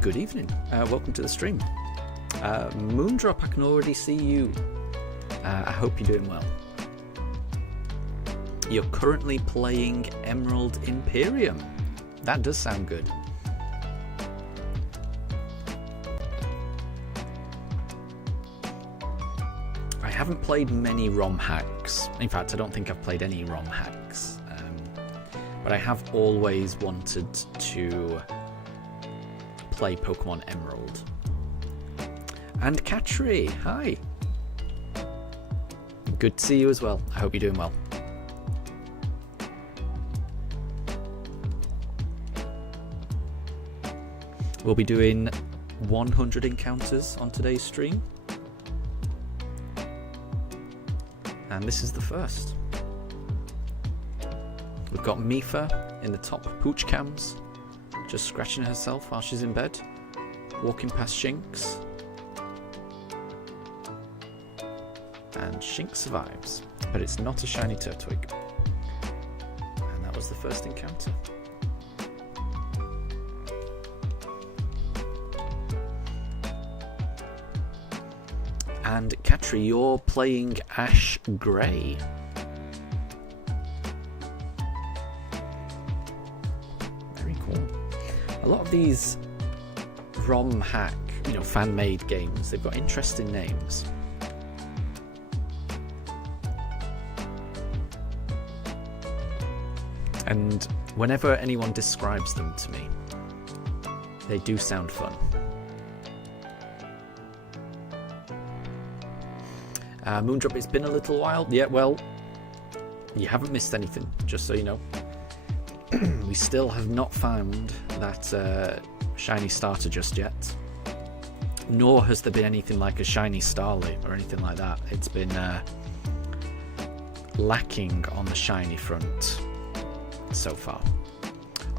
Good evening. Welcome to the stream. Moondrop, I can already see you. I hope you're doing well. You're currently playing Emerald Imperium. That does sound good. I haven't played many ROM hacks. In fact, I don't think I've played any ROM hacks. But I have always wanted to play Pokemon Emerald. And Katri, hi. Good to see you as well. I hope you're doing well. We'll be doing 100 encounters on today's stream. And this is the first. We've got Mifa in the top pooch cams, just scratching herself while she's in bed, walking past Shinx. And Shinx survives, but it's not a shiny Turtwig. And that was the first encounter. And Katri, you're playing Ash Grey. Very cool. A lot of these ROM hack, fan-made games, they've got interesting names. And whenever anyone describes them to me, they do sound fun. Moondrop, it's been a little while. Yeah, well, you haven't missed anything, just so you know. We still have not found that shiny starter just yet. Nor has there been anything like a shiny Starly or anything like that. It's been lacking on the shiny front so far.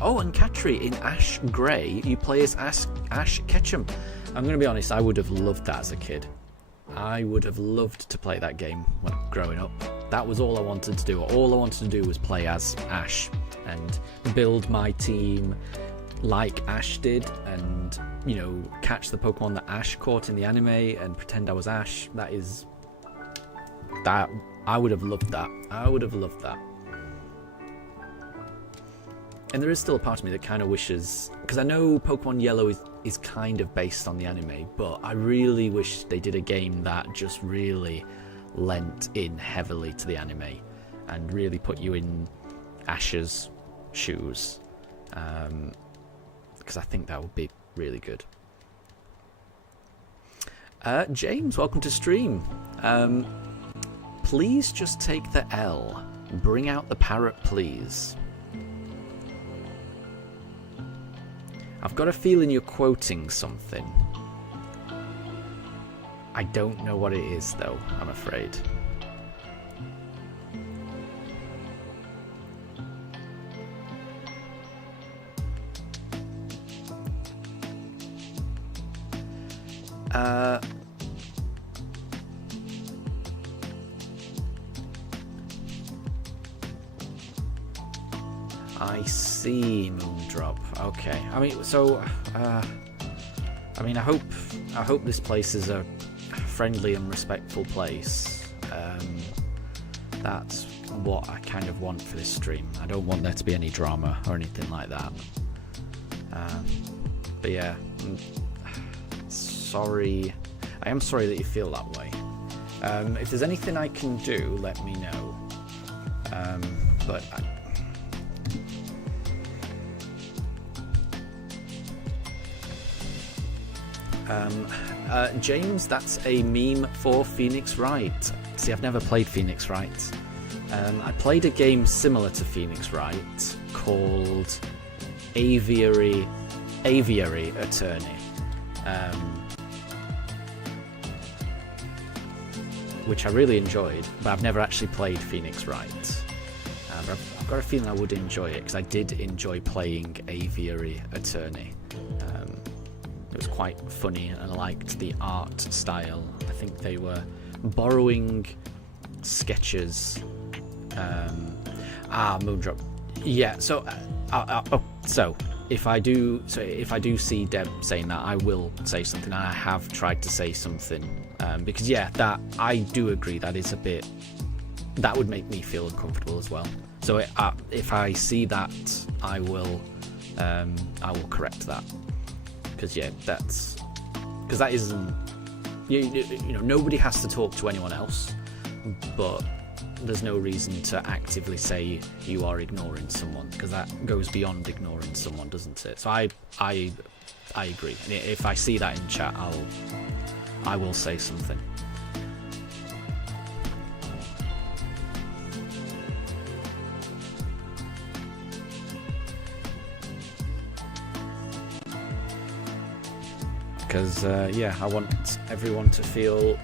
Oh, and Katri, in Ash Grey, you play as Ash Ketchum. I'm going to be honest, I would have loved that as a kid. I would have loved to play that game when growing up. That was all I wanted to do. All I wanted to do was play as Ash and build my team like Ash did, and catch the Pokemon that Ash caught in the anime and pretend I was Ash. That I would have loved that. I would have loved that. And there is still a part of me that kind of wishes, because I know Pokemon Yellow is kind of based on the anime, but I really wish they did a game that just really lent in heavily to the anime and really put you in Ash's shoes, because I think that would be really good. James, welcome to stream. Please just take the L. Bring out the parrot, please. I've got a feeling you're quoting something. I don't know what it is, though, I'm afraid. I see, Moondrop. Okay. I hope this place is a friendly and respectful place. That's what I kind of want for this stream. I don't want there to be any drama or anything like that. But yeah, sorry. I am sorry that you feel that way. If there's anything I can do, let me know. James, that's a meme for Phoenix Wright. See, I've never played Phoenix Wright. I played a game similar to Phoenix Wright called Aviary Attorney, which I really enjoyed, but I've never actually played Phoenix Wright. But I've got a feeling I would enjoy it, because I did enjoy playing Aviary Attorney. It was quite funny, and I liked the art style. I think they were borrowing sketches. Moondrop. Yeah, so So if I do see Deb saying that, I will say something. And I have tried to say something because yeah, that I do agree that is a bit, that would make me feel uncomfortable as well. So if I see that, I will correct that, because yeah, because that isn't, you know, nobody has to talk to anyone else, but there's no reason to actively say you are ignoring someone, because that goes beyond ignoring someone, doesn't it? So I agree. And if I see that in chat, I will say something. Because yeah, I want everyone to feel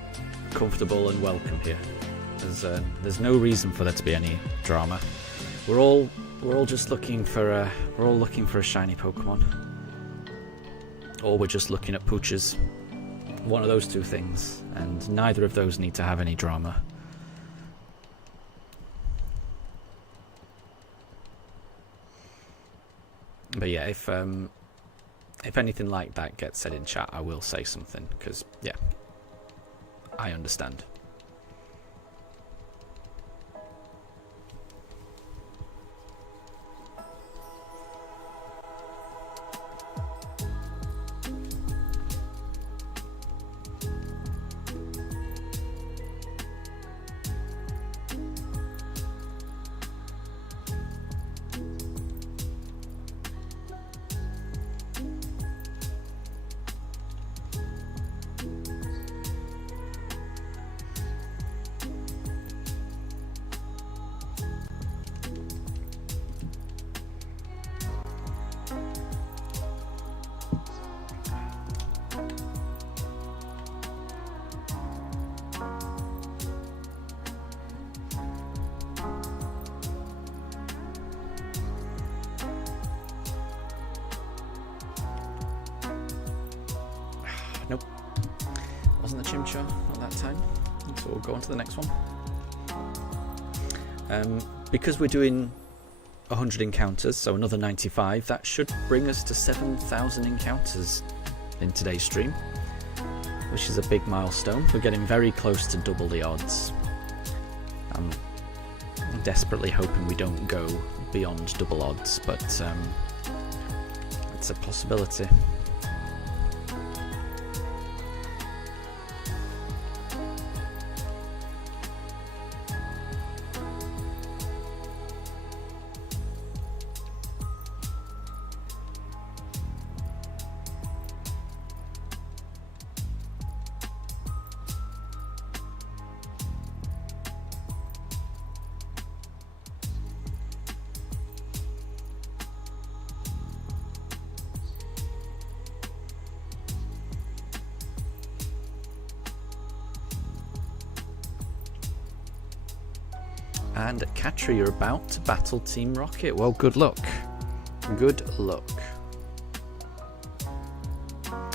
comfortable and welcome here. There's no reason for there to be any drama. We're all just looking for a shiny Pokemon, or we're just looking at pooches. One of those two things, and neither of those need to have any drama. But yeah, if anything like that gets said in chat, I will say something, because yeah, I understand. Nope, wasn't the Chimchar, not that time. So we'll go on to the next one. Because we're doing 100 encounters, so another 95, that should bring us to 7,000 encounters in today's stream, which is a big milestone. We're getting very close to double the odds. I'm desperately hoping we don't go beyond double odds, but it's a possibility. And Katri, you're about to battle Team Rocket. Well, good luck. Good luck.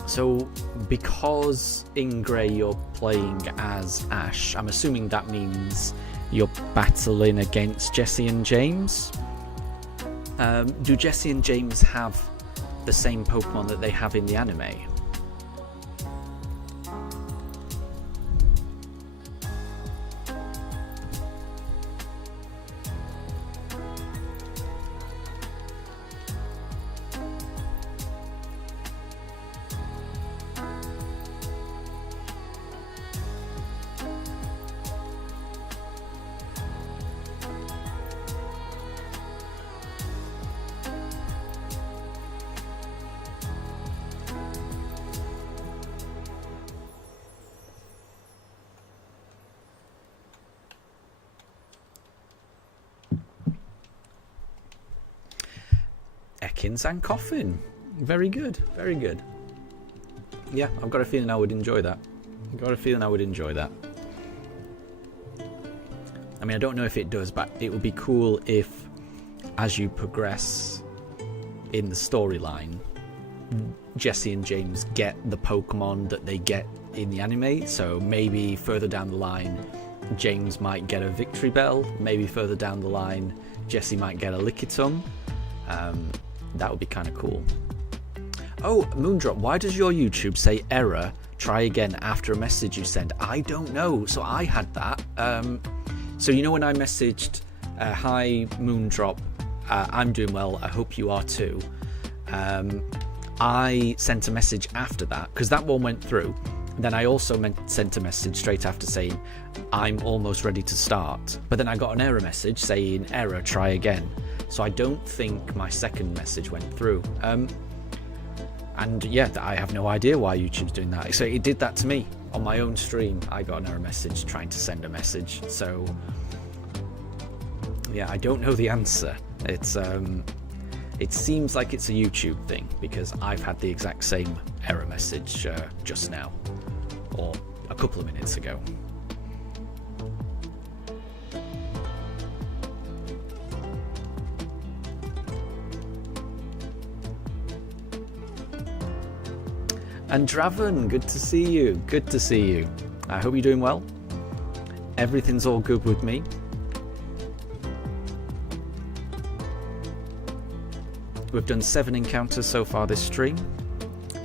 So, because in Grey you're playing as Ash, I'm assuming that means you're battling against Jessie and James. Do Jessie and James have the same Pokemon that they have in the anime? Ekans and Coffin. Very good, very good. Yeah, I've got a feeling I would enjoy that. I mean, I don't know if it does, but it would be cool if, as you progress in the storyline, Jessie and James get the Pokemon that they get in the anime. So maybe further down the line, James might get a Victory Bell. Maybe further down the line, Jessie might get a Lickitung. That would be kind of cool. Oh, Moondrop, why does your YouTube say error, try again after a message you send? I don't know. So I had that. So you know when I messaged, hi Moondrop, I'm doing well, I hope you are too. I sent a message after that, because that one went through. Then I also sent a message straight after saying, I'm almost ready to start. But then I got an error message saying, error, try again. So I don't think my second message went through. And yeah, I have no idea why YouTube's doing that. So it did that to me on my own stream. I got an error message trying to send a message. So yeah, I don't know the answer. It seems like it's a YouTube thing, because I've had the exact same error message just now, or a couple of minutes ago. And Draven, good to see you. Good to see you. I hope you're doing well. Everything's all good with me. We've done 7 encounters so far this stream.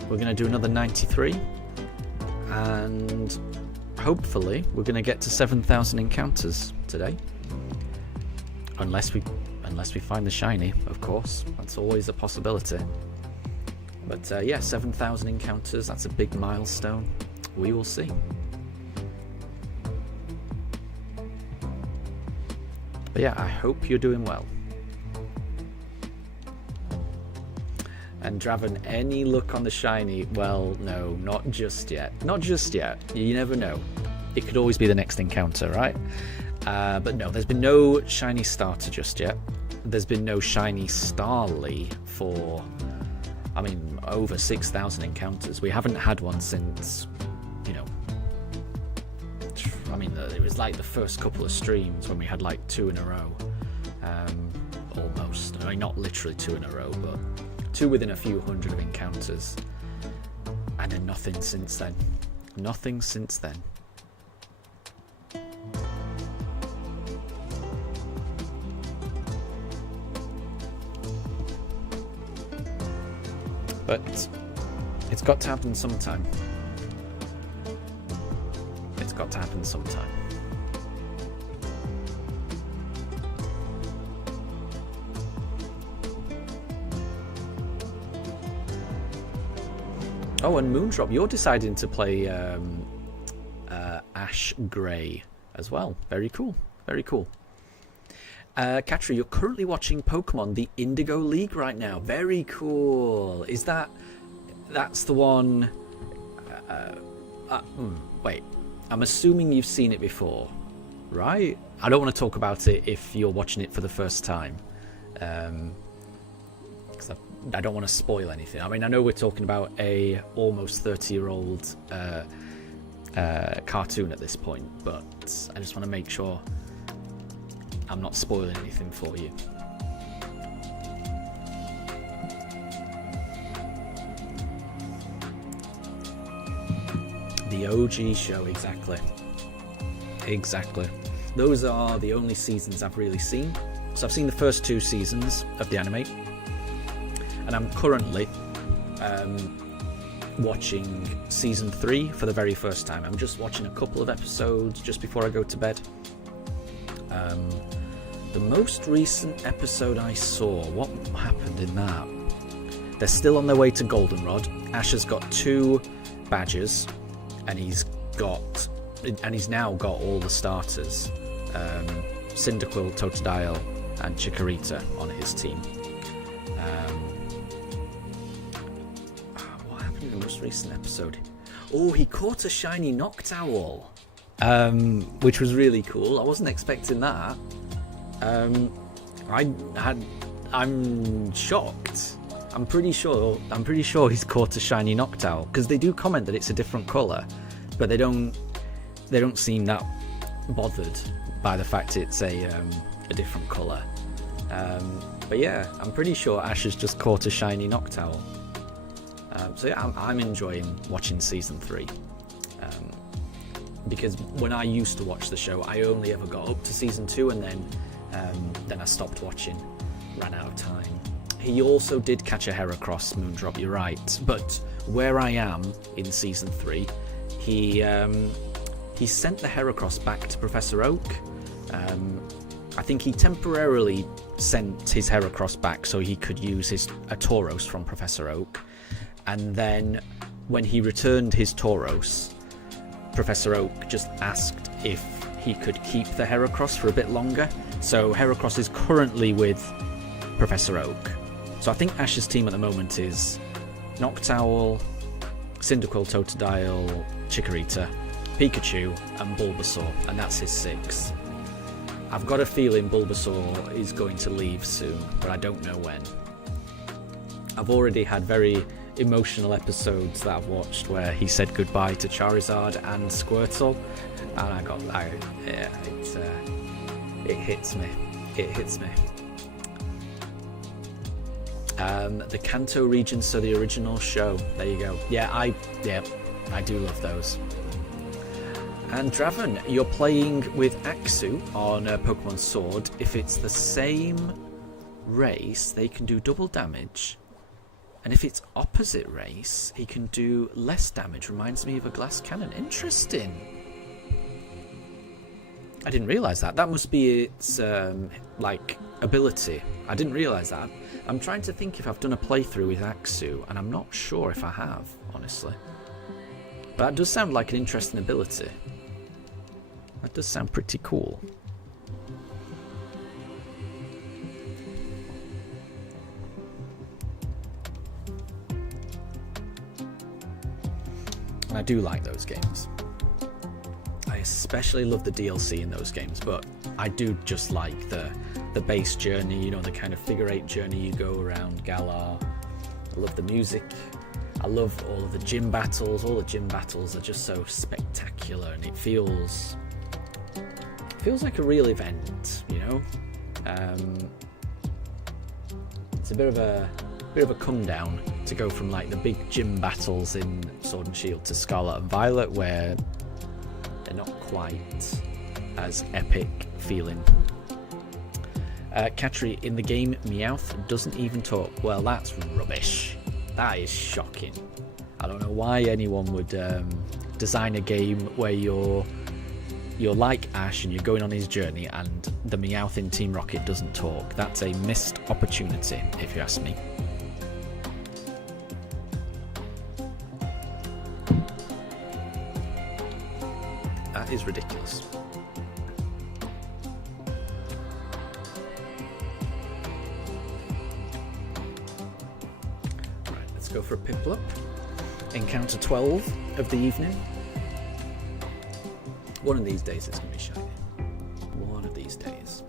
We're going to do another 93. And hopefully we're going to get to 7,000 encounters today. Unless we find the shiny, of course. That's always a possibility. But yeah, 7,000 encounters, that's a big milestone. We will see. But yeah, I hope you're doing well. And Draven, any luck on the shiny? Well, no, not just yet. Not just yet. You never know. It could always be the next encounter, right? But no, there's been no shiny starter just yet. There's been no shiny Starly for, I mean, over 6,000 encounters. We haven't had one since, you know, I mean, it was like the first couple of streams when we had like 2 in a row. Almost. I mean, not literally 2 in a row, but 2 within a few hundred of encounters. And then nothing since then. Nothing since then. But it's got to happen sometime. It's got to happen sometime. Oh, and Moondrop, you're deciding to play Ash Grey as well. Very cool. Very cool. Katri, you're currently watching Pokemon the Indigo League right now. Very cool. Is that's the one? Wait, I'm assuming you've seen it before, right? I don't want to talk about it if you're watching it for the first time, because I don't want to spoil anything. I mean, I know we're talking about a almost 30-year-old cartoon at this point, but I just want to make sure I'm not spoiling anything for you. The OG show, exactly. Exactly. Those are the only seasons I've really seen. So I've seen the first 2 seasons of the anime, and I'm currently watching season 3 for the very first time. I'm just watching a couple of episodes just before I go to bed. The most recent episode I saw, what happened in that? They're still on their way to Goldenrod. Ash has got 2 badges, and he's now got all the starters. Cyndaquil, Totodile, and Chikorita on his team. What happened in the most recent episode? Oh, he caught a shiny Noctowl, which was really cool. I wasn't expecting that. I'm shocked. I'm pretty sure he's caught a shiny Noctowl, because they do comment that it's a different colour, but they don't seem that bothered by the fact it's a different colour. But yeah, I'm pretty sure Ash has just caught a shiny Noctowl. So yeah, I'm enjoying watching season 3. Because when I used to watch the show, I only ever got up to season 2, and then I stopped watching, ran out of time. He also did catch a Heracross Moondrop, you're right. But where I am in Season 3, he sent the Heracross back to Professor Oak. I think he temporarily sent his Heracross back so he could use a Tauros from Professor Oak. And then when he returned his Tauros, Professor Oak just asked if he could keep the Heracross for a bit longer. So Heracross is currently with Professor Oak. So I think Ash's team at the moment is Noctowl, Cyndaquil, Totodile, Chikorita, Pikachu and Bulbasaur, and that's his 6. I've got a feeling Bulbasaur is going to leave soon, but I don't know when. I've already had very emotional episodes that I've watched where he said goodbye to Charizard and Squirtle, and it hits me. It hits me. The Kanto region, so the original show. There you go. Yeah, I do love those. And Draven, you're playing with Axu on Pokemon Sword. If it's the same race, they can do double damage. And if it's opposite race, he can do less damage. Reminds me of a glass cannon. Interesting. I didn't realise that. That must be its, ability. I didn't realise that. I'm trying to think if I've done a playthrough with Axu, and I'm not sure if I have, honestly. But that does sound like an interesting ability. That does sound pretty cool. And I do like those games. I especially love the DLC in those games, but I do just like the base journey, you know, the kind of figure 8 journey you go around Galar. I love the music. I love all of the gym battles. All the gym battles are just so spectacular, and it feels like a real event, you know. It's a bit of a come down to go from like the big gym battles in Sword and Shield to Scarlet and Violet, where they're not quite as epic feeling. Katri, in the game, Meowth doesn't even talk. Well, that's rubbish. That is shocking. I don't know why anyone would design a game where you're like Ash and you're going on his journey and the Meowth in Team Rocket doesn't talk. That's a missed opportunity, if you ask me. That is ridiculous. Right, let's go for a Piplup. Encounter 12 of the evening. One of these days it's going to be shiny. One of these days.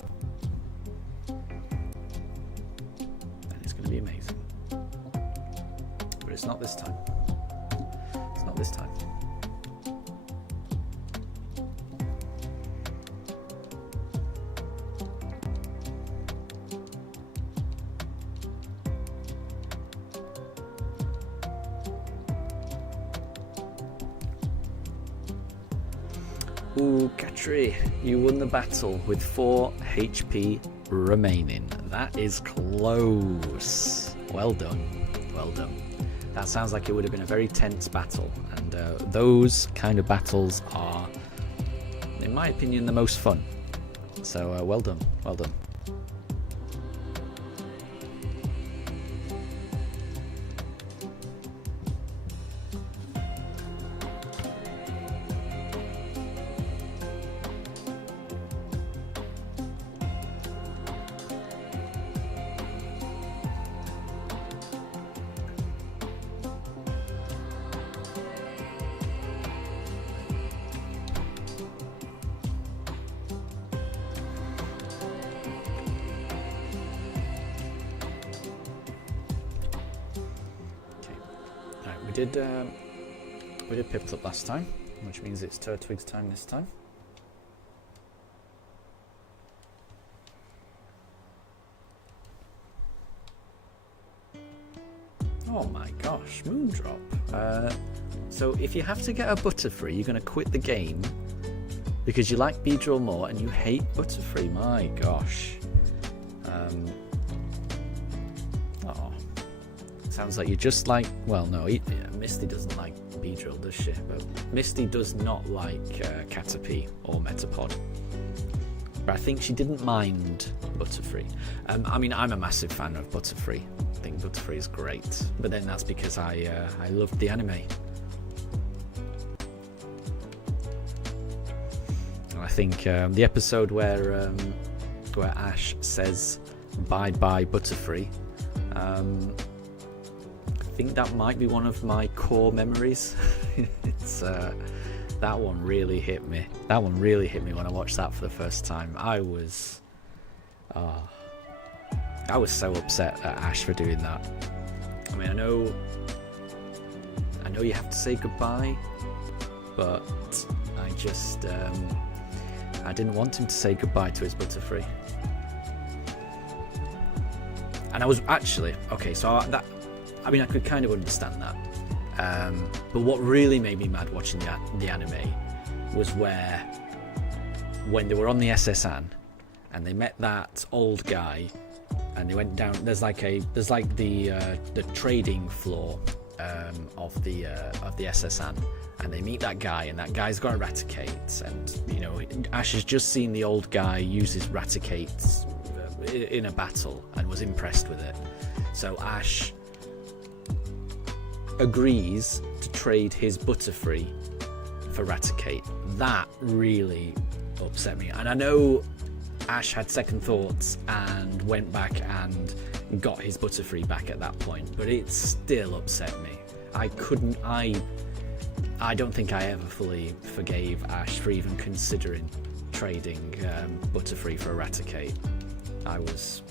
And it's going to be amazing. But it's not this time. It's not this time. Ooh, Katri, you won the battle with 4 HP remaining. That is close. Well done. Well done. That sounds like it would have been a very tense battle, and those kind of battles are, in my opinion, the most fun. So well done. Well done. We did Piplup last time, which means it's Turtwig's time this time. Oh my gosh, Moondrop. So if you have to get a Butterfree, you're going to quit the game because you like Beedrill more and you hate Butterfree. My gosh. Sounds like you just like... Well, no, Misty doesn't like Beedrill, does she? But Misty does not like Caterpie or Metapod. But I think she didn't mind Butterfree. I mean, I'm a massive fan of Butterfree. I think Butterfree is great. But then that's because I loved the anime. And I think the episode where Ash says bye-bye Butterfree, I think that might be one of my core memories. It's that one really hit me. That one really hit me when I watched that for the first time. I was so upset at Ash for doing that. I mean, I know you have to say goodbye, but I just I didn't want him to say goodbye to his Butterfree. And I was actually okay. So I could kind of understand that. But what really made me mad watching the anime was when they were on the SS Anne and they met that old guy and they went down. There's like the trading floor of the SS Anne, and they meet that guy, and that guy's got a Raticate, and you know Ash has just seen the old guy use his Raticate in a battle and was impressed with it. So Ash agrees to trade his Butterfree for Raticate. That really upset me, and I know Ash had second thoughts and went back and got his Butterfree back at that point, but it still upset me. I don't think I ever fully forgave Ash for even considering trading Butterfree for a Raticate. I was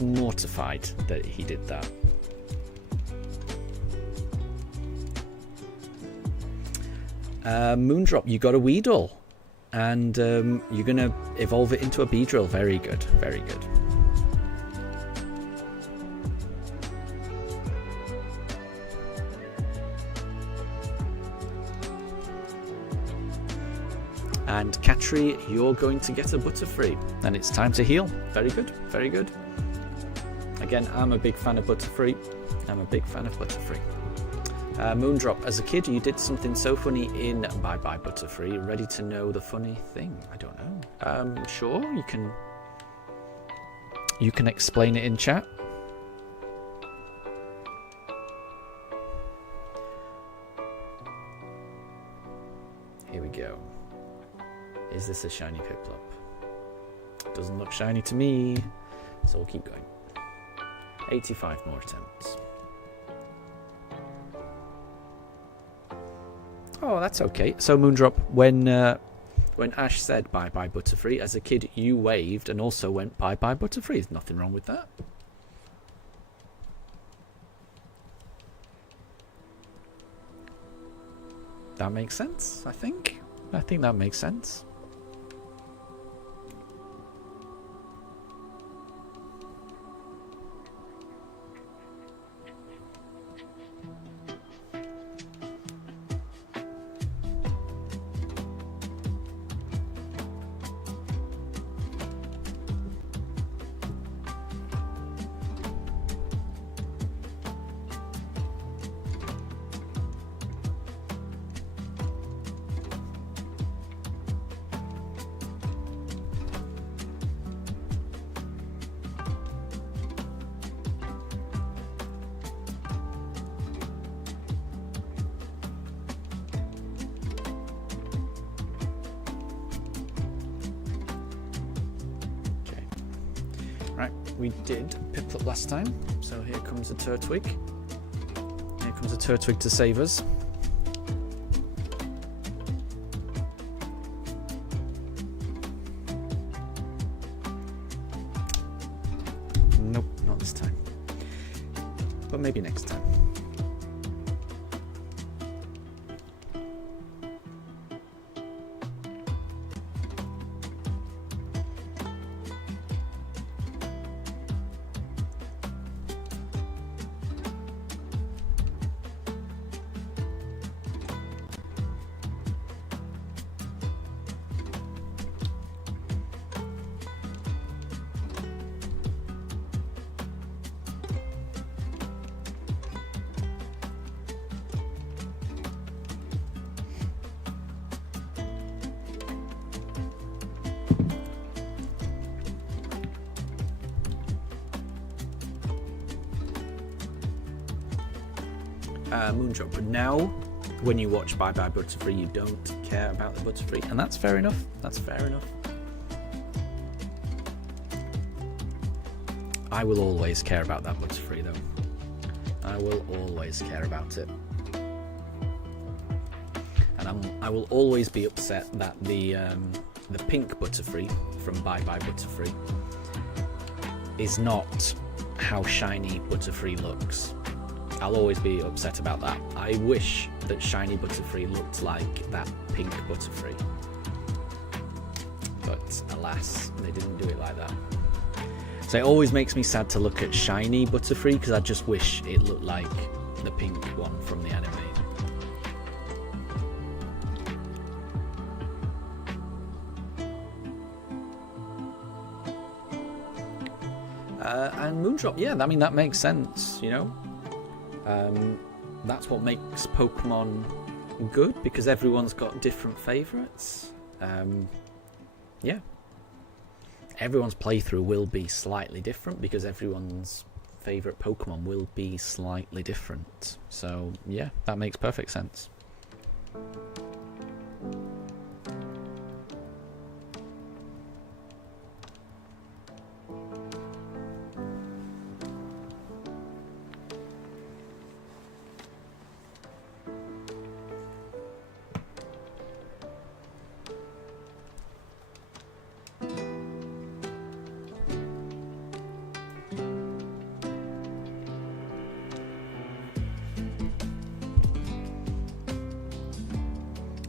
mortified that he did that. Moondrop, you got a Weedle, and you're gonna evolve it into a Beedrill. Very good, very good. And Catry, you're going to get a Butterfree, and it's time to heal. Very good, very good. Again, I'm a big fan of Butterfree. Moondrop, as a kid, you did something so funny in Bye Bye Butterfree. Ready to know the funny thing? I don't know. Sure, you can explain it in chat. Here we go. Is this a shiny Piplup? Doesn't look shiny to me, so we'll keep going. 85 more attempts. Oh, that's okay. So Moondrop, when Ash said bye bye Butterfree, as a kid you waved and also went bye bye Butterfree. There's nothing wrong with that. That makes sense, I think. I think that makes sense. We did Piplup last time, so here comes a Turtwig. Here comes a Turtwig to save us. Nope, not this time. But maybe next time. Moondrop. But now, when you watch Bye Bye Butterfree, you don't care about the Butterfree, and that's fair enough. That's fair enough. I will always care about that Butterfree, though. I will always care about it. And I will always be upset that the pink Butterfree from Bye Bye Butterfree is not how shiny Butterfree looks. I'll always be upset about that. I wish that shiny Butterfree looked like that pink Butterfree. But alas, they didn't do it like that. So it always makes me sad to look at shiny Butterfree because I just wish it looked like the pink one from the anime. And Moondrop, yeah, I mean, that makes sense, you know? That's what makes Pokemon good, because everyone's got different favourites. Yeah. Everyone's playthrough will be slightly different, because everyone's favourite Pokemon will be slightly different. So, yeah, that makes perfect sense.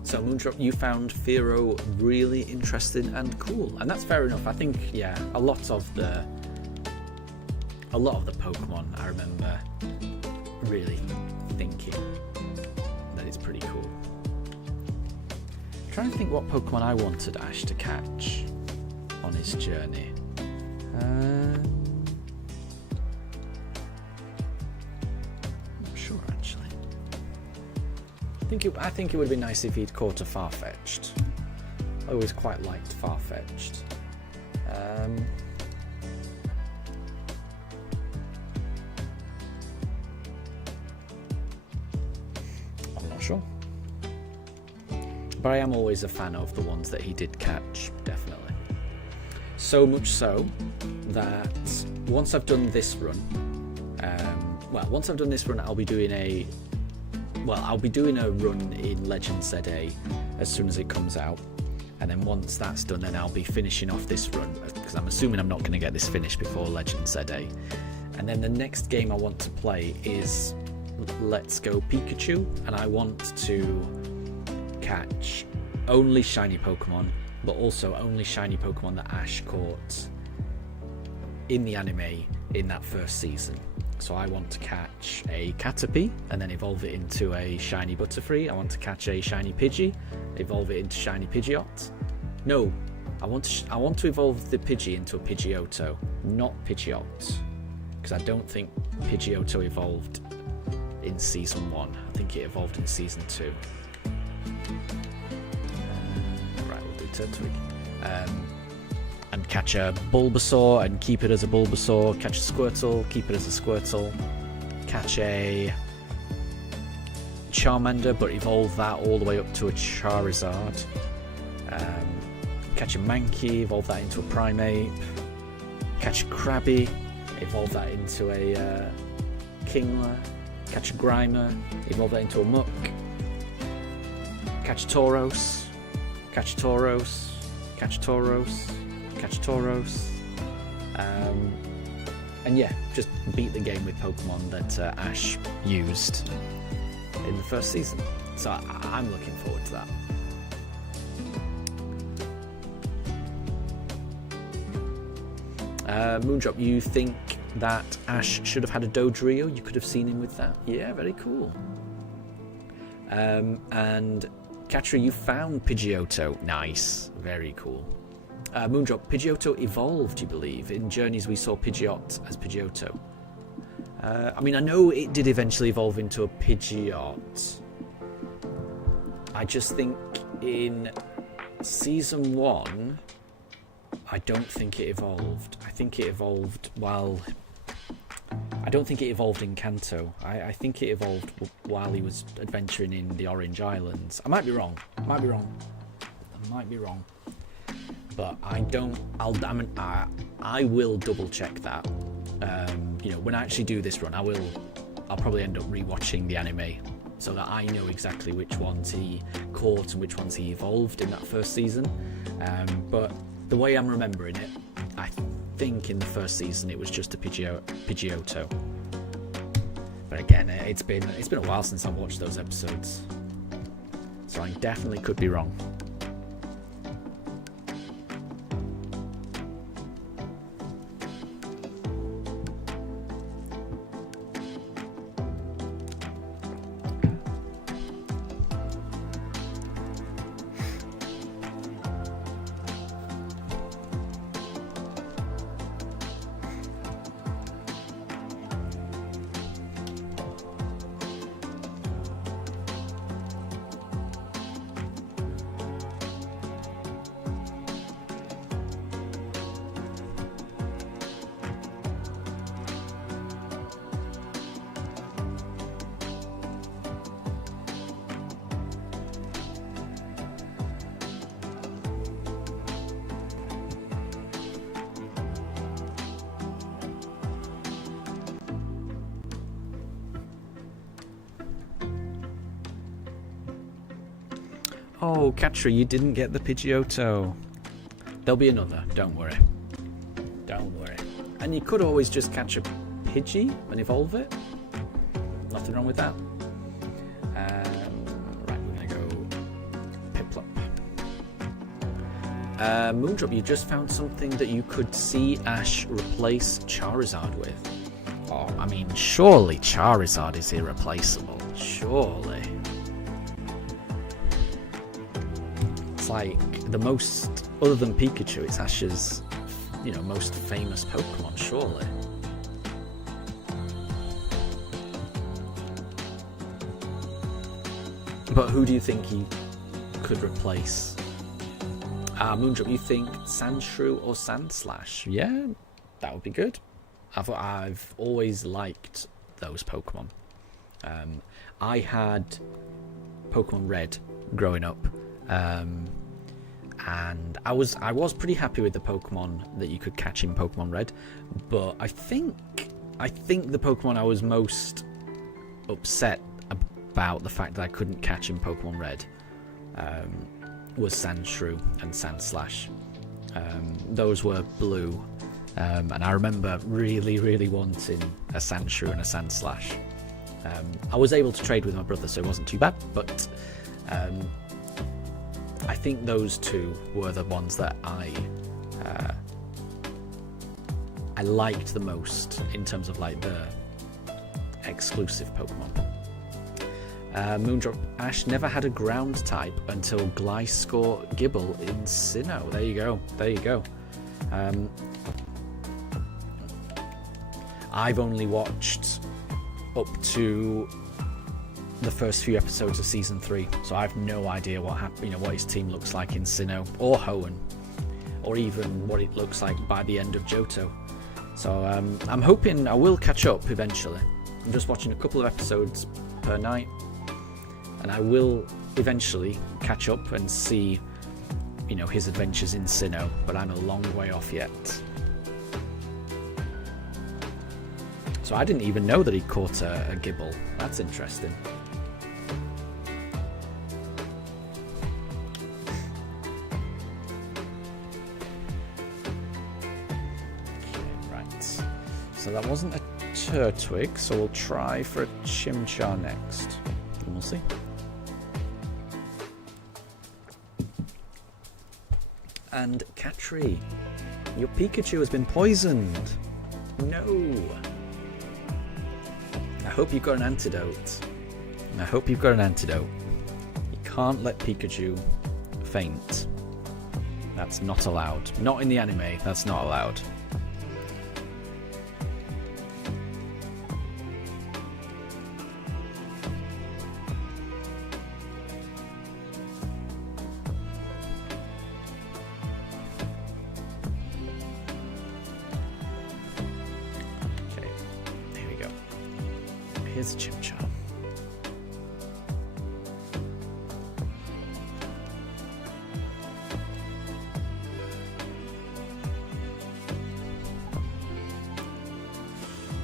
So Moondrop, you found Fearow really interesting and cool, and that's fair enough. I think, yeah, a lot of the Pokemon I remember really thinking that it's pretty cool. I'm trying to think what Pokemon I wanted Ash to catch on his journey. I think it would be nice if he'd caught a Farfetch'd. I always quite liked Farfetch'd. I'm not sure. But I am always a fan of the ones that he did catch, definitely. So much so that once I've done this run, I'll be doing a run in Legend ZA as soon as it comes out, and then once that's done, then I'll be finishing off this run, because I'm assuming I'm not going to get this finished before Legend ZA. And then the next game I want to play is Let's Go Pikachu, and I want to catch only shiny Pokemon, but also only shiny Pokemon that Ash caught in the anime in that first season. So I want to catch a Caterpie and then evolve it into a shiny Butterfree. I want to catch a shiny Pidgey, evolve it into shiny Pidgeot. No, I want to evolve the Pidgey into a Pidgeotto, not Pidgeot, because I don't think Pidgeotto evolved in Season 1. I think it evolved in Season 2. Right, we'll do Turtwig. And catch a Bulbasaur and keep it as a Bulbasaur, catch a Squirtle, keep it as a Squirtle, catch a Charmander but evolve that all the way up to a Charizard, catch a Mankey, evolve that into a Primeape, catch a Krabby, evolve that into a Kingler, catch a Grimer, evolve that into a Muck, catch a Tauros, catch a Tauros, catch a Tauros, catch Tauros, and yeah, just beat the game with Pokemon that Ash used in the first season. So I'm looking forward to that. Moondrop, you think that Ash should have had a Dodrio? You could have seen him with that. Yeah, very cool. And Katri, you found Pidgeotto. Nice, very cool. Moondrop, Pidgeotto evolved, you believe? In Journeys we saw Pidgeot as Pidgeotto. I mean, I know it did eventually evolve into a Pidgeot. I just think in Season 1, I don't think it evolved. I think it evolved while... I don't think it evolved in Kanto. I think it evolved while he was adventuring in the Orange Islands. I might be wrong. I might be wrong. But I don't. I will double check that. You know, when I actually do this run, I'll probably end up rewatching the anime so that I know exactly which ones he caught and which ones he evolved in that first season. But the way I'm remembering it, I think in the first season it was just a Pidgeotto. But again, it's been a while since I've watched those episodes, so I definitely could be wrong. Oh, Katri, you didn't get the Pidgeotto. There'll be another, don't worry. Don't worry. And you could always just catch a Pidgey and evolve it. Nothing wrong with that. Right, we're going to go Piplup. Moondrop, you just found something that you could see Ash replace Charizard with. Oh, I mean, surely Charizard is irreplaceable. Surely. It's like the most, other than Pikachu, it's Ash's, most famous Pokemon, surely. But who do you think he could replace? Moondrop, you think Sandshrew or Sandslash? Yeah, that would be good. I've always liked those Pokemon. I had Pokemon Red growing up, and I was pretty happy with the Pokemon that you could catch in Pokemon Red, but I think the Pokemon I was most upset about the fact that I couldn't catch in Pokemon Red was Sandshrew and Sandslash. Those were blue, and I remember really, really wanting a Sandshrew and a Sandslash. I was able to trade with my brother, so it wasn't too bad, but I think those two were the ones that I liked the most in terms of like the exclusive Pokemon. Moondrop, Ash never had a ground type until Gliscor Gible in Sinnoh. There you go. I've only watched up to the first few episodes of season 3, so I have no idea what happened, what his team looks like in Sinnoh or Hoenn, or even what it looks like by the end of Johto. So I'm hoping I will catch up eventually. I'm just watching a couple of episodes per night, and I will eventually catch up and see, his adventures in Sinnoh, but I'm a long way off yet. So I didn't even know that he caught a Gible. That's interesting. So that wasn't a Turtwig, so we'll try for a Chimchar next. And we'll see. And Katri, your Pikachu has been poisoned. No. I hope you've got an antidote. You can't let Pikachu faint. That's not allowed. Not in the anime, that's not allowed. Okay, here we go. Here's a Chimchar.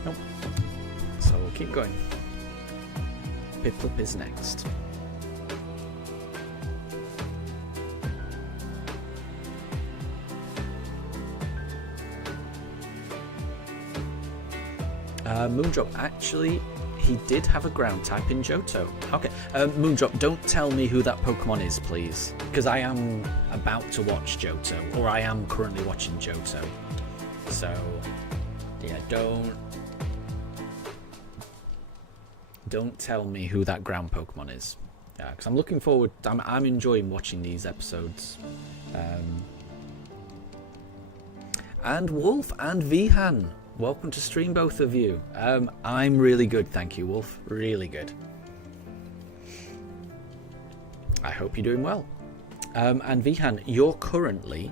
Nope. So we'll keep going. Piplup is next. Moondrop, actually, he did have a ground type in Johto. Okay, Moondrop, don't tell me who that Pokemon is, please. Because I am about to watch Johto, or I am currently watching Johto. So, yeah, don't tell me who that ground Pokemon is. Yeah, because I'm looking forward, I'm enjoying watching these episodes. And Wolf and Vihan. Welcome to stream, both of you. I'm really good, thank you, Wolf. Really good. I hope you're doing well. And Vihan, you're currently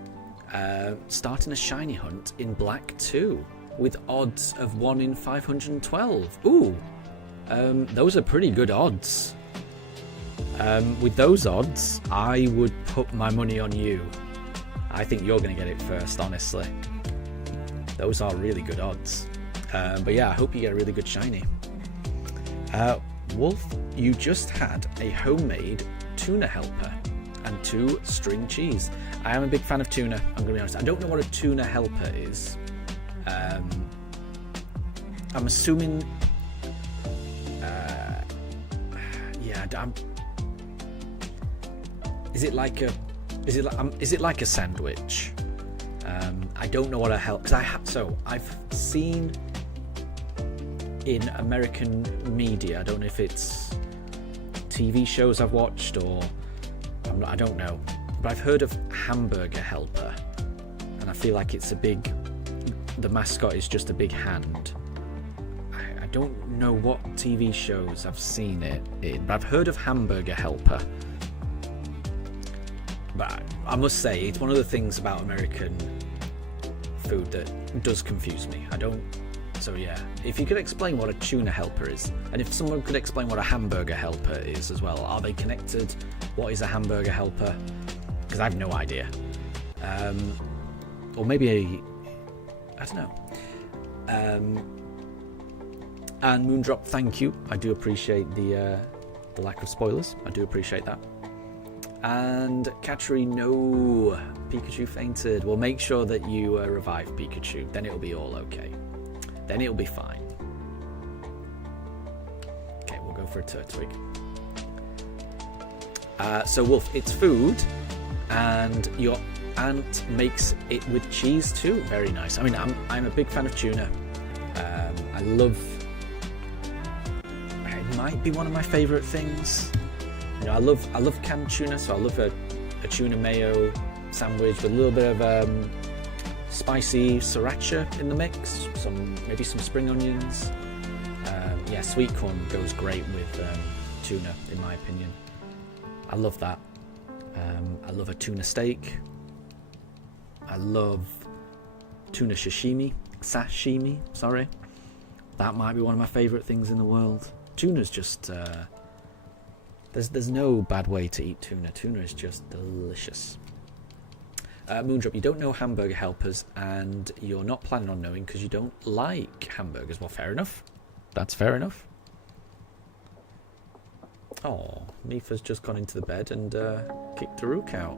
starting a shiny hunt in Black 2 with odds of 1 in 512. Ooh, those are pretty good odds. With those odds, I would put my money on you. I think you're going to get it first, honestly. Those are really good odds. But yeah, I hope you get a really good shiny. Wolf, you just had a homemade tuna helper and 2 string cheese. I am a big fan of tuna, I'm going to be honest. I don't know what a tuna helper is. I'm assuming... Is it like a sandwich? I don't know what a help, because I've seen in American media, I don't know if it's TV shows I've watched or I don't know, but I've heard of hamburger helper, and I feel like it's the mascot is just a big hand. I don't know what TV shows I've seen it in, but I've heard of hamburger helper. But I must say, it's one of the things about American food that does confuse me. So yeah, if you could explain what a tuna helper is, and if someone could explain what a hamburger helper is as well. Are they connected? What is a hamburger helper? Because I have no idea. Or maybe I don't know. And Moondrop, thank you. I do appreciate the lack of spoilers. I do appreciate that. And Katri, no, Pikachu fainted. Well, make sure that you revive Pikachu. Then it'll be all okay. Then it'll be fine. Okay, we'll go for a Turtwig. So Wolf, it's food, and your aunt makes it with cheese too. Very nice. I mean, I'm a big fan of tuna. I love. It might be one of my favourite things. You know, I love canned tuna, so I love a tuna mayo sandwich with a little bit of spicy sriracha in the mix, maybe some spring onions. Yeah, sweet corn goes great with tuna, in my opinion. I love that. I love a tuna steak. I love tuna sashimi. Sorry. That might be one of my favourite things in the world. Tuna's just... There's no bad way to eat tuna. Tuna is just delicious. Moondrop, you don't know hamburger helpers, and you're not planning on knowing because you don't like hamburgers. Well, fair enough. That's fair enough. Oh, Mifa's just gone into the bed and kicked Daruk out.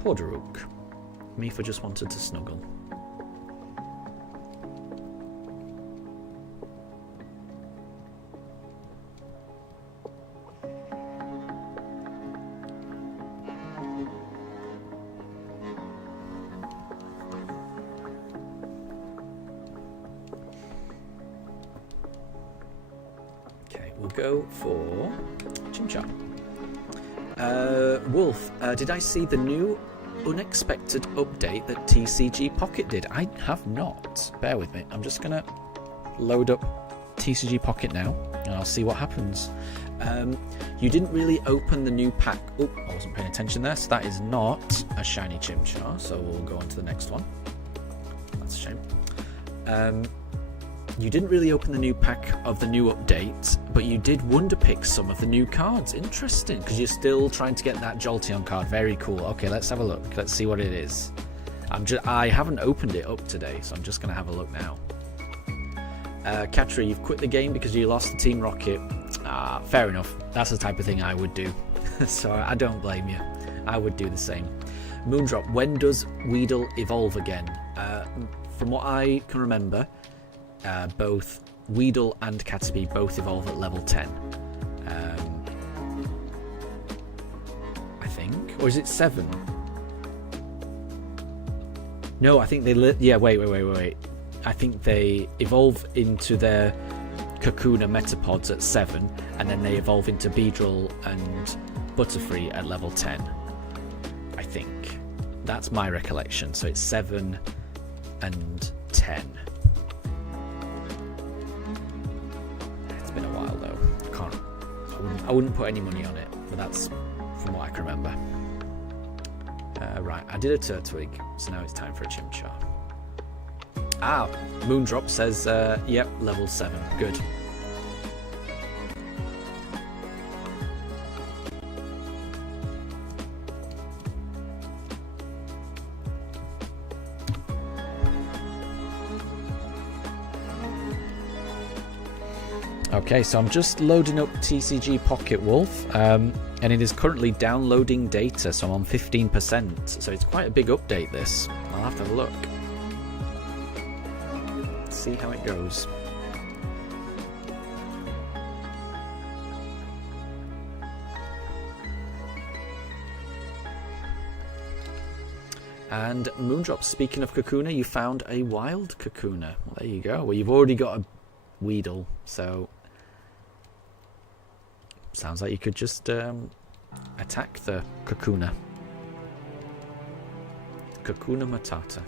Poor Daruk. Mifa just wanted to snuggle. Go for Chimchar. Wolf, did I see the new unexpected update that TCG Pocket did? I have not. Bear with me. I'm just going to load up TCG Pocket now, and I'll see what happens. You didn't really open the new pack. Oh, I wasn't paying attention there. So that is not a shiny Chimchar, so we'll go on to the next one. That's a shame. You didn't really open the new pack of the new update, but you did wonder pick some of the new cards. Interesting, because you're still trying to get that Jolteon card. Very cool. Okay, let's have a look. Let's see what it is. I haven't opened it up today, so I'm just going to have a look now. Katri, you've quit the game because you lost to Team Rocket. Fair enough. That's the type of thing I would do. So I don't blame you. I would do the same. Moondrop, when does Weedle evolve again? From what I can remember, both Weedle and Caterpie both evolve at level 10. I think. Or is it 7? No, I think they... Yeah, wait. I think they evolve into their Kakuna Metapods at 7, and then they evolve into Beedrill and Butterfree at level 10. I think. That's my recollection. So it's 7 and 10. It's been a while though. I wouldn't put any money on it, but that's from what I can remember. Right, I did a Turtwig, so now it's time for a Chimchar. Moondrop says, yep, level 7. Good. Okay, so I'm just loading up TCG Pocket Wolf, and it is currently downloading data, so I'm on 15%, so it's quite a big update this. I'll have to have a look. See how it goes. And Moondrop, speaking of Kakuna, you found a wild Kakuna. Well, there you go. Well, you've already got a Weedle, so sounds like you could just attack the Kakuna. Kakuna Matata.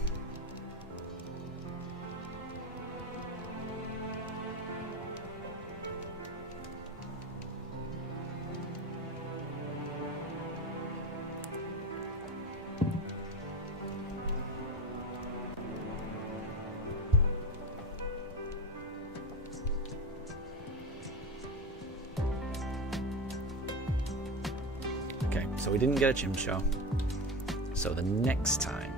So we didn't get a Chimchar. So the next time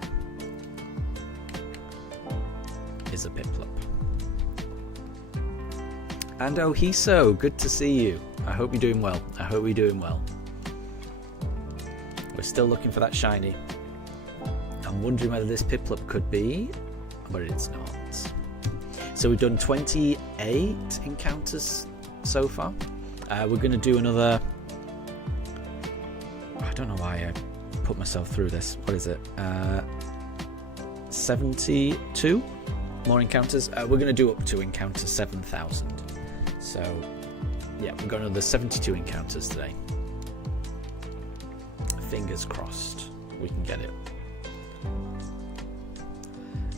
is a Piplup. And Ohiso, good to see you. I hope you're doing well. We're still looking for that shiny. I'm wondering whether this Piplup could be, but it's not. So we've done 28 encounters so far. We're going to do another... I don't know why I put myself through this. What is it? 72 more encounters. We're going to do up to encounter 7,000. So, yeah, we've got another 72 encounters today. Fingers crossed we can get it.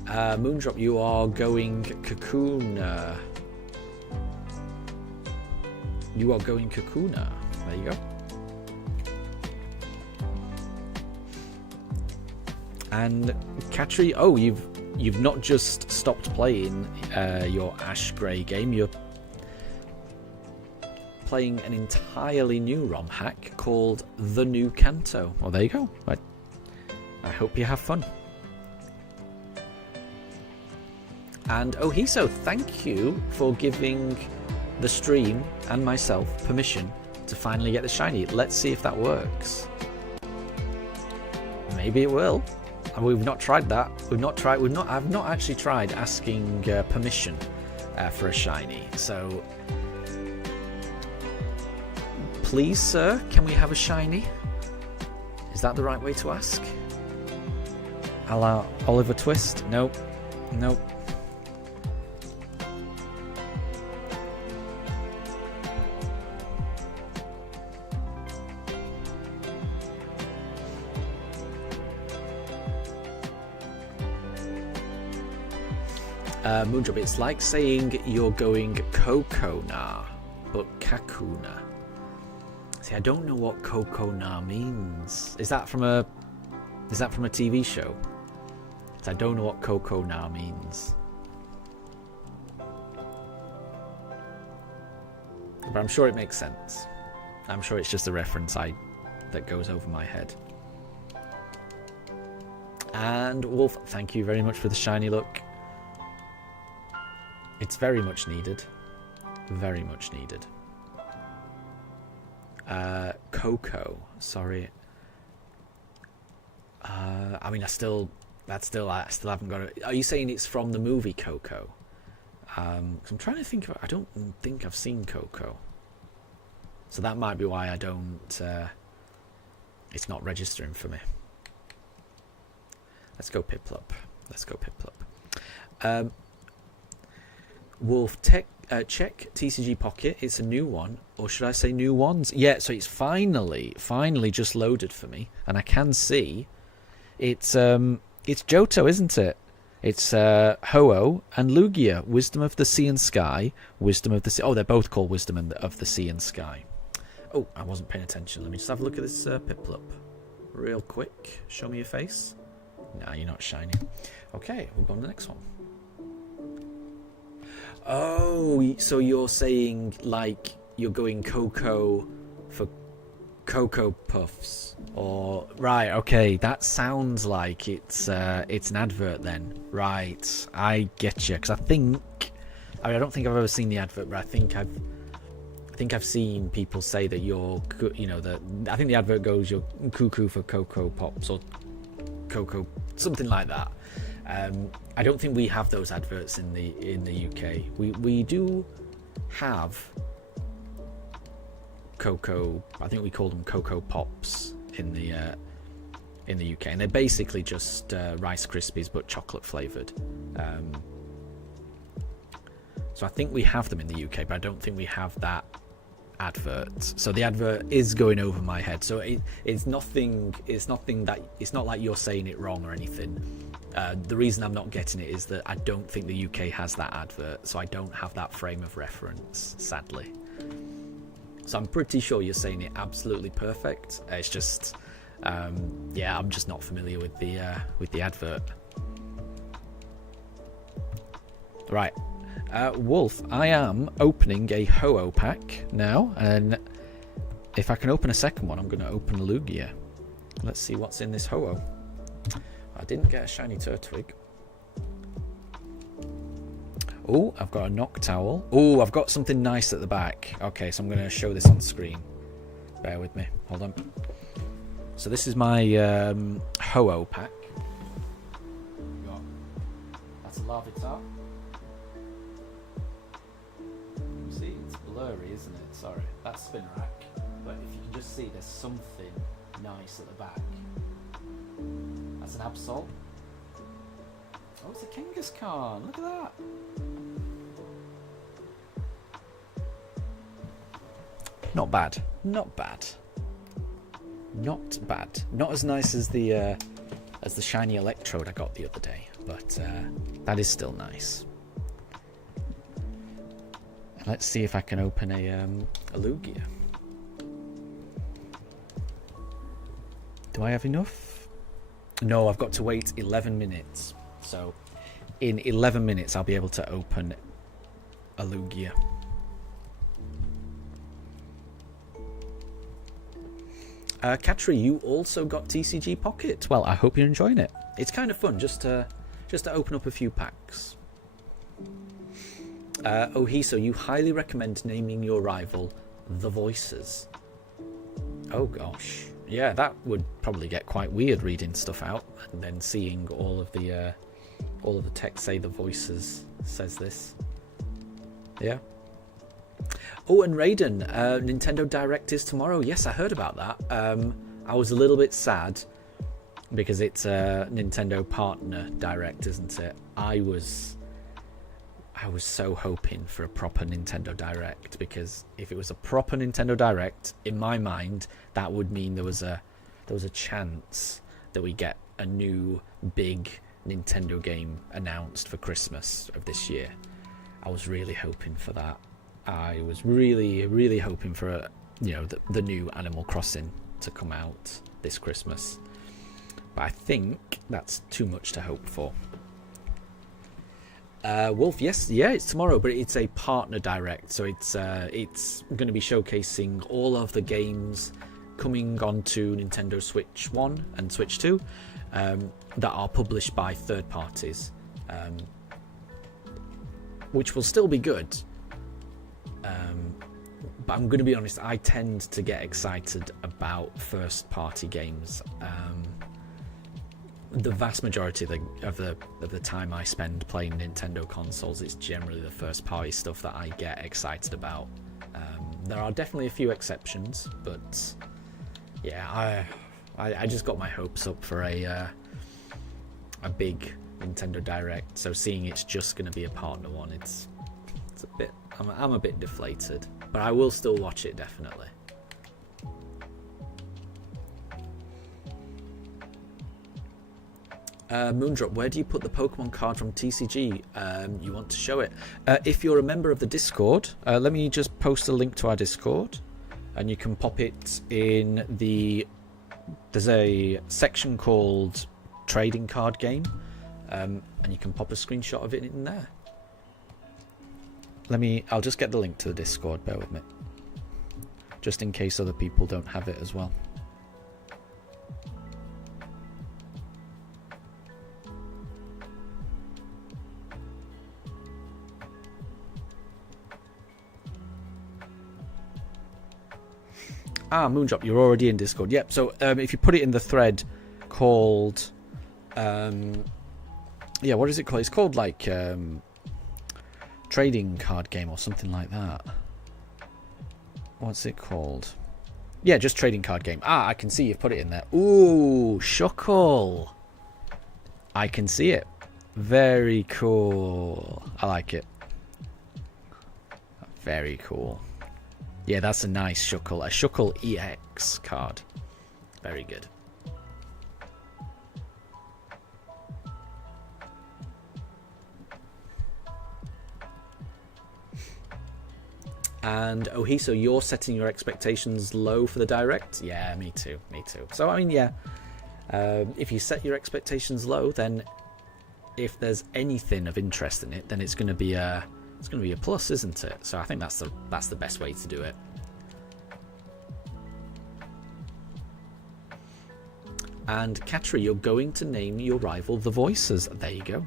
Moondrop, you are going Kakuna. You are going Kakuna. There you go. And Katri, oh, you've not just stopped playing your Ash Grey game, you're playing an entirely new ROM hack called The New Kanto. Well, there you go. I hope you have fun. And Ohiso, thank you for giving the stream and myself permission to finally get the shiny. Let's see if that works. Maybe it will. We've not tried that. I've not actually tried asking permission for a shiny. So, please, sir, can we have a shiny? Is that the right way to ask? A la Oliver Twist? Nope. Moondrop, it's like saying you're going Kokona, but Kakuna. See, I don't know what Kokona means. Is that from a TV show? I don't know what Kokona means. But I'm sure it makes sense. I'm sure it's just a reference that goes over my head. And Wolf, thank you very much for the shiny look. It's very much needed. Very much needed. Coco, sorry. I mean, I still haven't got it. Are you saying it's from the movie Coco? 'Cause I'm trying to think of. I don't think I've seen Coco, so that might be why I don't. It's not registering for me. Let's go Piplup. Let's go Piplup. Wolf, check TCG Pocket. It's a new one, or should I say new ones? Yeah, so it's finally just loaded for me, and I can see it's Johto, isn't it? It's Ho-Oh and Lugia, Wisdom of the Sea and Sky, Wisdom of the Sea. Oh, they're both called Wisdom of the Sea and Sky. Oh, I wasn't paying attention. Let me just have a look at this Piplup real quick. Show me your face. Nah, you're not shiny. Okay, we'll go on to the next one. Oh, so you're saying like you're going Coco for Cocoa Puffs, or right? Okay, that sounds like it's an advert then, right? I get you, because I mean, I don't think I've ever seen the advert, but I think I've seen people say that you're, I think the advert goes you're cuckoo for Cocoa Pops or Cocoa, something like that. I don't think we have those adverts in the UK. We do have Cocoa. I think we call them Cocoa Pops in the UK, and they're basically just Rice Krispies but chocolate flavored. So I think we have them in the UK, but I don't think we have that advert. So the advert is going over my head. So it's nothing. It's not like you're saying it wrong or anything. The reason I'm not getting it is that I don't think the UK has that advert, so I don't have that frame of reference, sadly. So I'm pretty sure you're saying it absolutely perfect. It's just, yeah, I'm just not familiar with the advert. Right, Wolf, I am opening a Ho-Oh pack now, and if I can open a second one, I'm going to open a Lugia. Let's see what's in this Ho-Oh. I didn't get a shiny Turtwig. Oh, I've got a Noctowl. Oh, I've got something nice at the back. Okay, so I'm going to show this on screen. Bear with me. Hold on. So this is my Ho-Oh pack. That's a Larvitar. See, it's blurry, isn't it? Sorry, that's Spinarak. But if you can just see, there's something nice at the back. That's an Absol. Oh, it's a Kangaskhan. Look at that. Not bad. Not bad. Not bad. Not as nice as the shiny Electrode I got the other day, but that is still nice. Let's see if I can open a Lugia. Do I have enough? No, I've got to wait 11 minutes. So in 11 minutes, I'll be able to open a Lugia. Katri, you also got TCG Pocket. Well, I hope you're enjoying it. It's kind of fun just to open up a few packs. Ohiso, you highly recommend naming your rival The Voices. Oh gosh. Yeah, that would probably get quite weird reading stuff out and then seeing all of the text say The Voices says this. Yeah. Oh, and Raiden, Nintendo Direct is tomorrow. Yes, I heard about that. I was a little bit sad because it's a Nintendo partner Direct, isn't it? I was so hoping for a proper Nintendo Direct, because if it was a proper Nintendo Direct, in my mind, that would mean there was a chance that we get a new big Nintendo game announced for Christmas of this year. I was really hoping for that. I was really, really hoping for the new Animal Crossing to come out this Christmas. But I think that's too much to hope for. Wolf, yes, yeah, it's tomorrow, but it's a partner direct, so it's going to be showcasing all of the games coming onto Nintendo Switch 1 and Switch 2 that are published by third parties, which will still be good. But I'm going to be honest, I tend to get excited about first party games. The vast majority of the time I spend playing Nintendo consoles, it's generally the first party stuff that I get excited about. There are definitely a few exceptions, but yeah, I just got my hopes up for a big Nintendo Direct. So seeing it's just going to be a partner one, it's a bit. I'm a bit deflated, but I will still watch it definitely. Moondrop, where do you put the Pokemon card from TCG? You want to show it? If you're a member of the Discord, let me just post a link to our Discord, and you can pop it in the. There's a section called Trading Card Game, and you can pop a screenshot of it in there. I'll just get the link to the Discord. Bear with me, just in case other people don't have it as well. Moondrop, you're already in Discord. Yep, so if you put it in the thread called... yeah, what is it called? It's called, like, Trading Card Game or something like that. What's it called? Yeah, just Trading Card Game. I can see you've put it in there. Ooh, Shuckle. I can see it. Very cool. I like it. Very cool. Yeah, that's a nice Shuckle. A Shuckle EX card. Very good. And Ohiso, you're setting your expectations low for the Direct? Yeah, me too. Me too. So, I mean, yeah. If you set your expectations low, then if there's anything of interest in it, then it's going to be a... It's going to be a plus, isn't it? So I think that's the best way to do it. And Katri, you're going to name your rival the Voices. There you go.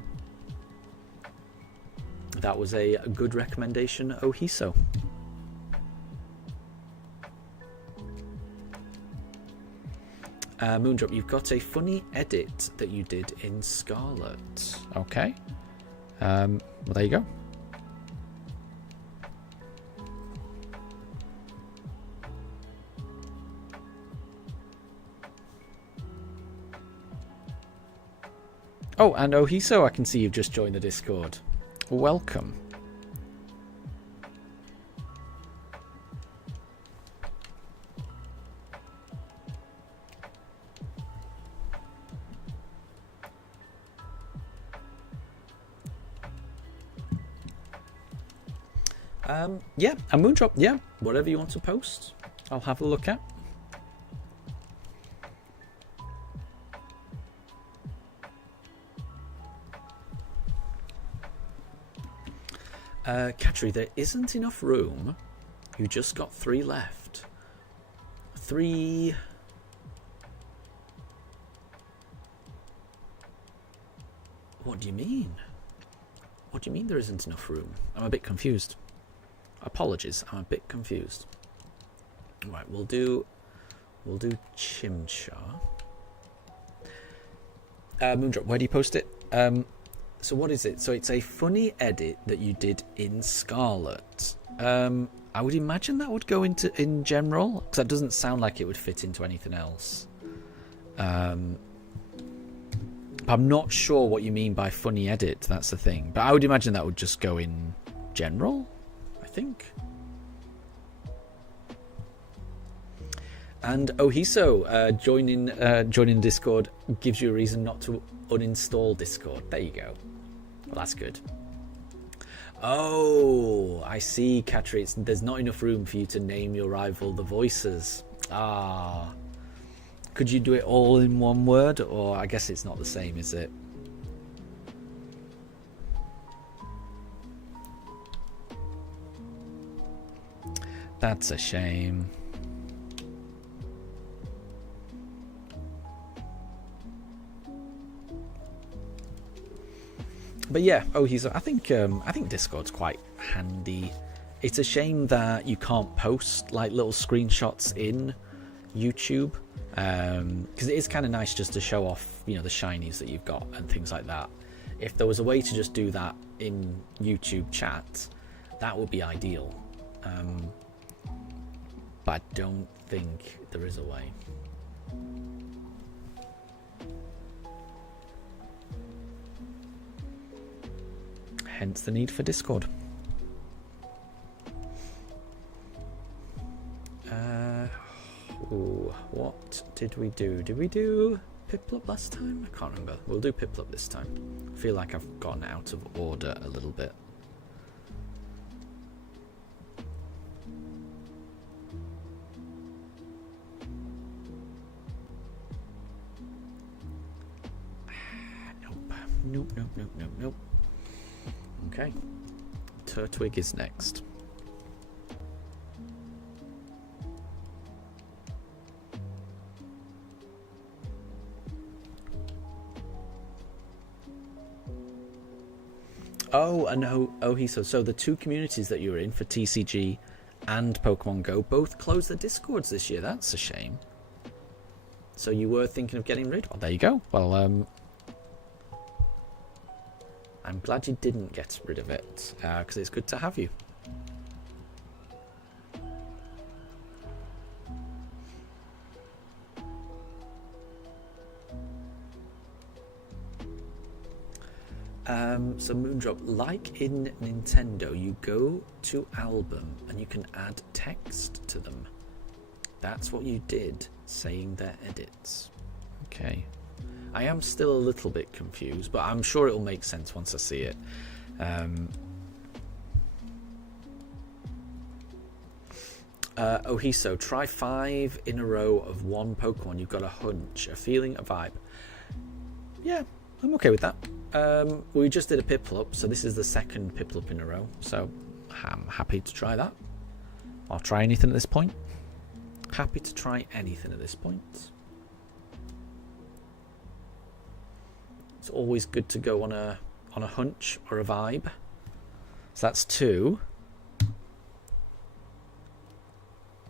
That was a good recommendation, Ohiso. Moondrop, you've got a funny edit that you did in Scarlet. Okay. Well, there you go. Oh, and Ohiso, I can see you've just joined the Discord. Welcome. Yeah, a Moondrop, yeah. Whatever you want to post, I'll have a look at. Katri, there isn't enough room. You just got 3 left. 3... What do you mean? What do you mean there isn't enough room? I'm a bit confused. Apologies, I'm a bit confused. Right, we'll do Chimchar. Moondrop, where do you post it? So what is it? So it's a funny edit that you did in Scarlet. I would imagine that would go in general, because that doesn't sound like it would fit into anything else. I'm not sure what you mean by funny edit. That's the thing. But I would imagine that would just go in general, I think. And Ohiso, joining Discord gives you a reason not to uninstall Discord. There you go. Well, that's good. Oh, I see, Katri. There's not enough room for you to name your rival the Voices. Ah. Could you do it all in one word? Or I guess it's not the same, is it? That's a shame. But yeah, I think Discord's quite handy. It's a shame that you can't post like little screenshots in YouTube, because it is kind of nice just to show off, you know, the shinies that you've got and things like that. If there was a way to just do that in YouTube chat, that would be ideal. But I don't think there is a way. Hence the need for Discord. Ooh, what did we do? Did we do Piplup last time? I can't remember. We'll do Piplup this time. I feel like I've gotten out of order a little bit. Nope. Okay. Turtwig is next. Oh, and so the two communities that you were in for TCG and Pokemon Go both closed their Discords this year. That's a shame. So you were thinking of getting rid of it. There you go. Well, I'm glad you didn't get rid of it, because it's good to have you. So Moondrop, like in Nintendo, you go to album and you can add text to them. That's what you did, saying their edits. Okay. I am still a little bit confused, but I'm sure it'll make sense once I see it. Ohiso, try 5 in a row of one Pokemon. You've got a hunch, a feeling, a vibe. Yeah, I'm okay with that. We just did a Piplup, so this is the second Piplup in a row, so I'm happy to try that. I'll try anything at this point. Happy to try anything at this point. It's always good to go on a hunch or a vibe. So that's 2.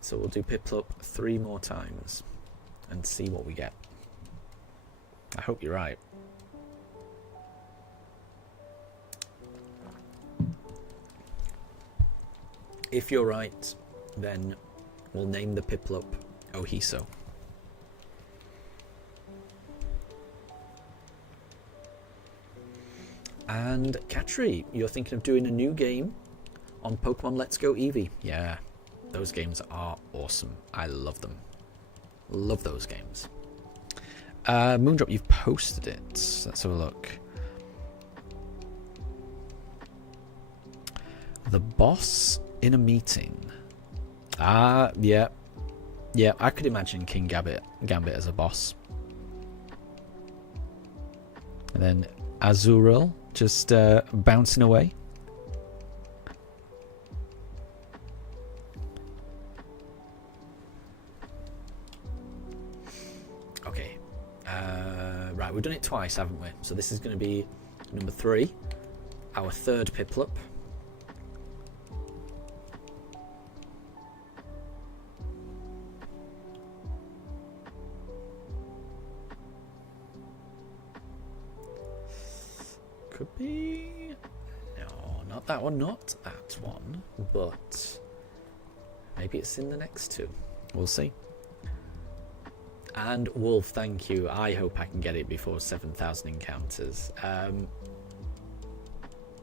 So we'll do Piplup 3 more times and see what we get. I hope you're right. If you're right, then we'll name the Piplup Ohiso. And Katri, you're thinking of doing a new game on Pokemon Let's Go Eevee. Yeah, those games are awesome. I love them. Love those games. Moondrop, you've posted it. Let's have a look. The boss in a meeting. Yeah. Yeah, I could imagine King Gambit as a boss. And then Azurill just bouncing away. Okay. Right, we've done it twice, haven't we? So this is going to be number 3. Our third Piplup. Could be... No, not that one, not that one. But maybe it's in the next 2. We'll see. And Wolf, thank you. I hope I can get it before 7,000 encounters.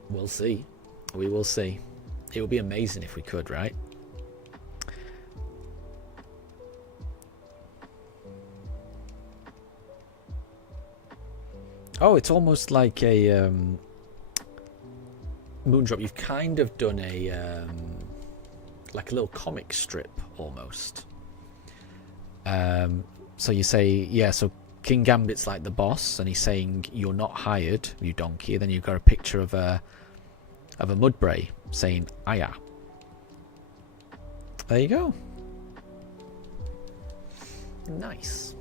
We'll see. We will see. It would be amazing if we could, right? Oh, it's almost like a Moondrop. You've kind of done a like a little comic strip almost. So you say, yeah. So King Gambit's like the boss, and he's saying, "You're not hired, you donkey." And then you've got a picture of a Mudbray saying, "Aya." There you go. Nice.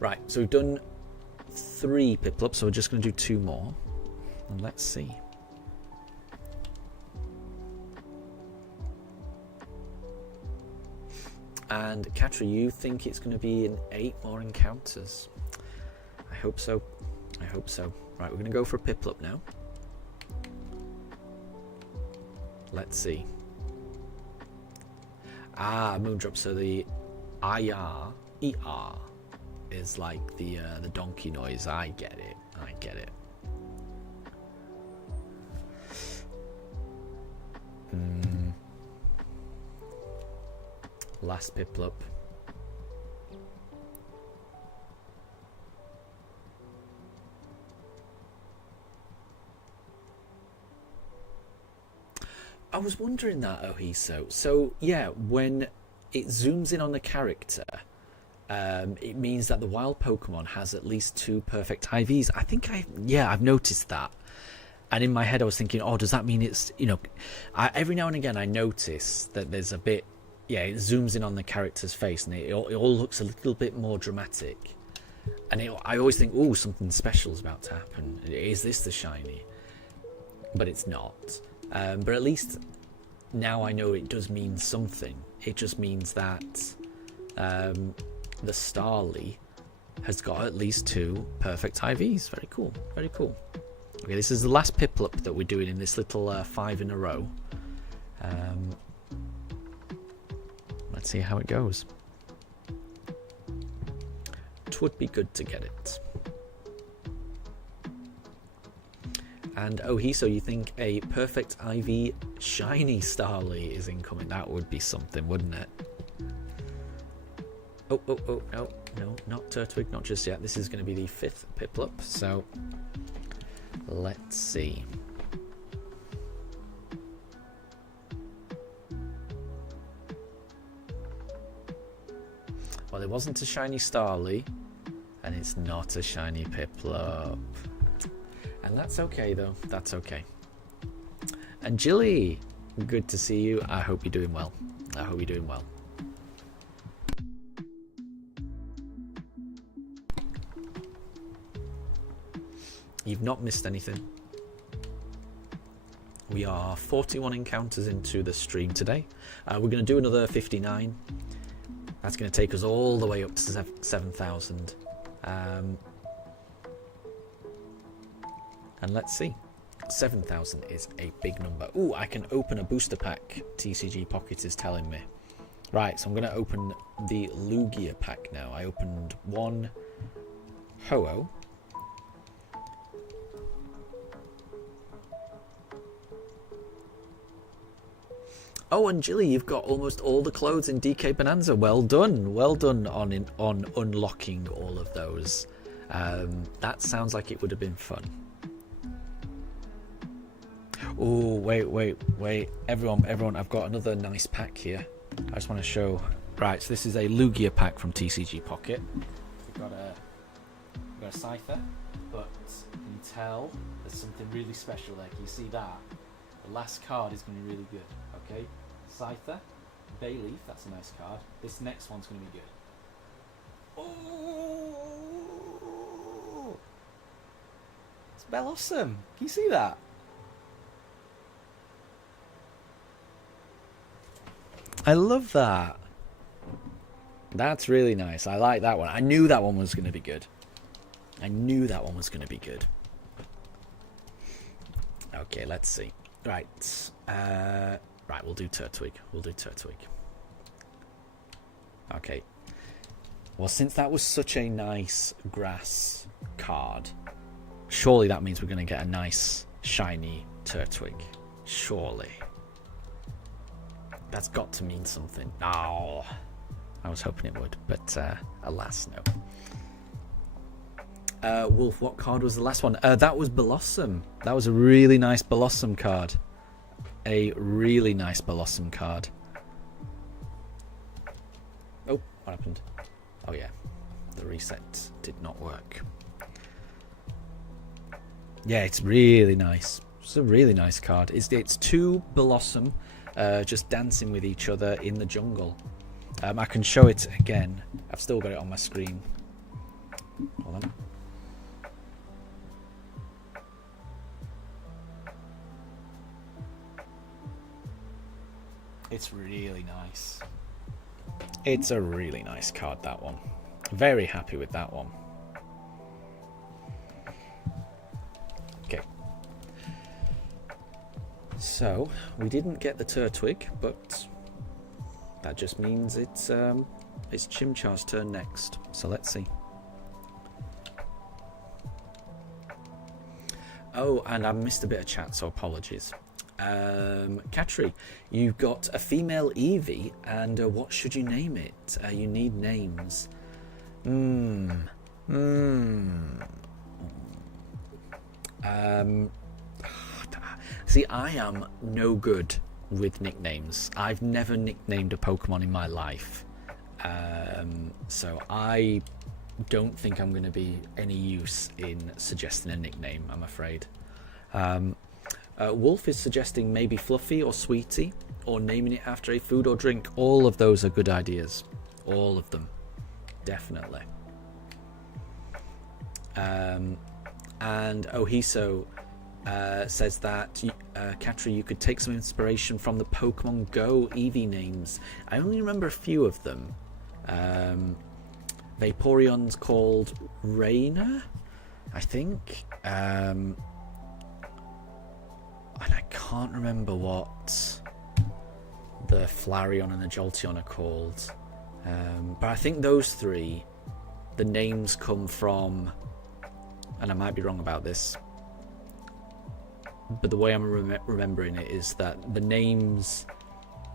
Right, so we've done 3 Piplups, so we're just going to do 2 more. And let's see. And Katri, you think it's going to be in 8 more encounters? I hope so. I hope so. Right, we're going to go for a Piplup now. Let's see. Ah, Moondrop. So the IR, ER is like the donkey noise. I get it. I get it. Last Piplup. I was wondering that, Ohiso. So yeah, when it zooms in on the character, it means that the wild Pokemon has at least 2 perfect IVs. I think I've noticed that. And in my head I was thinking, oh, does that mean it's, every now and again I notice that there's a bit, it zooms in on the character's face and it all looks a little bit more dramatic. And I always think, oh, something special is about to happen. Is this the shiny? But it's not. But at least now I know it does mean something. It just means that the Starly has got at least 2 perfect IVs. Very cool. Very cool. Okay, this is the last Piplup that we're doing in this little 5 in a row. Let's see how it goes. It would be good to get it. And Ohiso, you think a perfect IV shiny Starly is incoming? That would be something, wouldn't it? Oh, no, not Turtwig, not just yet. This is going to be the 5th Piplup, so let's see. Well, it wasn't a shiny Starly, and it's not a shiny Piplup. And that's okay, though. That's okay. And Jilly, good to see you. I hope you're doing well. I hope you're doing well. You've not missed anything. We are 41 encounters into the stream today. We're going to do another 59. That's going to take us all the way up to 7,000. And let's see. 7,000 is a big number. Ooh, I can open a booster pack, TCG Pocket is telling me. Right, so I'm going to open the Lugia pack now. I opened 1 Ho-Oh. Oh, and Jilly, you've got almost all the clothes in DK Bonanza. Well done. Well done on unlocking all of those. That sounds like it would have been fun. Oh, wait. Everyone, I've got another nice pack here. I just want to show. Right, so this is a Lugia pack from TCG Pocket. We've got a Scyther, but can you tell there's something really special there? Can you see that? The last card is going to be really good. Okay, Scyther, Bayleaf, that's a nice card. This next one's going to be good. Oh, it's Bellossom. Can you see that? I love that. That's really nice. I like that one. I knew that one was going to be good. Okay, let's see. Right. Right, we'll do Turtwig. Okay. Well, since that was such a nice grass card, surely that means we're going to get a nice shiny Turtwig. Surely. That's got to mean something. Oh, I was hoping it would, but alas, no. Wolf, what card was the last one? That was Bellossom. That was a really nice Bellossom card. A really nice Bellossom card. Oh, what happened? Oh yeah, the reset did not work. Yeah, it's really nice. It's a really nice card. It's 2 Bellossom just dancing with each other in the jungle. I can show it again. I've still got it on my screen. Hold on. It's really nice. It's a really nice card, that one. Very happy with that one. Okay. So, we didn't get the Turtwig, but that just means it's Chimchar's turn next. So let's see. Oh, and I missed a bit of chat, so apologies. Katri, you've got a female Eevee, and what should you name it? You need names. See, I am no good with nicknames. I've never nicknamed a Pokemon in my life. So I don't think I'm going to be any use in suggesting a nickname, I'm afraid. Wolf is suggesting maybe Fluffy or Sweetie, or naming it after a food or drink. All of those are good ideas. All of them. Definitely. And Ohiso says that, Katri, you could take some inspiration from the Pokemon Go Eevee names. I only remember a few of them. Vaporeon's called Raina, I think. And I can't remember what the Flareon and the Jolteon are called. But I think those three, the names come from, and I might be wrong about this, but the way I'm remembering it is that the names,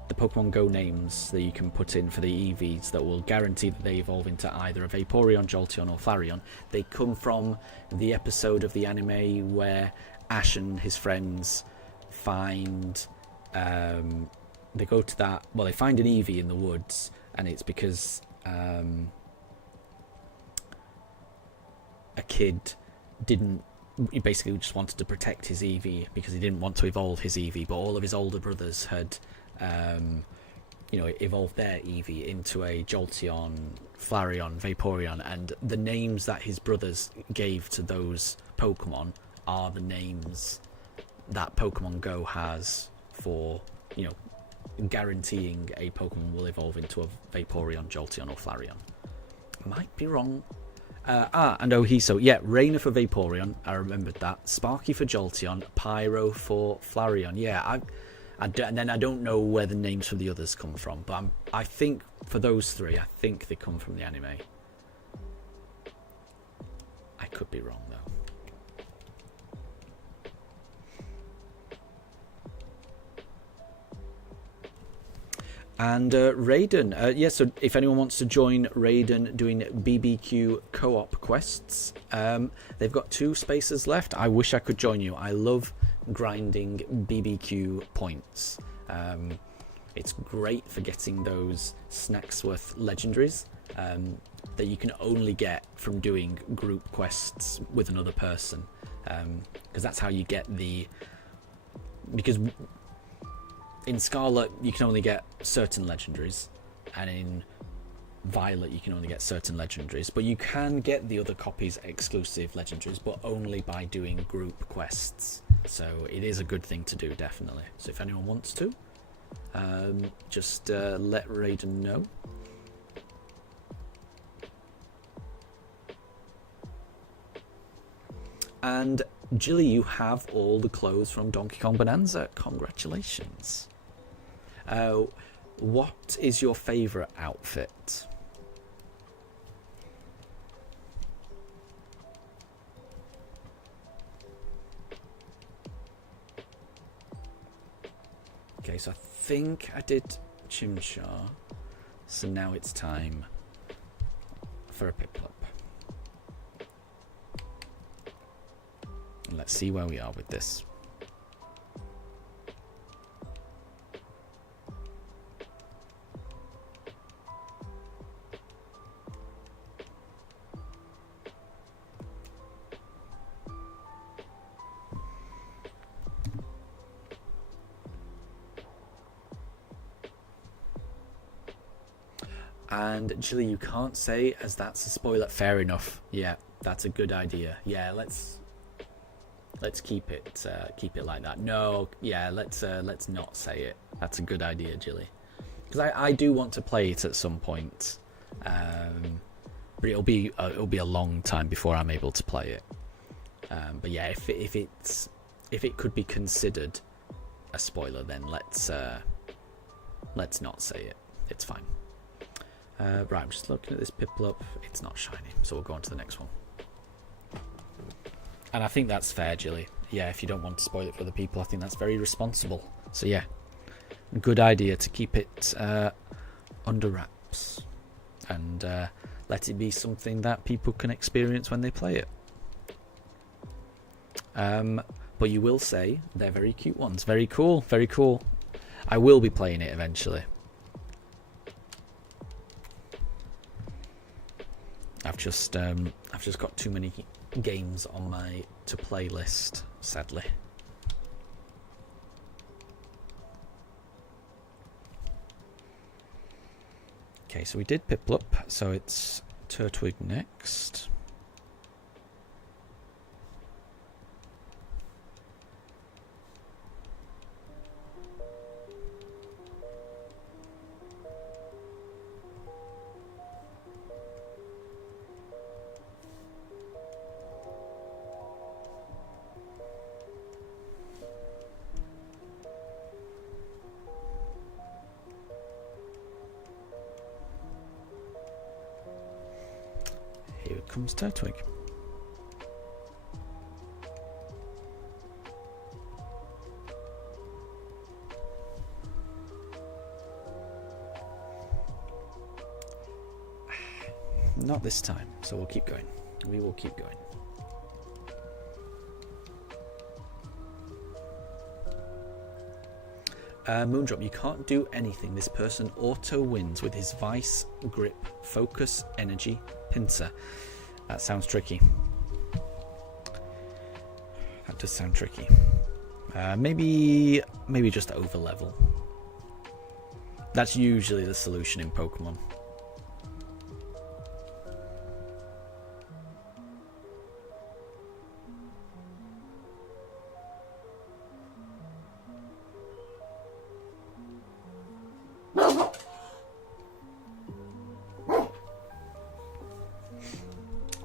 the Pokemon Go names that you can put in for the EVs that will guarantee that they evolve into either a Vaporeon, Jolteon or Flareon, they come from the episode of the anime where Ash and his friends find, they go to that, well, they find an Eevee in the woods, and it's because a kid he basically just wanted to protect his Eevee because he didn't want to evolve his Eevee, but all of his older brothers had evolved their Eevee into a Jolteon, Flareon, Vaporeon, and the names that his brothers gave to those Pokemon are the names that Pokemon Go has for, guaranteeing a Pokemon will evolve into a Vaporeon, Jolteon or Flareon. Might be wrong. And Ohiso, yeah, Raina for Vaporeon, I remembered that. Sparky for Jolteon, Pyro for Flareon. Yeah, and then I don't know where the names for the others come from, but I think for those three, I think they come from the anime. I could be wrong though. And Raiden, so if anyone wants to join Raiden doing BBQ co-op quests, they've got 2 spaces left. I wish I could join you. I love grinding BBQ points. It's great for getting those Snacksworth legendaries that you can only get from doing group quests with another person, because that's how you get because in Scarlet you can only get certain legendaries, and in Violet you can only get certain legendaries, but you can get the other copies exclusive legendaries, but only by doing group quests. So it is a good thing to do, definitely. So if anyone wants to, just let Raiden know. And Jilly, you have all the clothes from Donkey Kong Bonanza. Congratulations. What is your favourite outfit? Okay, so I think I did Chimchar. So now it's time for a Piplup. Let's see where we are with this. And Jilly, you can't say as that's a spoiler. Fair enough. Yeah, that's a good idea. Yeah, let's keep it like that. No, yeah, let's not say it. That's a good idea, Jilly. Because I do want to play it at some point, but it'll be a long time before I'm able to play it. But yeah, if it could be considered a spoiler, then let's not say it. It's fine. Right, I'm just looking at this Piplup. It's not shiny, so we'll go on to the next one. And I think that's fair, Jilly. Yeah, if you don't want to spoil it for other people, I think that's very responsible. So yeah, good idea to keep it under wraps and let it be something that people can experience when they play it. But you will say they're very cute ones. Very cool, very cool. I will be playing it eventually. I've just got too many games on my to play list, sadly. Okay, so we did Piplup, so it's Turtwig next. Here comes Turtwig. Not this time, so we'll keep going. We will keep going. Moondrop, you can't do anything. This person auto wins with his vice, grip, focus, energy, pincer. That sounds tricky. That does sound tricky. Maybe just over level. That's usually the solution in Pokemon.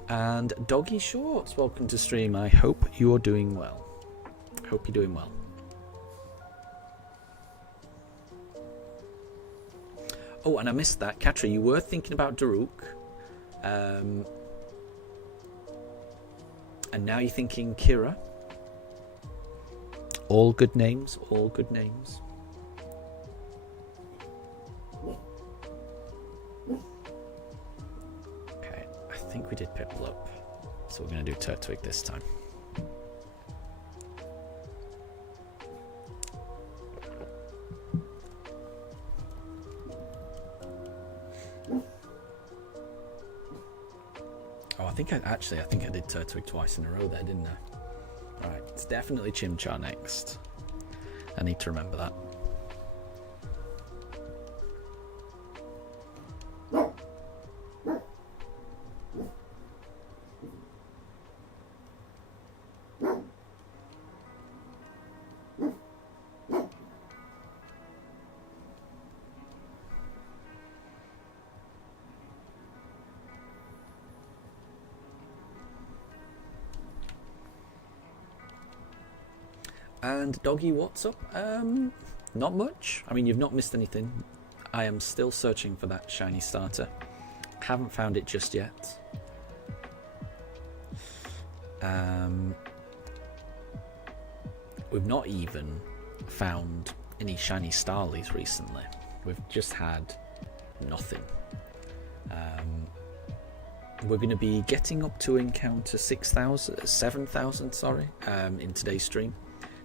And Doggy Shorts, welcome to stream. I hope you're doing well. Hope you're doing well. Oh, and I missed that. Katri, you were thinking about Daruk. And now you're thinking Kira. All good names, all good names. I think we did Piplup, so we're going to do Turtwig this time. Oh, I think I did Turtwig twice in a row there, didn't I? Alright, it's definitely Chimchar next. I need to remember that. And Doggy, what's up? Not much. I mean, you've not missed anything. I am still searching for that shiny starter. Haven't found it just yet. We've not even found any shiny Starlies recently. We've just had nothing. We're going to be getting up to encounter 7,000, sorry, in today's stream.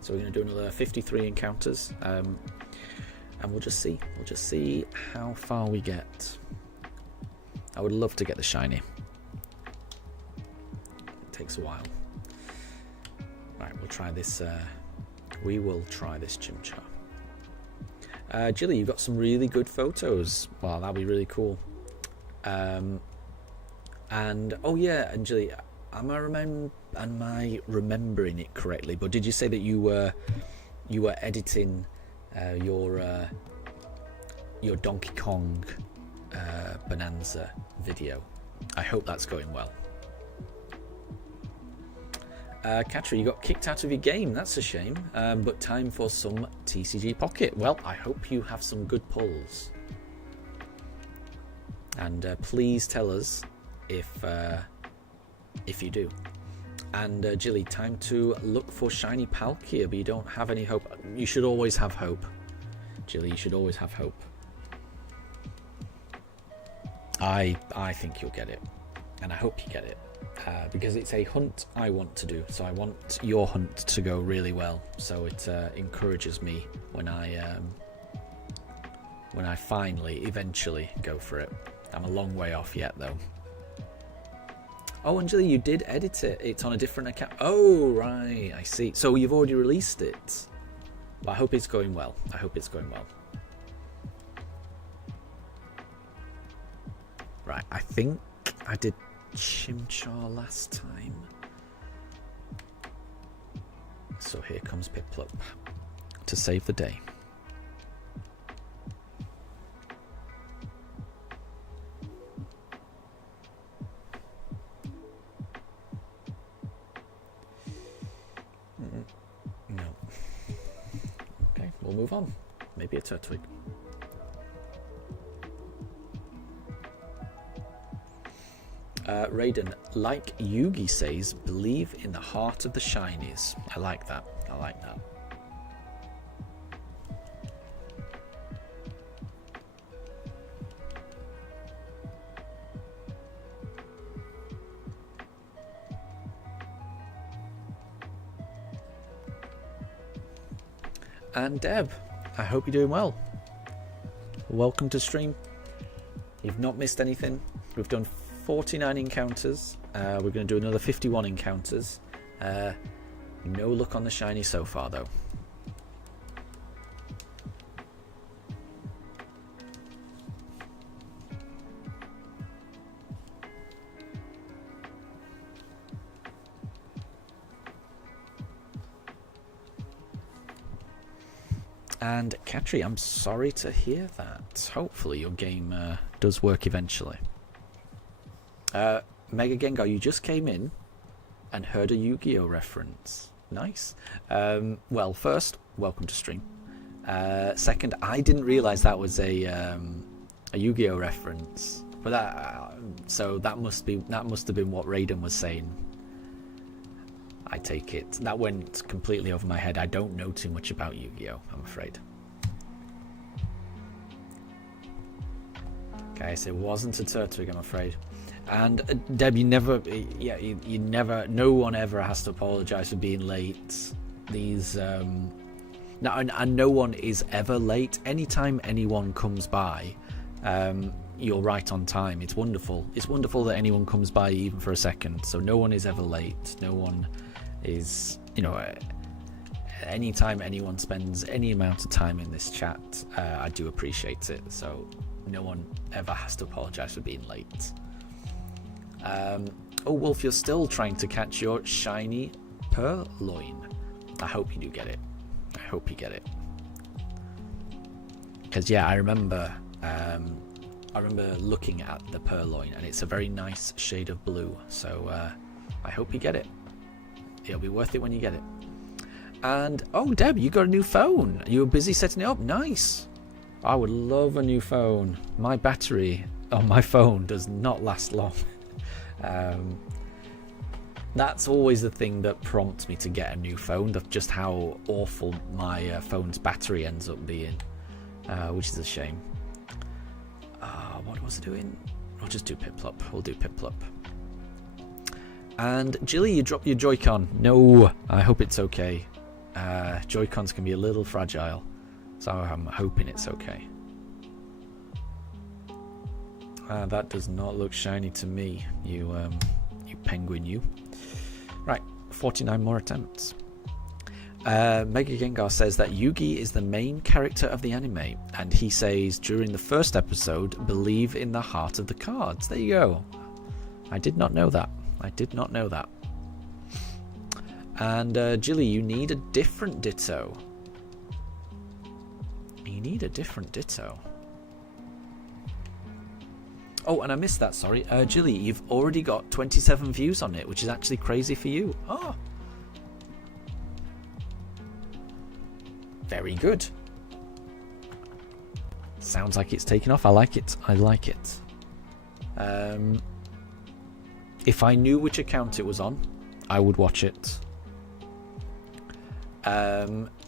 So we're going to do another 53 encounters, and we'll just see. We'll just see how far we get. I would love to get the shiny. It takes a while. Right, we'll try this. We will try this Chimchar. Jilly, you've got some really good photos. Wow, that'll be really cool. And oh yeah, Anjali, am I remembering it correctly? But did you say that you were editing your Donkey Kong Bonanza video? I hope that's going well. Katri, you got kicked out of your game. That's a shame. But time for some TCG Pocket. Well, I hope you have some good pulls. And please tell us if you do. And Jilly, time to look for shiny Palkia, but you don't have any hope. You should always have hope. Jilly, you should always have hope. I think you'll get it. And I hope you get it. Because it's a hunt I want to do. So I want your hunt to go really well. So it encourages me when I finally, eventually go for it. I'm a long way off yet, though. Oh, Anjali, you did edit it. It's on a different account. Oh, right. I see. So you've already released it. Well, I hope it's going well. I hope it's going well. Right. I think I did Chimchar last time. So here comes Piplup to save the day. No. Okay, we'll move on. Maybe a Turtwig. Raiden, like Yugi says, believe in the heart of the shinies. I like that. I like that. And Deb, I hope you're doing well. Welcome to stream. You've not missed anything. We've done 49 encounters. We're going to do another 51 encounters. No luck on the shiny so far, though. And Katri, I'm sorry to hear that. Hopefully your game does work eventually. Mega Gengar, you just came in and heard a Yu-Gi-Oh reference. Nice. Well, first, welcome to stream. Second, I didn't realise that was a Yu-Gi-Oh reference. But so that must have been what Raiden was saying. I take it. That went completely over my head. I don't know too much about Yu-Gi-Oh, I'm afraid. Okay, so it wasn't a Turtwig, I'm afraid. And Deb, you never, no one ever has to apologise for being late. These, and no one is ever late. Anytime anyone comes by, you're right on time. It's wonderful. It's wonderful that anyone comes by even for a second. So no one is ever late. No one is, anytime anyone spends any amount of time in this chat, I do appreciate it. So no one ever has to apologise for being late. Oh, Wolf, you're still trying to catch your shiny Purloin. I hope you do get it. I hope you get it. Because, yeah, I remember looking at the Purloin, and it's a very nice shade of blue. So I hope you get it. It'll be worth it when you get it. And, oh, Deb, you got a new phone. You were busy setting it up. Nice. I would love a new phone. My battery on my phone does not last long. That's always the thing that prompts me to get a new phone, just how awful my phone's battery ends up being, which is a shame. What was I doing? I'll just do Piplup. We'll do Piplup. And Jilly, you dropped your Joy-Con. No, I hope it's okay. Joy-Cons can be a little fragile, so I'm hoping it's okay. That does not look shiny to me, you penguin, you. Right, 49 more attempts. Mega Gengar says that Yugi is the main character of the anime, and he says during the first episode, believe in the heart of the cards. There you go. I did not know that. I did not know that. And Jilly, you need a different Ditto. You need a different Ditto. Oh, and I missed that, sorry. Jilly, you've already got 27 views on it, which is actually crazy for you. Oh. Very good. Sounds like it's taken off. I like it. I like it. If I knew which account it was on, I would watch it.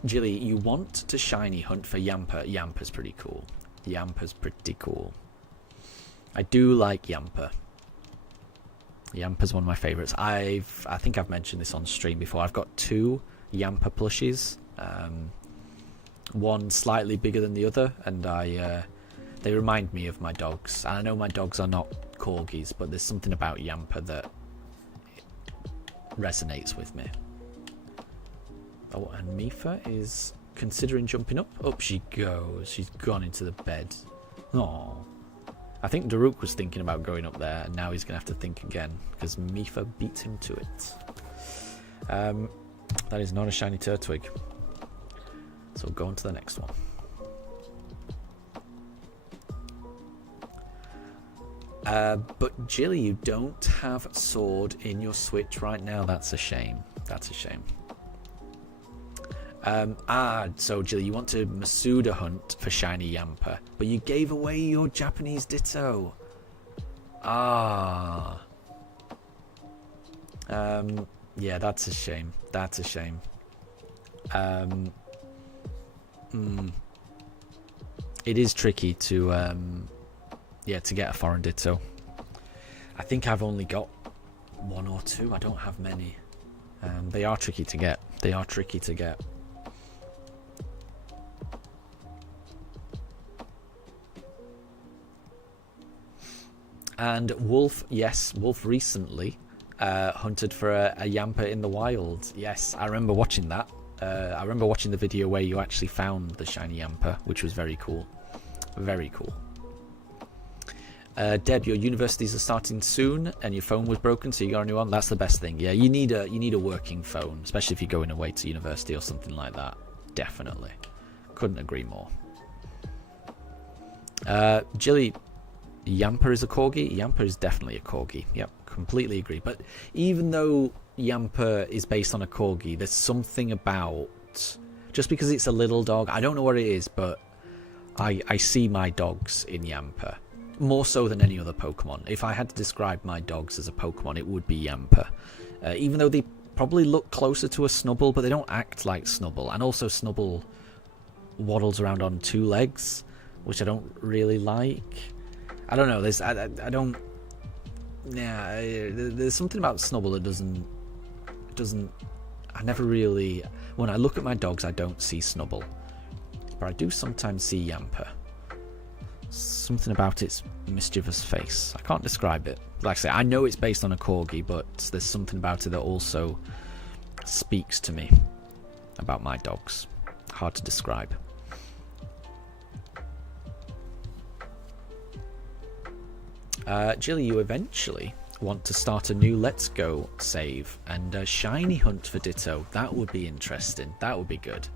Jilly, you want to shiny hunt for Yamper. Yamper's pretty cool. Yamper's pretty cool. I do like Yamper. Yamper's one of my favourites. I think I've mentioned this on stream before. I've got 2 Yamper plushies. One slightly bigger than the other, and they remind me of my dogs. And I know my dogs are not corgis, but there's something about Yamper that resonates with me. Oh, and Mifa is considering jumping up. Up she goes. She's gone into the bed. Oh, I think Daruk was thinking about going up there, and now he's going to have to think again, because Mifa beat him to it. That is not a shiny Turtwig. So we'll go on to the next one. But Jilly, you don't have Sword in your Switch right now. That's a shame. That's a shame. So Jilly, you want to Masuda hunt for shiny Yamper, but you gave away your Japanese Ditto. Yeah, that's a shame. That's a shame. It is tricky to to get a foreign Ditto. I think I've only got 1 or 2. I don't have many. They are tricky to get. They are tricky to get. And Wolf, yes, Wolf recently hunted for a Yamper in the wild. Yes, I remember watching that. I remember watching the video where you actually found the shiny Yamper, which was very cool. Very cool. Deb, your universities are starting soon, and your phone was broken, so you got a new one. That's the best thing. Yeah, you need a working phone, especially if you're going away to university or something like that. Definitely, couldn't agree more. Jilly, Yamper is a corgi. Yamper is definitely a corgi. Yep, completely agree. But even though Yamper is based on a corgi, there's something about, just because it's a little dog, I don't know what it is, but I see my dogs in Yamper. More so than any other Pokemon. If I had to describe my dogs as a Pokemon, it would be Yamper. Even though they probably look closer to a Snubbull, but they don't act like Snubbull. And also Snubbull waddles around on 2 legs, which I don't really like. I don't know. There's something about Snubbull that doesn't. I never really. When I look at my dogs, I don't see Snubbull, but I do sometimes see Yamper. Something about its mischievous face. I can't describe it. Like I say, I know it's based on a corgi, but there's something about it that also speaks to me about my dogs. Hard to describe. Jilly, you eventually want to start a new Let's Go save and a shiny hunt for Ditto. That would be interesting. That would be good.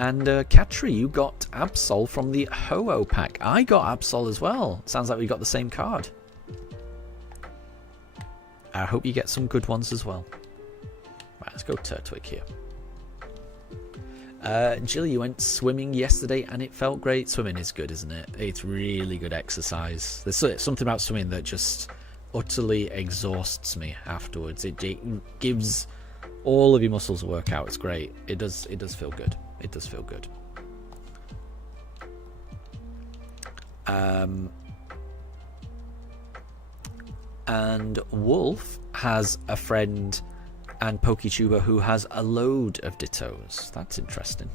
And Katri, you got Absol from the Ho-Oh pack. I got Absol as well. Sounds like we got the same card. I hope you get some good ones as well. Right, let's go Turtwig here. Jill, you went swimming yesterday and it felt great. Swimming is good, isn't it? It's really good exercise. There's something about swimming that just utterly exhausts me afterwards. It gives all of your muscles a workout. It's great. It does feel good. It does feel good. And Wolf has a friend and Poketuber who has a load of Dittos. That's interesting.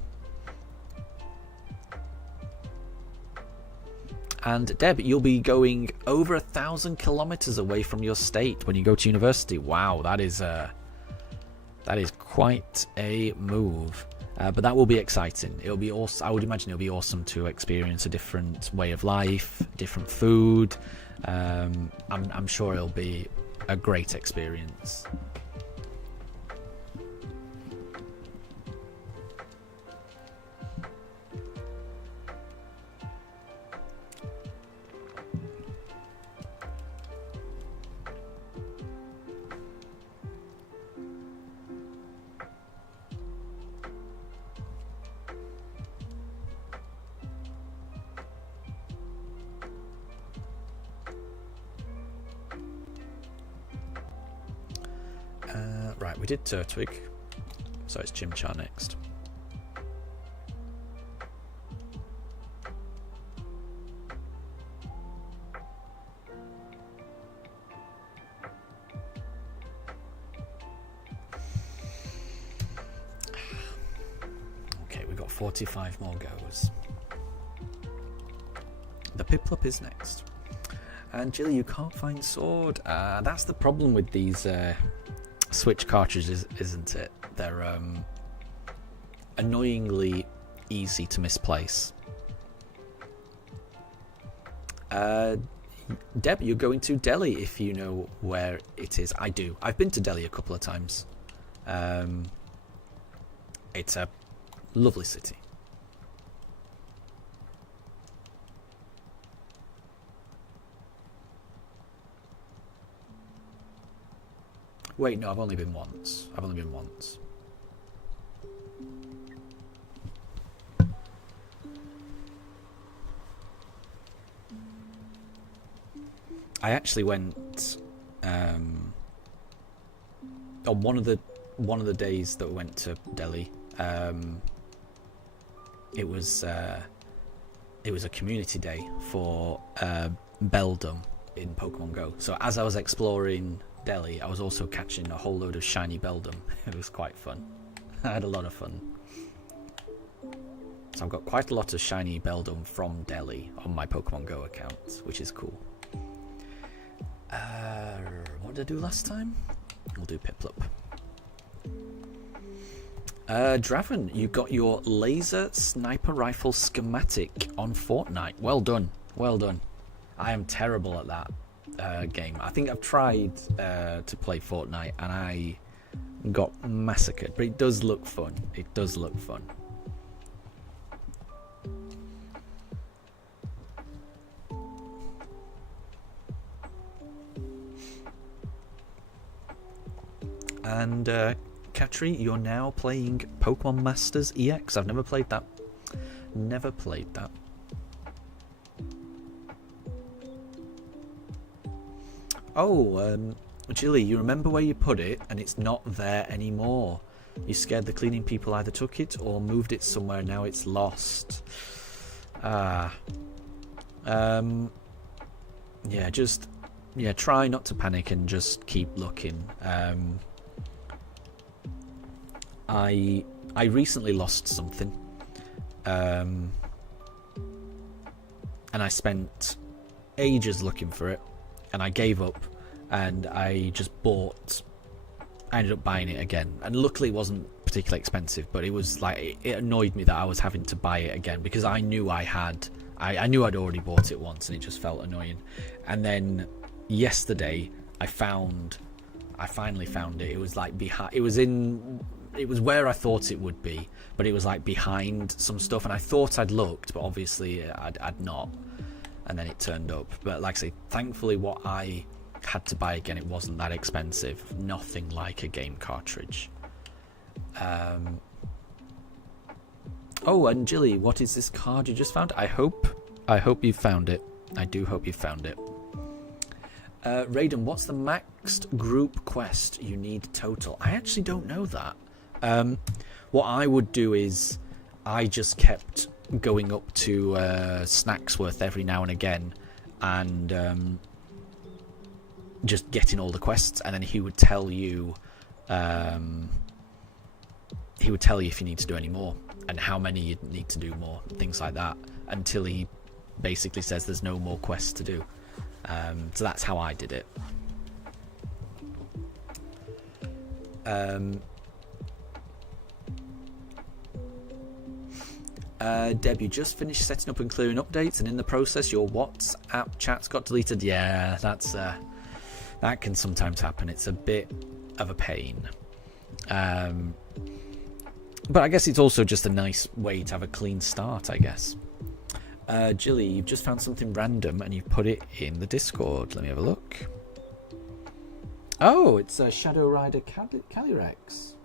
And Deb, you'll be going over 1,000 kilometers away from your state when you go to university. Wow, that is quite a move. But that will be exciting. It'll be awesome. I would imagine it'll be awesome to experience a different way of life, different food. I'm sure it'll be a great experience. Right, we did Turtwig, so it's Chimchar next. Okay, we've got 45 more goes. The Piplup is next. And Jilly, you can't find sword. That's the problem with these Switch cartridges, isn't it? They're annoyingly easy to misplace. Deb, you're going to Delhi if you know where it is. I do. I've been to Delhi a couple of times. It's a lovely city. Wait, no, I've only been once. I actually went on one of the days that we went to Delhi. It was a community day for Beldum in Pokemon Go. So as I was exploring Delhi, I was also catching a whole load of shiny Beldum. It was quite fun. I had a lot of fun. So I've got quite a lot of shiny Beldum from Delhi on my Pokemon Go account, which is cool. What did I do last time? We'll do Piplup. Draven, you got your laser sniper rifle schematic on Fortnite. Well done. Well done. I am terrible at that game. I think I've tried to play Fortnite and I got massacred, but it does look fun. It does look fun. And Katri, you're now playing Pokemon Masters EX. I've never played that. Never played that. Oh, Jilly, you remember where you put it and it's not there anymore. You scared the cleaning people either took it or moved it somewhere. Now it's lost. Yeah, try not to panic and just keep looking. I recently lost something. And I spent ages looking for it. And I gave up, and I just bought. I ended up buying it again, and luckily it wasn't particularly expensive. But it was like it annoyed me that I was having to buy it again because I knew I knew I'd already bought it once, and it just felt annoying. And then yesterday, I finally found it. It was like behind. It was where I thought it would be, but it was like behind some stuff, and I thought I'd looked, but obviously I'd not. And then it turned up. But like I say, thankfully what I had to buy again, it wasn't that expensive. Nothing like a game cartridge. Oh, and Jilly, what is this card you just found? I hope you found it. I do hope you found it. Raiden, what's the maxed group quest you need total? I actually don't know that. What I would do is I just kept going up to Snacksworth every now and again and just getting all the quests, and then he would tell you if you need to do any more and how many you'd need to do more, things like that, until he basically says there's no more quests to do. So that's how I did it. Deb, you just finished setting up and clearing updates, and in the process your WhatsApp chat's got deleted. Yeah, that can sometimes happen. It's a bit of a pain. But I guess it's also just a nice way to have a clean start, I guess. Jilly, you've just found something random and you've put it in the Discord. Let me have a look. Oh, it's a Shadow Rider Calyrex.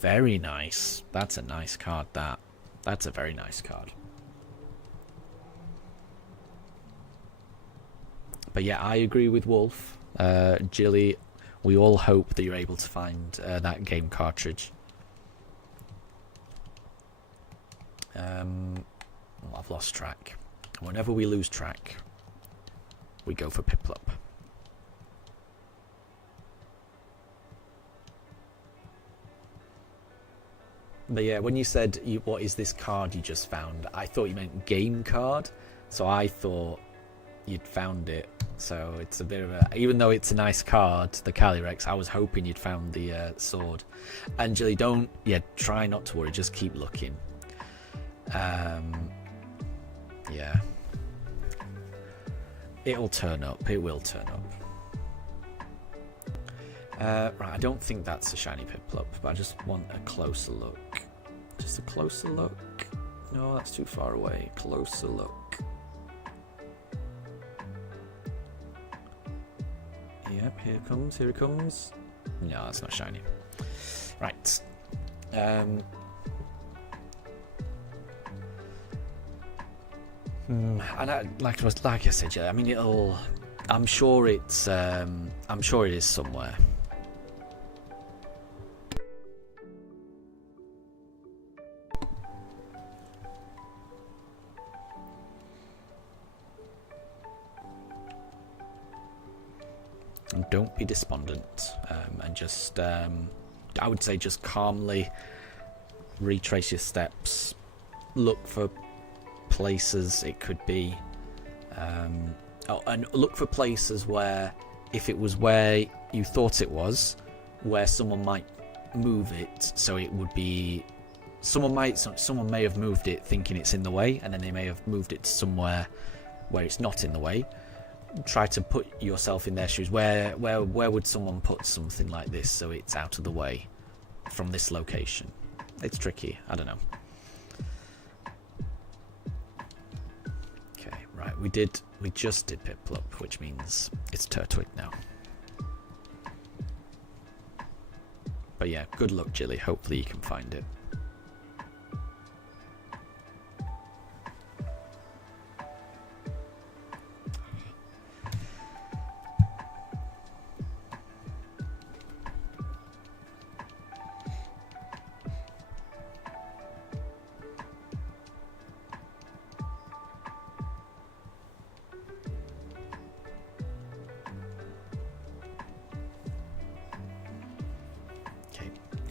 Very nice. That's a nice card, that. That's a very nice card. But yeah, I agree with Wolf. Jilly, we all hope that you're able to find that game cartridge. I've lost track. Whenever we lose track, we go for Piplup. But yeah, when you said, what is this card you just found? I thought you meant game card. So I thought you'd found it. So it's a bit of a... Even though it's a nice card, the Calyrex, I was hoping you'd found the sword. Angeli, don't... Yeah, try not to worry. Just keep looking. Yeah. It'll turn up. It will turn up. Right, I don't think that's a shiny Piplup, but I just want a closer look. Just a closer look. No, that's too far away. Closer look. Yep, here it comes, here it comes. No, that's not shiny. Right. And like I said, yeah, I mean, I'm sure it is somewhere. And don't be despondent, and just, I would say, just calmly retrace your steps, look for places it could be, and look for places where, if it was where you thought it was, where someone might move it, so it would be, someone may have moved it thinking it's in the way, and then they may have moved it to somewhere where it's not in the way. Try to put yourself in their shoes. Where would someone put something like this so it's out of the way from this location? It's tricky. I don't know. Okay, right. We just did Piplup, which means it's Turtwig now. But yeah, good luck, Jilly. Hopefully you can find it.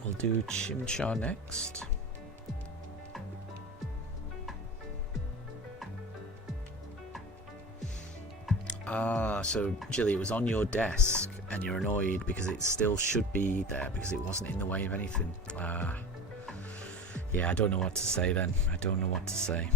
We'll do Chimchar next. Ah, so Jilly, it was on your desk and you're annoyed because it still should be there because it wasn't in the way of anything. Yeah, I don't know what to say then. I don't know what to say.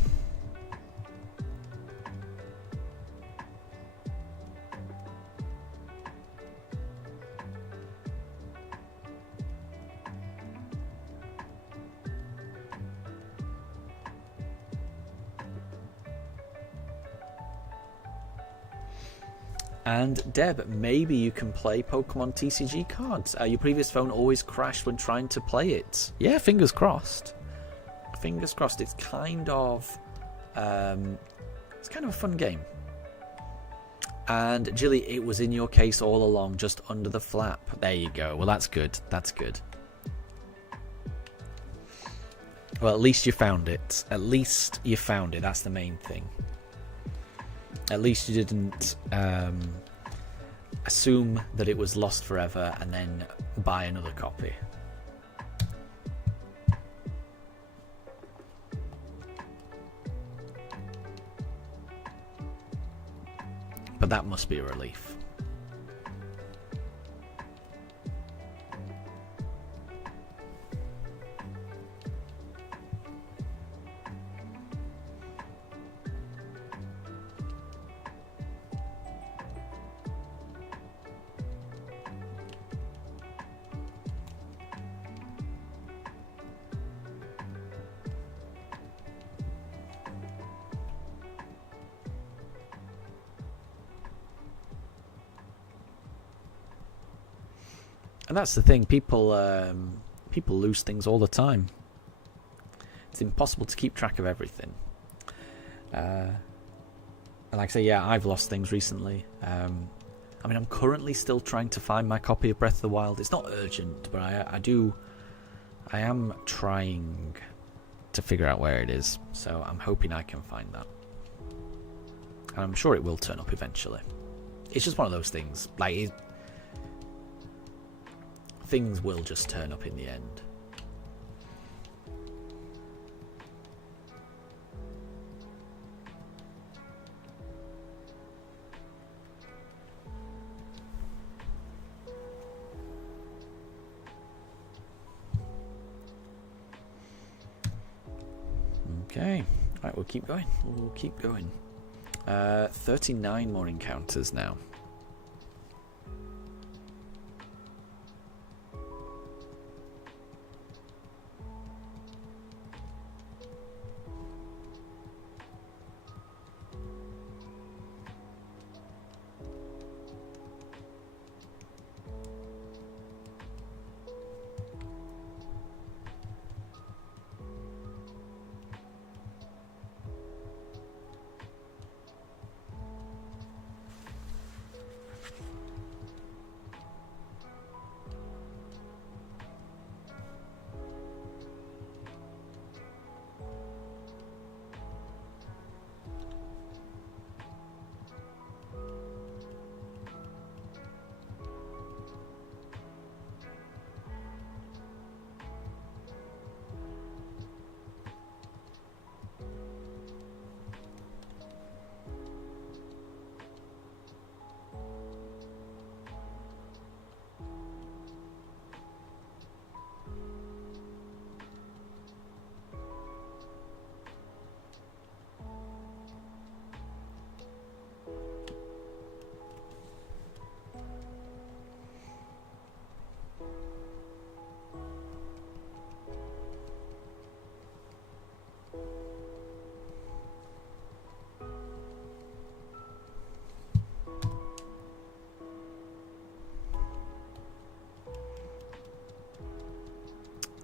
And Deb, maybe you can play Pokemon TCG cards. Your previous phone always crashed when trying to play it. Yeah, fingers crossed. Fingers crossed. It's kind of a fun game. And Jilly, it was in your case all along, just under the flap. There you go. Well, that's good. That's good. Well, at least you found it. At least you found it. That's the main thing. At least you didn't assume that it was lost forever and then buy another copy. that must be a relief. And that's the thing, people lose things all the time. It's impossible to keep track of everything. And like I say, yeah, I've lost things recently. I mean, I'm currently still trying to find my copy of Breath of the Wild. It's not urgent, but I am trying to figure out where it is. So I'm hoping I can find that. And I'm sure it will turn up eventually. It's just one of those things. Like, things will just turn up in the end. Okay, right, we'll keep going. We'll keep going. 39 more encounters now.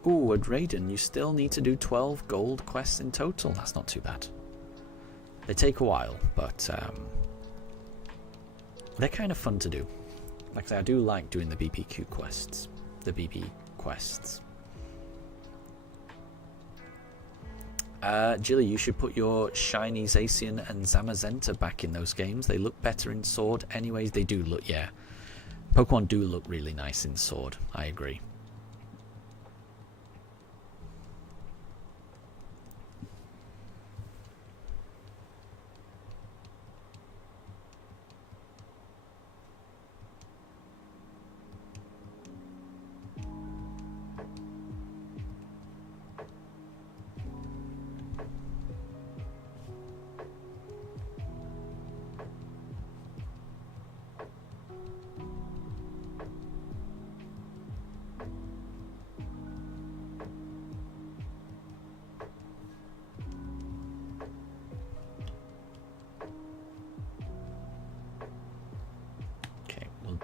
Ooh, at Raiden, you still need to do 12 gold quests in total. That's not too bad. They take a while, but they're kind of fun to do. Like I say, I do like doing the BBQ quests. The BB quests. Jilly, you should put your shinies Zacian and Zamazenta back in those games. They look better in Sword. Anyways, they do look, yeah. Pokemon do look really nice in Sword. I agree.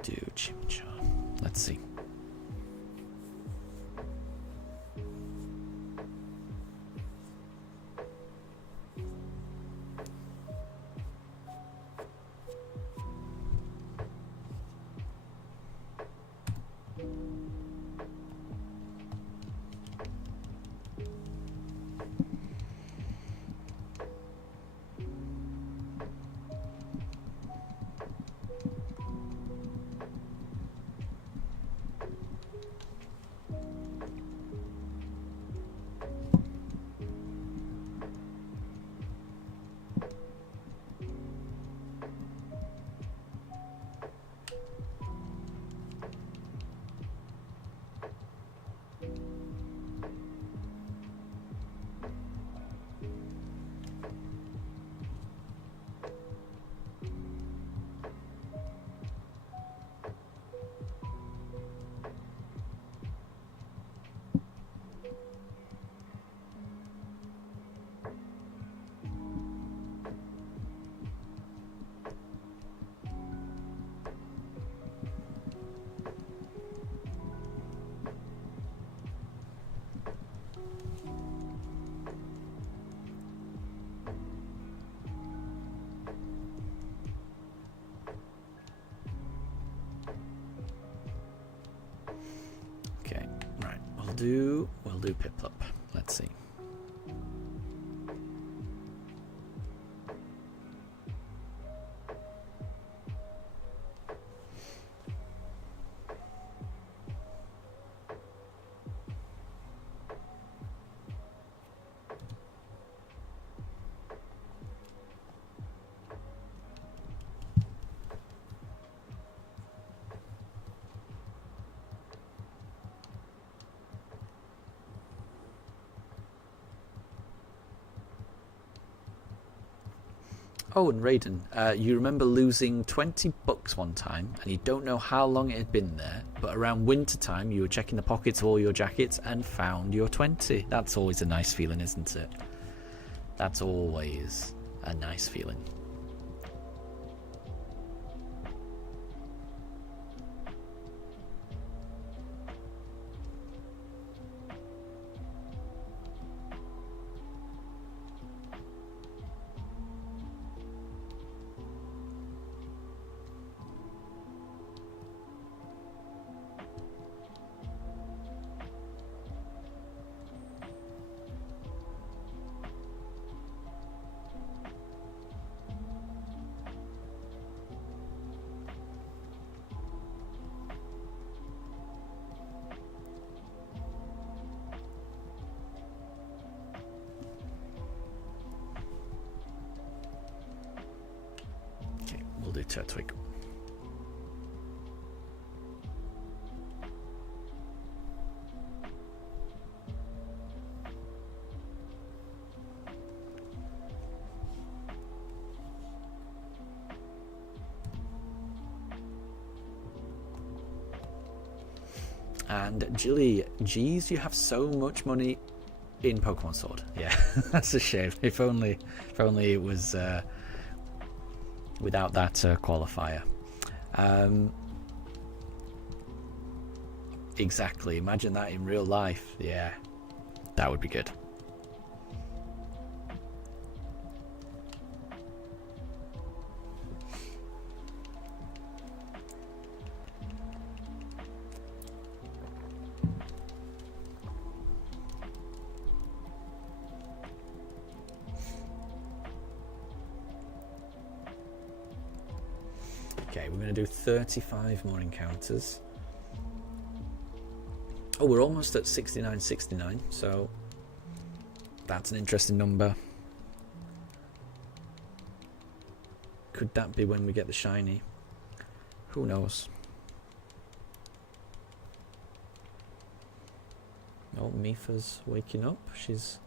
Do Chimchar. Let's see. do Piplup. Let's see. Oh, and Raiden, you remember losing 20 bucks one time, and you don't know how long it had been there, but around winter time you were checking the pockets of all your jackets and found your 20. That's always a nice feeling, isn't it? That's always a nice feeling. Do Turtwig. And Jilly, geez, you have so much money in Pokemon Sword. Yeah, that's a shame. If only it was without that qualifier. Exactly. Imagine that in real life. Yeah, that would be good. Okay, we're going to do 35 more encounters. Oh, we're almost at 69, so that's an interesting number. Could that be when we get the shiny? Who knows? Oh, Mifa's waking up. She's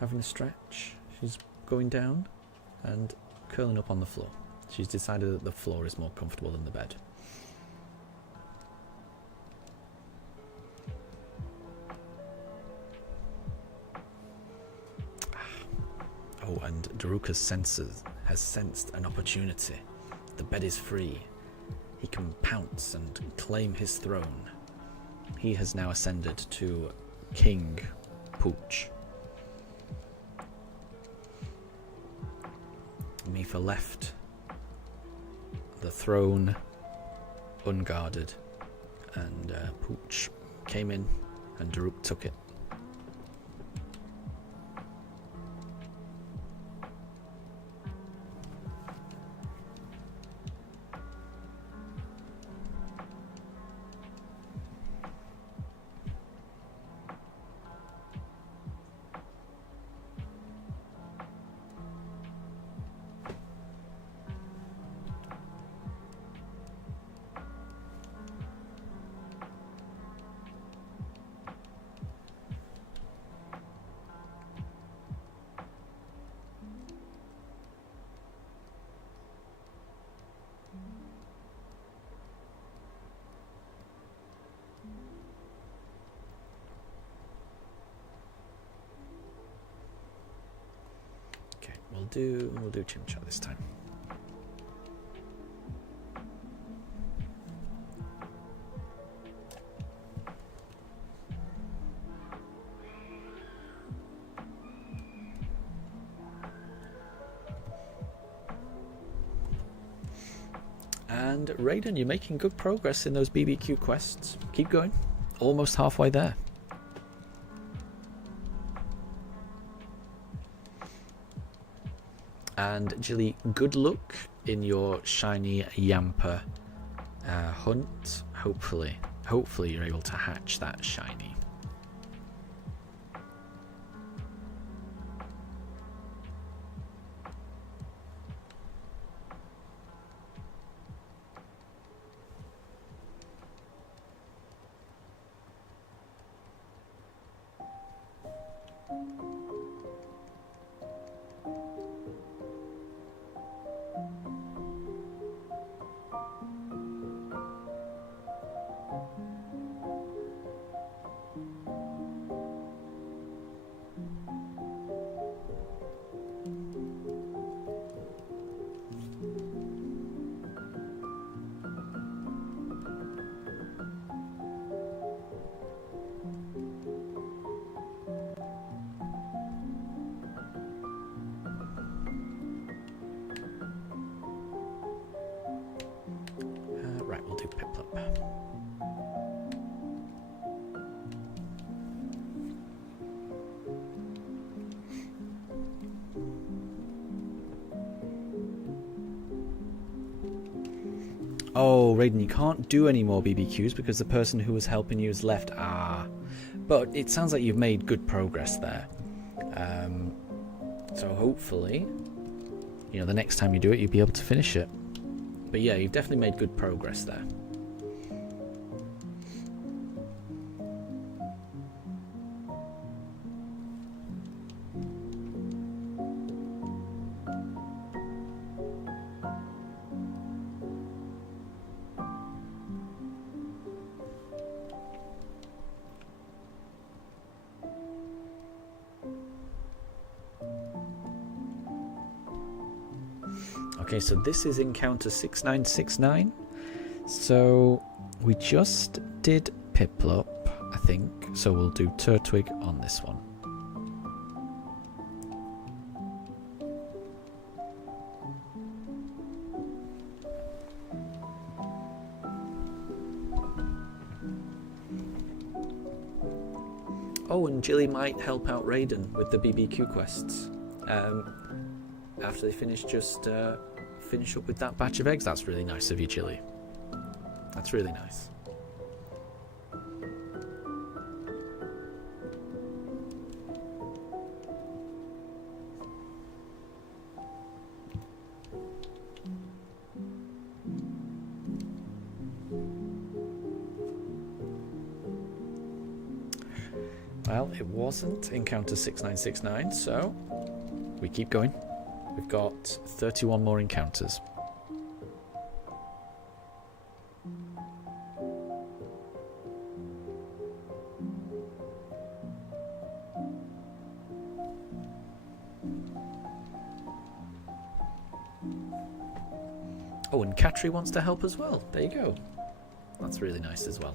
having a stretch. She's going down and curling up on the floor. She's decided that the floor is more comfortable than the bed. Oh, and Daruka's senses has sensed an opportunity. The bed is free. He can pounce and claim his throne. He has now ascended to King Pooch. Mifa left the throne unguarded, and Pooch came in and Daruk took it. We'll do Chimchar this time. And Raiden, you're making good progress in those BBQ quests. Keep going. almost halfway there. And Jilly, good luck in your shiny Yamper hunt. Hopefully you're able to hatch that shiny. Right, we'll do Piplup. Oh, Raiden, you can't do any more BBQs because the person who was helping you has left. Ah, but it sounds like you've made good progress there. So hopefully, you know, the next time you do it, you'll be able to finish it. But yeah, you've definitely made good progress there. Okay, so this is encounter 6969. So we just did Piplup, I think. So we'll do Turtwig on this one. Oh, and Jilly might help out Raiden with the BBQ quests. After they finish, just finish up with that batch of eggs. That's really nice of you, Jilly. That's really nice. Well, it wasn't encounter 6969, so we keep going. We've got 31 more encounters. Oh, and Katri wants to help as well. There you go. That's really nice as well.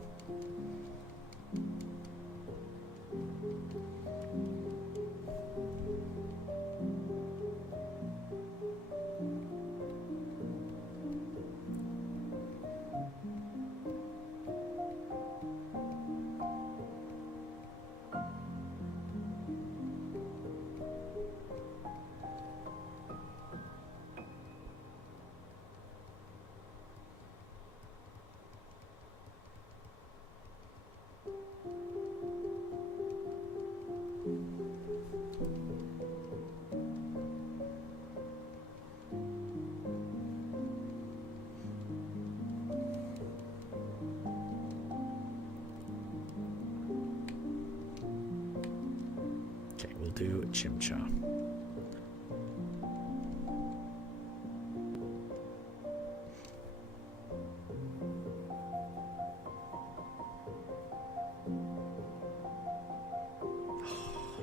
Do Chimchar.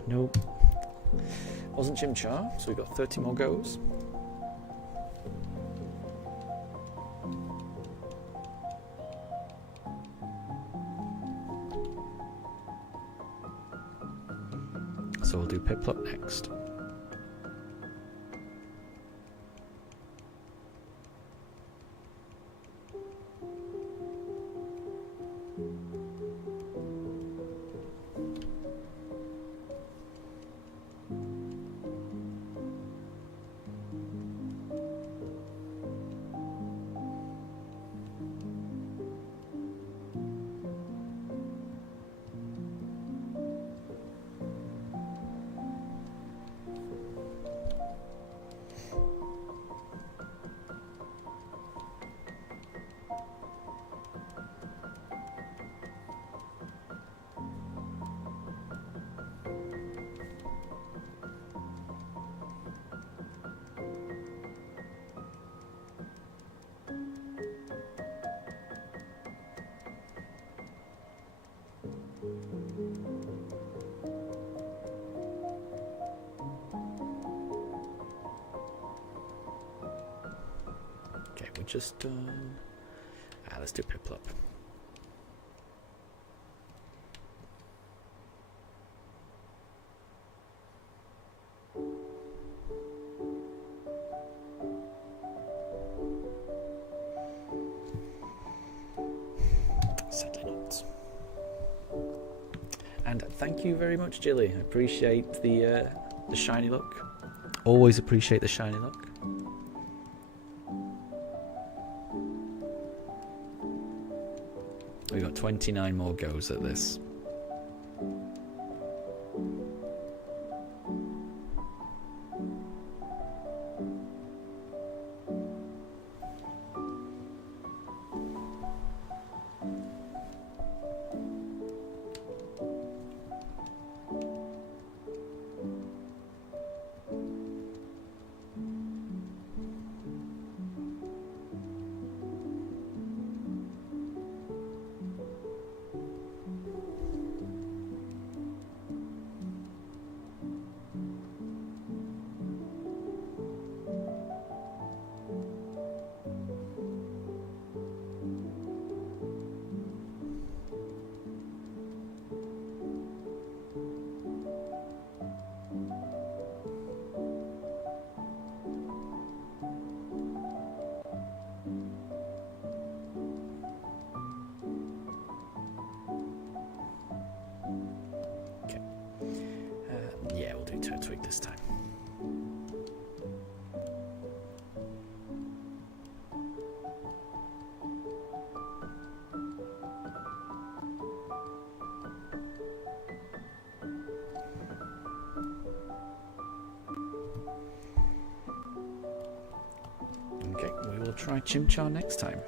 Nope. Wasn't Chimchar, so we've got 30 more goes. So we'll do Piplup next. we just done? Let's do Piplup. Sadly not. And thank you very much, Jilly. I appreciate the shiny look. Always appreciate the shiny look. We got 29 more goes at this. Yeah, we'll do Turtwig this time. Okay, we will try Chimchar next time.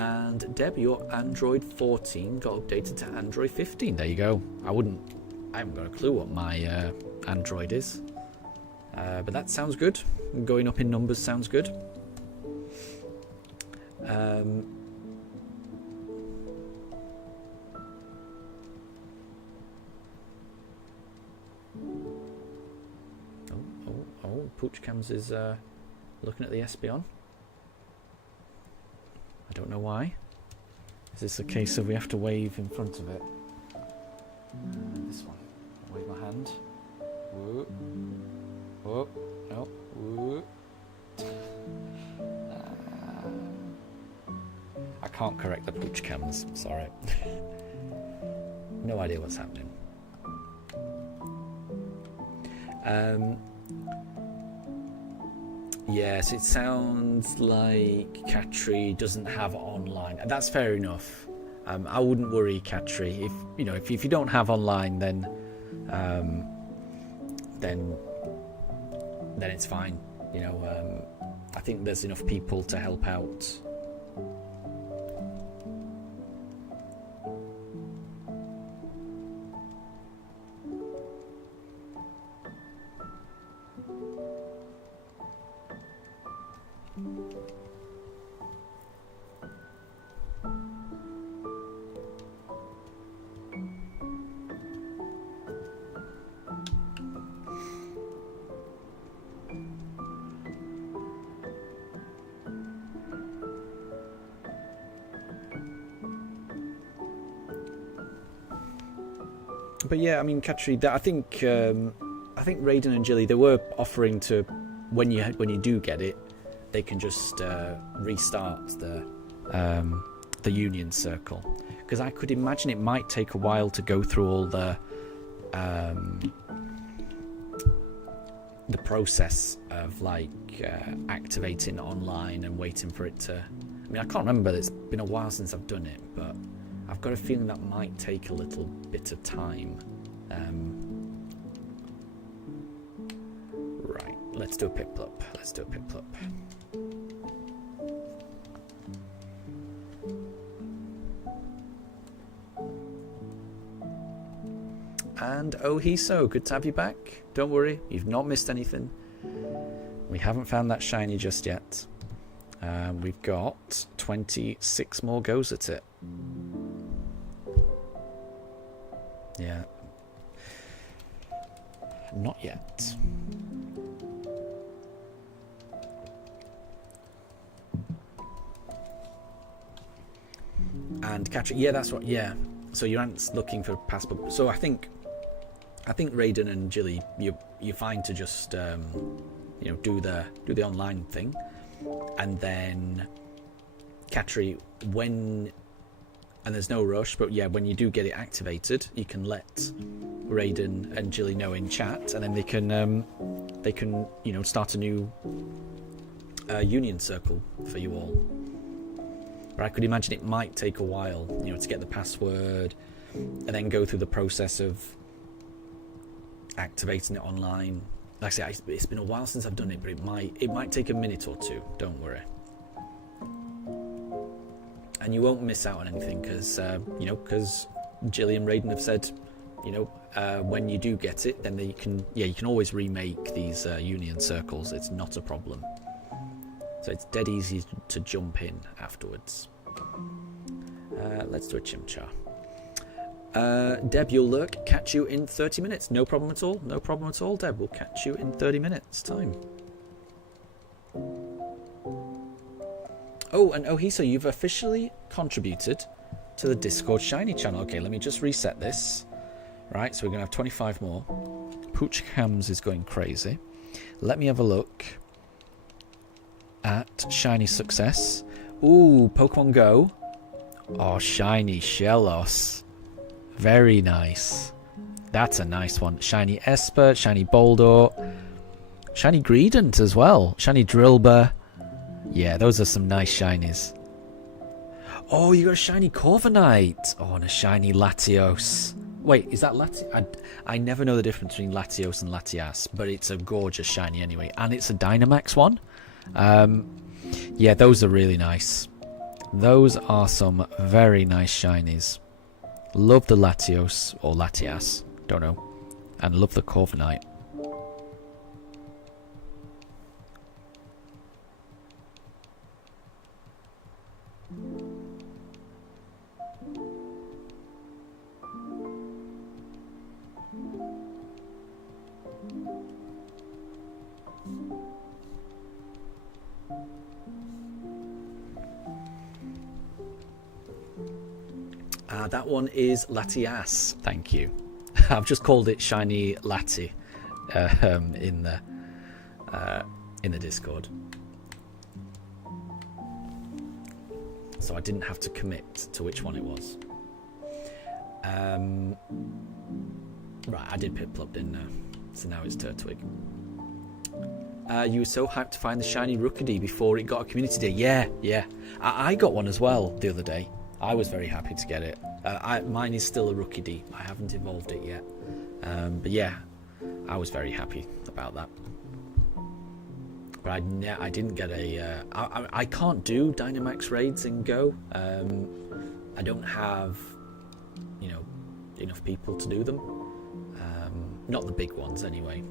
And Deb, your Android 14 got updated to Android 15. There you go. I haven't got a clue what my Android is. But that sounds good. Going up in numbers sounds good. Poochcams is looking at the Espeon. I don't know why. Is this a case of we have to wave in front of it? This one. Wave my hand. Whoa. Whoa. No. Whoa. I can't correct the Poochcams. Sorry. No idea what's happening. Yes, it sounds like Catry doesn't have online. That's fair enough. I wouldn't worry, Catry. If you don't have online, then it's fine. I think there's enough people to help out. But yeah, I mean, Catry, I think Raiden and Jilly, they were offering to, when you do get it, they can just restart the Union Circle, because I could imagine it might take a while to go through all the process of activating online and waiting for it to. I mean, I can't remember. It's been a while since I've done it, but I've got a feeling that might take a little bit of time. Right, let's do a Piplup. And oh, Hiso, good to have you back. Don't worry, you've not missed anything. We haven't found that shiny just yet. We've got 26 more goes at it. Yeah. Not yet. And catch it. Yeah, that's what. Yeah. So your aunt's looking for passport. So I think Raiden and Jilly, you're fine to just you know, do the online thing, and then Katri, when, and there's no rush, but yeah, when you do get it activated, you can let Raiden and Jilly know in chat, and then they can you know, start a new union circle for you all. But I could imagine it might take a while, you know, to get the password and then go through the process of activating it online. Like I say, it's been a while since I've done it, but it might take a minute or two. Don't worry. And you won't miss out on anything because you know, because Jilly and Raiden have said, you know, when you do get it, then you can always remake these union circles. It's not a problem. So it's dead easy to jump in afterwards. Let's do a chimchar. Deb, you'll lurk. Catch you in 30 minutes. No problem at all. No problem at all, Deb. We'll catch you in 30 minutes time. Oh, and Ohisa, you've officially contributed to the Discord Shiny channel. Okay, let me just reset this. Right, so we're going to have 25 more. Pooch Cams is going crazy. Let me have a look at Shiny Success. Ooh, Pokemon Go. Oh, Shiny Shellos. Very nice. That's a nice one. Shiny Esper, Shiny Boldor, Shiny Greedent as well. Shiny Drillbur. Yeah, those are some nice shinies. Oh, you got a Shiny Corviknight. Oh, and a Shiny Latios. Wait, is that Latios? I never know the difference between Latios and Latias, but it's a gorgeous shiny anyway. And it's a Dynamax one. Yeah, those are really nice. Those are some very nice shinies. Love the Latios, or Latias, don't know. And love the Corviknight. That one is Latias, thank you. I've just called it Shiny Lati in the Discord. So I didn't have to commit to which one it was. Right, I did Piplup, didn't I? So now it's Turtwig. You were so hyped to find the Shiny Rookidee before it got a community day. Yeah. I got one as well the other day. I was very happy to get it. Mine is still a Rookidee. I haven't evolved it yet. But yeah, I was very happy about that. But I didn't get a... I can't do Dynamax raids in Go. I don't have, you know, enough people to do them. Not the big ones, anyway.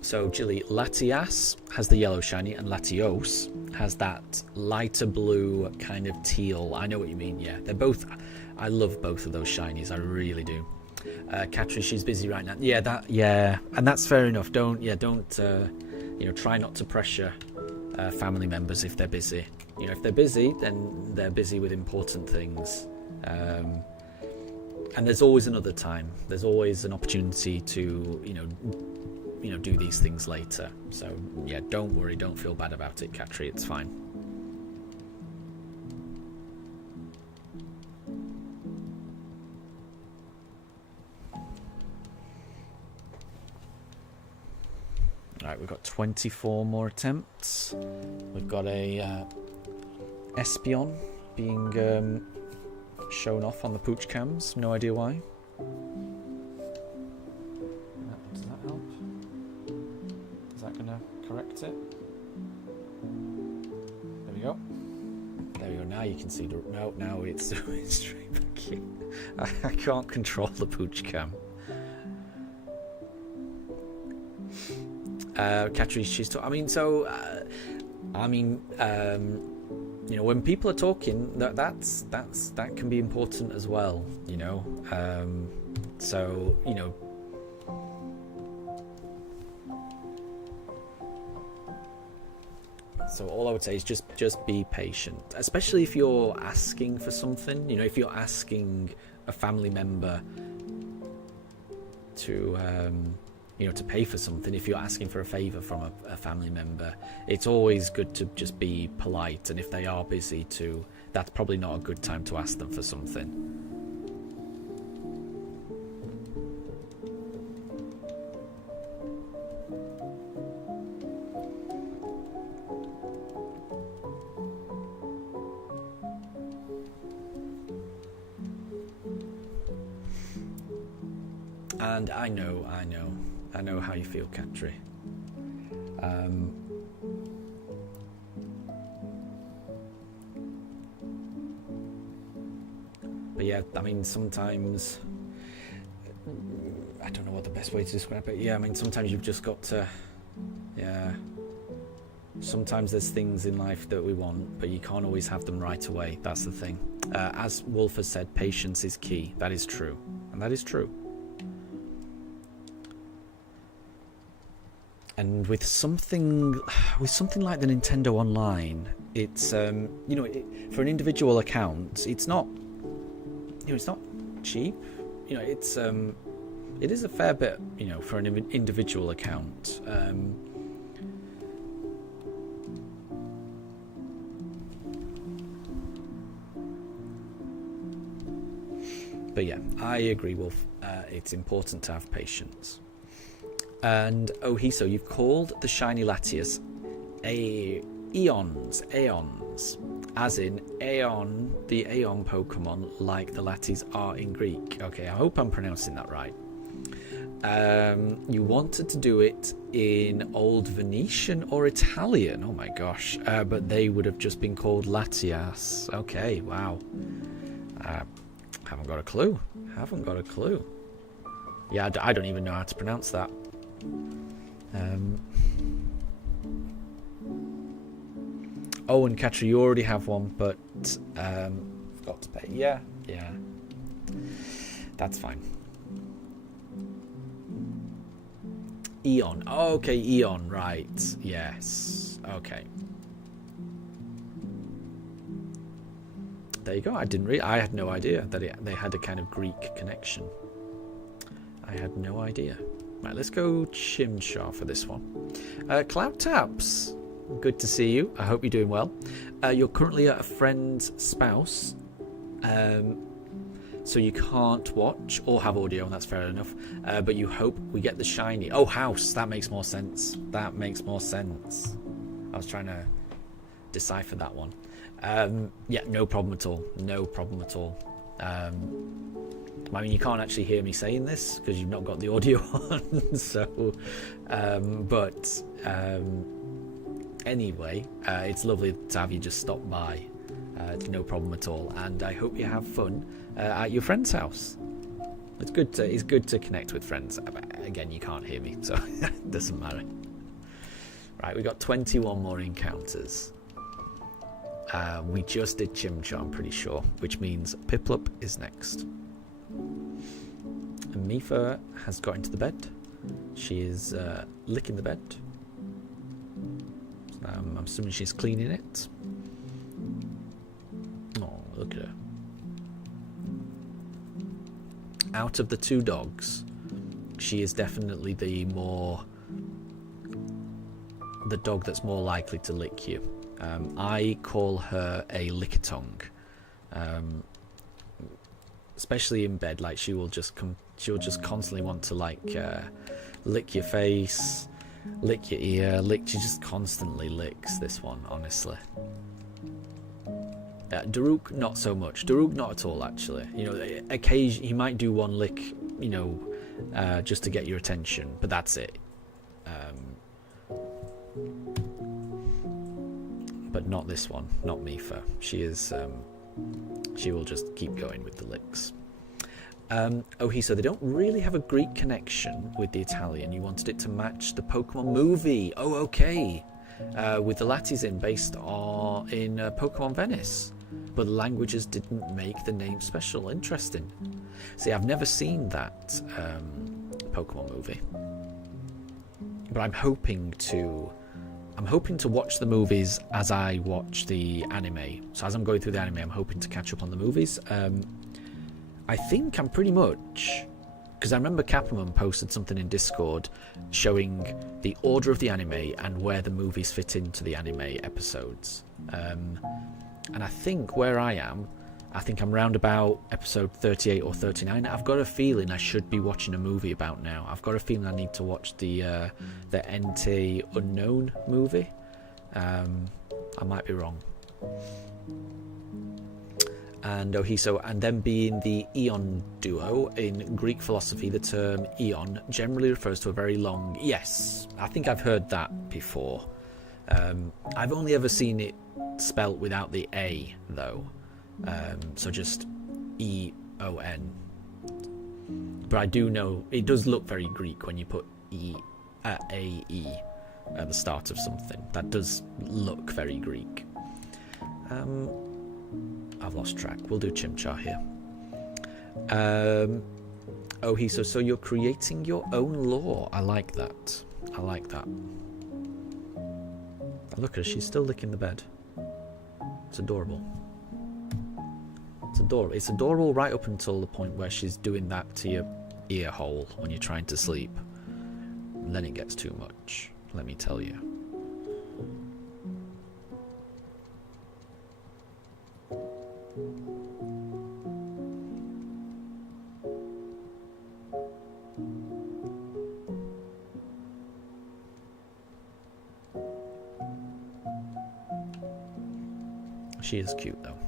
So, Jilly, Latias has the yellow shiny, and Latios has that lighter blue kind of teal. I know what you mean, yeah. They're both... I love both of those shinies, I really do. Katri, she's busy right now. Yeah, and that's fair enough. Don't you know, try not to pressure family members if they're busy. You know, if they're busy, then they're busy with important things. And there's always another time. There's always an opportunity to, you know, do these things later. So yeah, don't worry, don't feel bad about it, Katri. It's fine. Right, we've got 24 more attempts. We've got a Espeon being shown off on the pooch cams. No idea why. Does that help? Is that gonna correct it? There we go. There we go. Now you can see. No, now it's straight back. I can't control the pooch cam. Katri, she's I mean, so you know, when people are talking, that can be important as well, you know. So, you know, so all I would say is just be patient, especially if you're asking for something. You know, if you're asking a family member to you know, to pay for something, if you're asking for a favor from a family member, it's always good to just be polite, and if they are busy too, that's probably not a good time to ask them for something. And I know how you feel, Katri. But yeah, I mean, sometimes, I don't know what the best way to describe it. Yeah, I mean, sometimes you've just got to, yeah. Sometimes there's things in life that we want, but you can't always have them right away. That's the thing. As Wolf has said, patience is key. That is true. And that is true. And with something like the Nintendo Online, it's you know, for an individual account, it's not, you know, it's not cheap. You know, it's it is a fair bit, you know, for an individual account. But yeah, I agree, Wolf. It's important to have patience. And Ohiso, you've called the shiny Latias Aeons, as in Aeon, the Aeon Pokemon, like the Latis are in Greek. Okay, I hope I'm pronouncing that right. You wanted to do it in Old Venetian or Italian. Oh my gosh. But they would have just been called Latias. Okay, wow. Haven't got a clue. Yeah, I don't even know how to pronounce that. Oh, and Katri, you already have one, but forgot to pay. Yeah, that's fine. Eon. Oh, okay, Eon. Right. Yes. Okay. There you go. I had no idea that they had a kind of Greek connection. I had no idea. Right, let's go Chimchar for this one. Cloud Taps, good to see you. I hope you're doing well. You're currently at a friend's spouse, so you can't watch or have audio, and that's fair enough. But you hope we get the shiny. Oh, house. That makes more sense. I was trying to decipher that one. Yeah, no problem at all. I mean, you can't actually hear me saying this because you've not got the audio on. So, anyway, it's lovely to have you just stop by. No problem at all, and I hope you have fun at your friend's house. It's good to connect with friends. Again, you can't hear me, so it doesn't matter. Right, we got 21 more encounters. We just did Chimchar, I'm pretty sure, which means Piplup is next. And Mifa has got into the bed. She is licking the bed. I'm assuming she's cleaning it. Oh, look at her. Out of the two dogs, she is definitely the dog that's more likely to lick you. I call her a lickitongue. Especially in bed, like she'll just constantly want to lick your face, lick your ear, she just constantly licks this one, honestly. Daruk, not so much. Daruk, not at all, actually. You know, occasionally he might do one lick, you know, just to get your attention, but that's it. But not this one, not Mifa. She is She will just keep going with the licks. So they don't really have a Greek connection with the Italian. You wanted it to match the Pokemon movie. Oh, okay. With the Latis based in Pokemon Venice. But the languages didn't make the name special. Interesting. See, I've never seen that Pokemon movie. But I'm hoping to watch the movies as I watch the anime. So as I'm going through the anime, I'm hoping to catch up on the movies. I think I'm pretty much... Because I remember Capamon posted something in Discord showing the order of the anime and where the movies fit into the anime episodes. And I think where I am, I think I'm round about episode 38 or 39. I've got a feeling I should be watching a movie about now. I've got a feeling I need to watch the NT Unknown movie. I might be wrong. And and them being the Eon duo, in Greek philosophy, the term Eon generally refers to a very long... Yes, I think I've heard that before. I've only ever seen it spelt without the A, though. So just E-O-N. But I do know it does look very Greek when you put A-E at the start of something. That does look very Greek. I've lost track. We'll do Chimchar here. So you're creating your own lore. I like that. I like that. Look at her. She's still licking the bed. It's adorable. It's adorable. It's adorable right up until the point where she's doing that to your ear hole when you're trying to sleep. And then it gets too much, let me tell you. She is cute, though.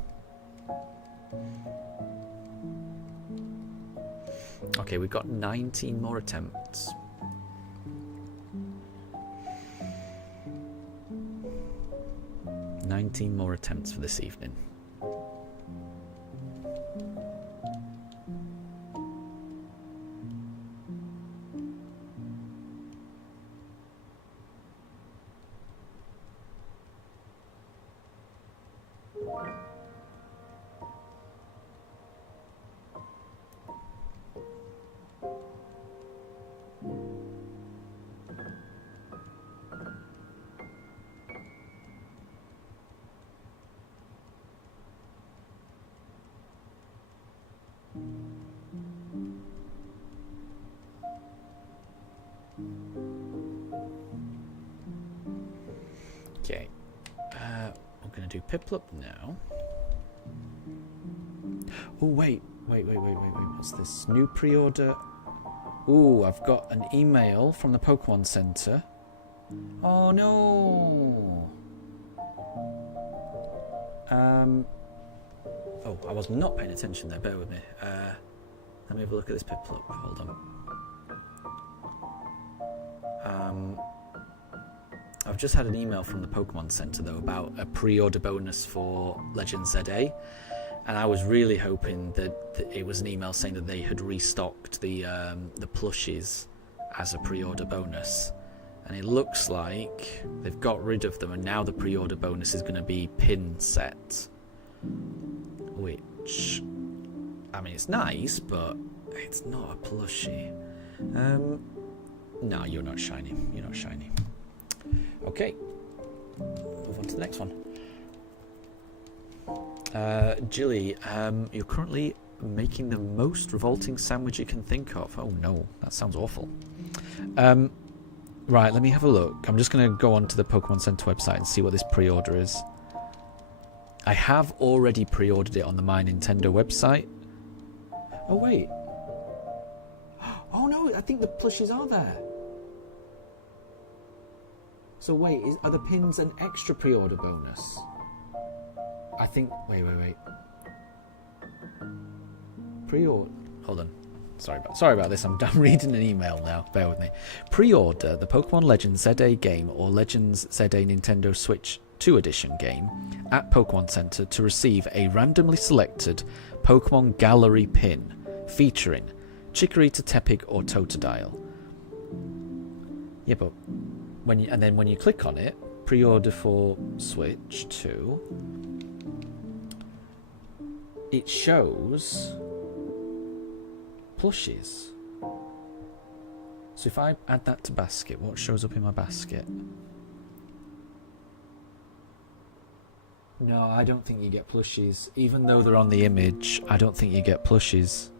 Okay, we've got 19 more attempts. More attempts for this evening. Okay, I'm going to do Piplup now. Oh, wait, what's this? New pre-order. Ooh, I've got an email from the Pokemon Center. Oh, no. Oh, I was not paying attention there, bear with me. Let me have a look at this Piplup, hold on. I've just had an email from the Pokemon Center, though, about a pre-order bonus for Legend ZA, and I was really hoping that it was an email saying that they had restocked the plushies as a pre-order bonus, and it looks like they've got rid of them, and now the pre-order bonus is going to be pin set, which, I mean, it's nice, but it's not a plushie. No, you're not shiny. You're not shiny. Okay, move on to the next one. Jilly, you're currently making the most revolting sandwich you can think of. Oh no, that sounds awful. Right, let me have a look. I'm just going to go onto the Pokemon Center website and see what this pre-order is. I have already pre-ordered it on the My Nintendo website. Oh wait. Oh no, I think the plushies are there. So wait, are the pins an extra pre-order bonus? I think... Wait. Pre-order... Hold on. Sorry about this. I'm reading an email now. Bear with me. Pre-order the Pokemon Legends ZA game or Legends ZA Nintendo Switch 2 Edition game at Pokemon Center to receive a randomly selected Pokemon Gallery pin featuring Chikorita, Tepig, or Totodile. Yeah, but when you click on it, pre-order for Switch 2, it shows plushies. So if I add that to basket, what shows up in my basket? No, I don't think you get plushies. Even though they're on the image, I don't think you get plushies.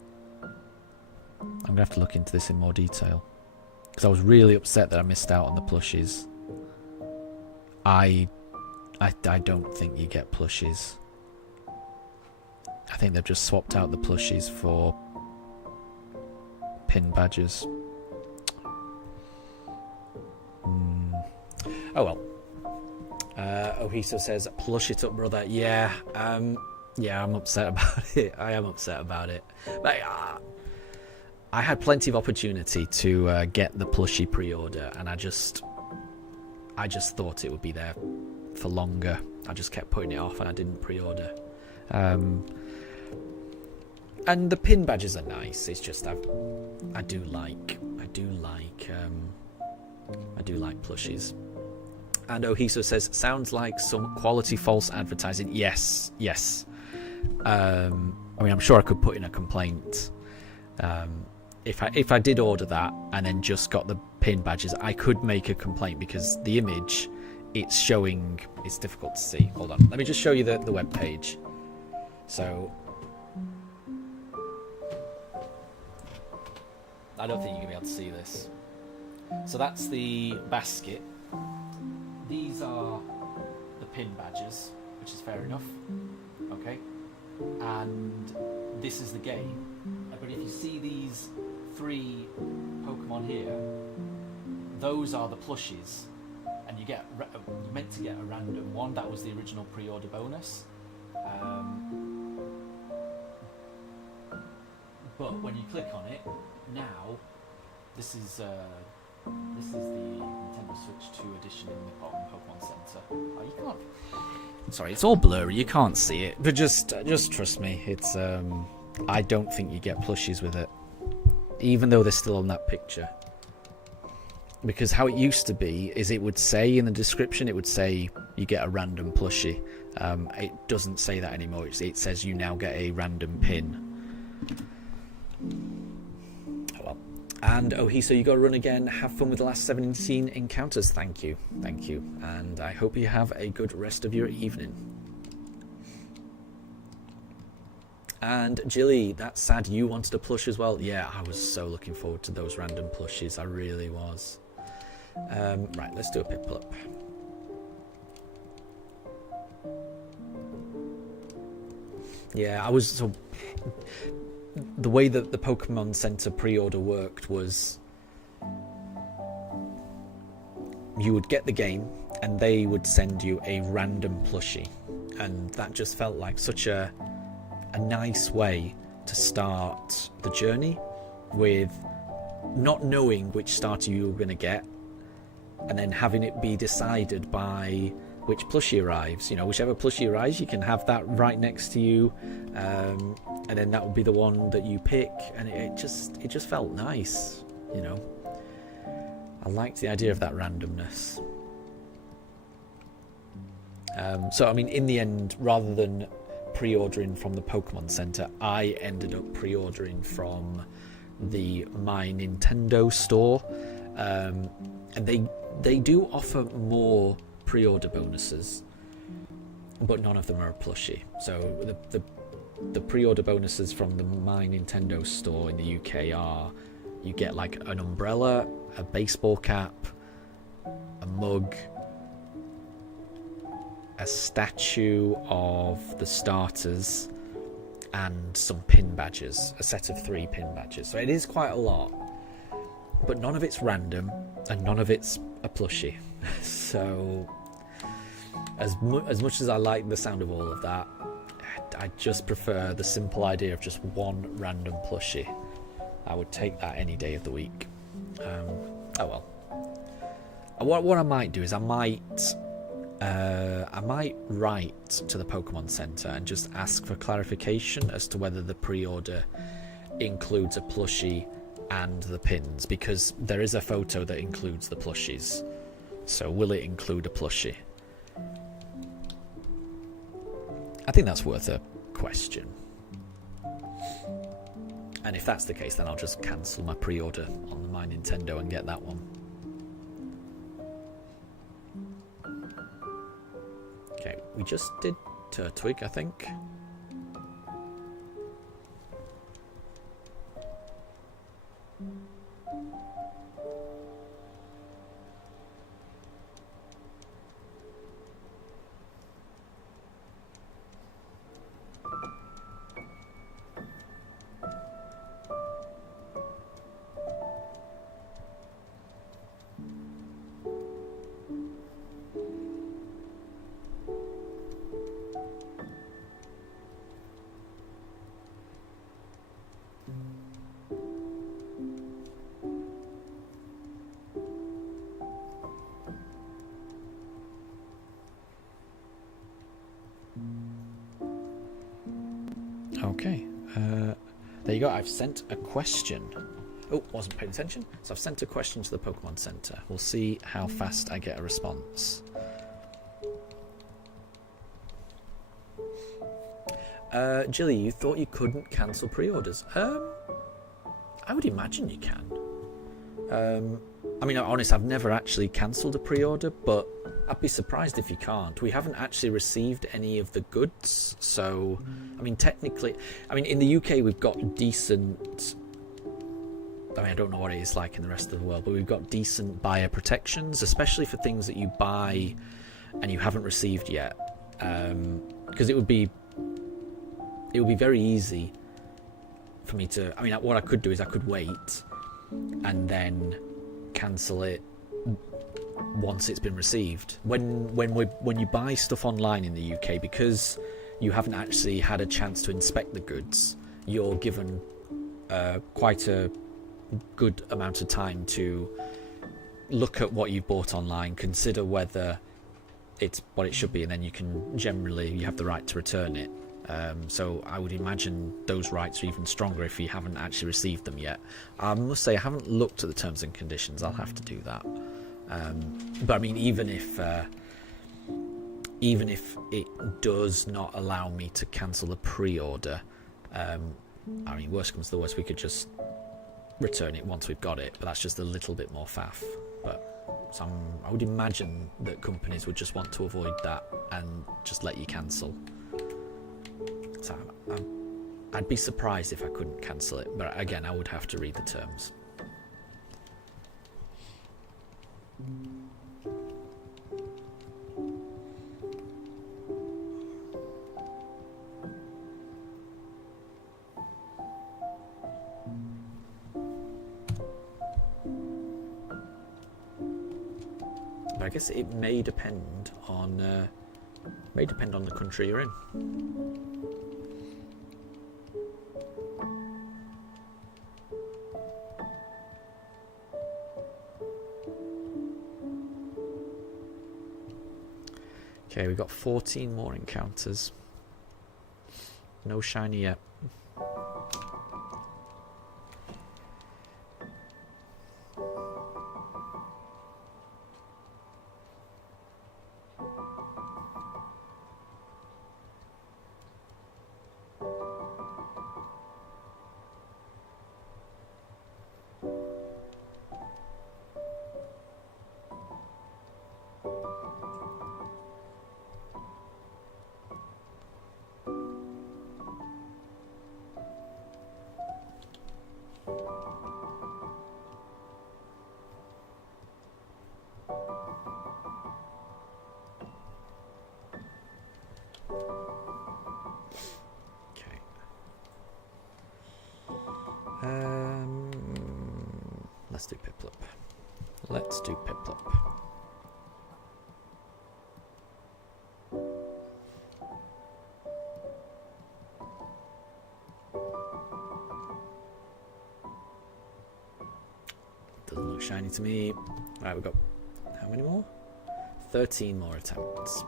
I'm going to have to look into this in more detail. Because I was really upset that I missed out on the plushies. I don't think you get plushies. I think they've just swapped out the plushies for pin badges. Oh well. Ohiso says, plush it up, brother. Yeah, I'm upset about it. I am upset about it. But I had plenty of opportunity to get the plushie pre-order, and I just thought it would be there for longer. I just kept putting it off, and I didn't pre-order. And the pin badges are nice. It's just I do like plushies. And Ohiso says, sounds like some quality false advertising. Yes. I mean, I'm sure I could put in a complaint. If I did order that and then just got the pin badges, I could make a complaint because the image it's showing, it's difficult to see. Hold on, let me just show you the web page. So I don't think you're gonna be able to see this. So that's the basket. These are the pin badges, which is fair enough. Okay, and this is the game. But if you see these 3 Pokemon here, those are the plushies, and you're meant to get a random one. That was the original pre-order bonus. But when you click on it now, this is the Nintendo Switch 2 edition in the Pokemon Center. Oh, you can't. Sorry, it's all blurry. You can't see it, but just trust me. It's I don't think you get plushies with it, even though they're still on that picture. Because how it used to be is it would say in the description, it would say you get a random plushie. It doesn't say that anymore. It says you now get a random pin. Oh well. And Ohiso, you got to run again. Have fun with the last 17 encounters. Thank you. And I hope you have a good rest of your evening. And Jilly, that's sad you wanted a plush as well. Yeah, I was so looking forward to those random plushies. I really was. Right, let's do a pip pull up. Yeah, I was so. The way that the Pokemon Center pre-order worked was you would get the game and they would send you a random plushie, and that just felt like such a nice way to start the journey, with not knowing which starter you were going to get and then having it be decided by which plushie arrives. You know, whichever plushie arrives, you can have that right next to you, and then that would be the one that you pick, and it just felt nice, you know. I liked the idea of that randomness. So I mean, in the end, rather than pre-ordering from the Pokemon Center, I ended up pre-ordering from the My Nintendo store, and they do offer more pre-order bonuses, but none of them are a plushie. So the pre-order bonuses from the My Nintendo store in the UK are, you get like an umbrella, a baseball cap, a mug, a statue of the starters, and some pin badges, a set of 3 pin badges. So it is quite a lot, but none of it's random and none of it's a plushie. So as much as I like the sound of all of that, I just prefer the simple idea of just one random plushie. I would take that any day of the week. Oh well. What I might do is I might I might write to the Pokemon Center and just ask for clarification as to whether the pre-order includes a plushie and the pins, because there is a photo that includes the plushies. So will it include a plushie? I think that's worth a question. And if that's the case, then I'll just cancel my pre-order on my Nintendo and get that one. Okay, we just did Turtwig, I think. Okay, there you go. I've sent a question. Oh, wasn't paying attention. So I've sent a question to the Pokemon Center. We'll see how fast I get a response. Jilly, you thought you couldn't cancel pre-orders? I would imagine you can. I mean, honest, I've never actually cancelled a pre-order, but I'd be surprised if you can't. We haven't actually received any of the goods, so I mean, technically, I mean, in the UK we've got decent. I mean, I don't know what it is like in the rest of the world, but we've got decent buyer protections, especially for things that you buy and you haven't received yet, because it would be very easy for me to. I mean, what I could do is I could wait and then cancel it once it's been received. When you buy stuff online in the UK, because you haven't actually had a chance to inspect the goods, you're given quite a good amount of time to look at what you bought online, consider whether it's what it should be, and then you have the right to return it. So I would imagine those rights are even stronger if you haven't actually received them yet. I must say I haven't looked at the terms and conditions. I'll have to do that. But I mean, even if it does not allow me to cancel the pre-order, I mean, worst comes to the worst, we could just return it once we've got it. But that's just a little bit more faff. But I would imagine that companies would just want to avoid that and just let you cancel. So I'd be surprised if I couldn't cancel it, but again, I would have to read the terms. But I guess it may depend on the country you're in. Okay, we've got 14 more encounters. No shiny yet. Let's do Piplup. Let's do Piplup. Doesn't look shiny to me. Right, we've got how many more? 13 more attempts.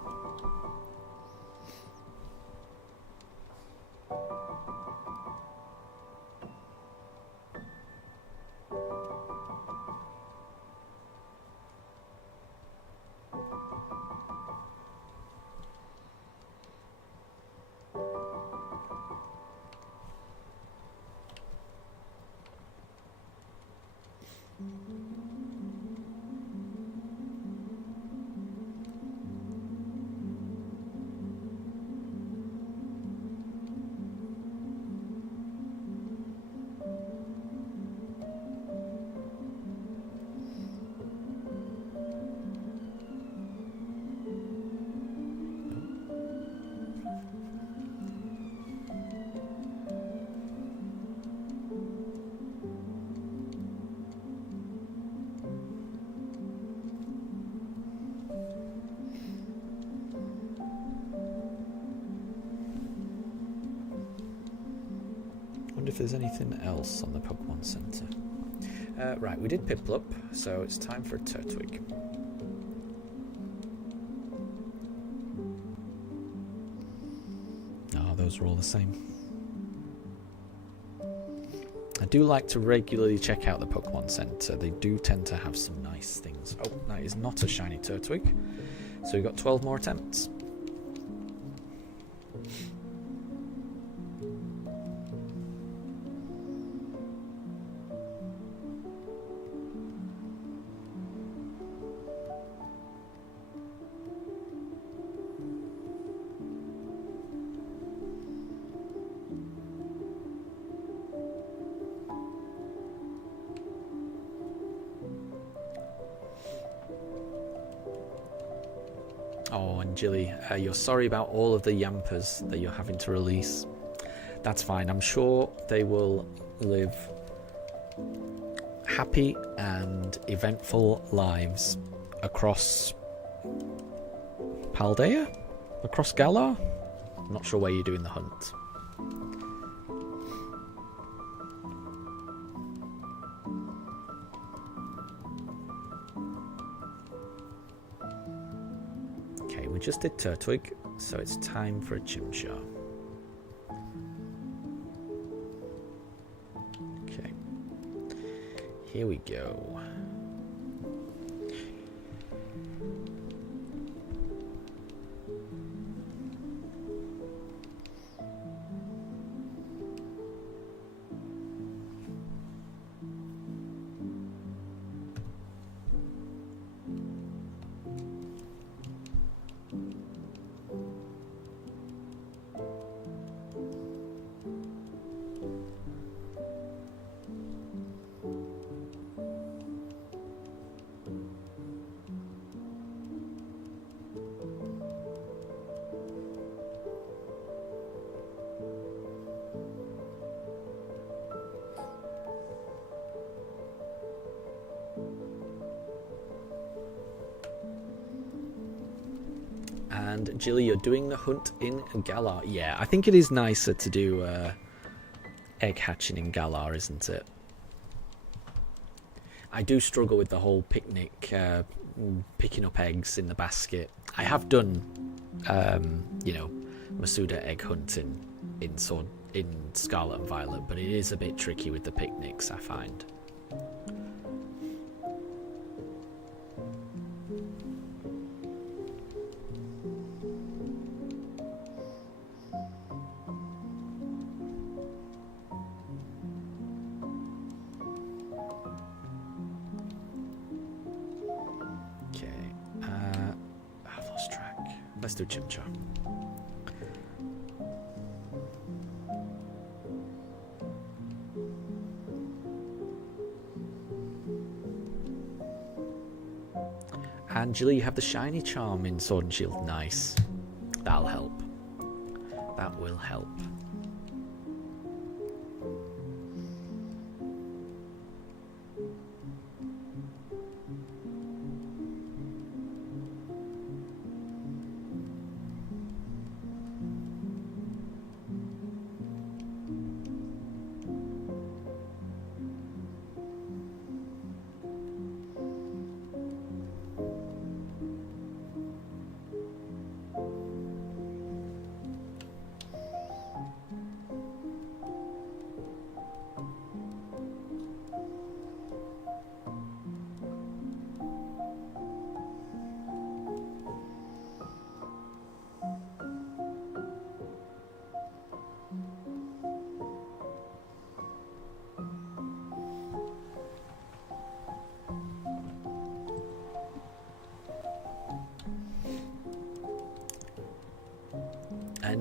I wonder if there's anything else on the Pokemon Center. Right, we did Piplup, so it's time for Turtwig. Oh, those are all the same. I do like to regularly check out the Pokemon Center. They do tend to have some nice things. Oh, that is not a shiny Turtwig. So we've got 12 more attempts. Oh, and Jilly, you're sorry about all of the Yampers that you're having to release. That's fine. I'm sure they will live happy and eventful lives across Paldea? Across Galar? I'm not sure where you're doing the hunt. We just did Turtwig, so it's time for a Chimchar. Okay, here we go. And Jilly, you're doing the hunt in Galar. Yeah, I think it is nicer to do egg hatching in Galar, isn't it? I do struggle with the whole picnic, picking up eggs in the basket. I have done, you know, Masuda egg hunting in Scarlet and Violet, but it is a bit tricky with the picnics, I find. Let's do Chimchar. And Jilly, you have the shiny charm in Sword and Shield. Nice. That'll help. That will help.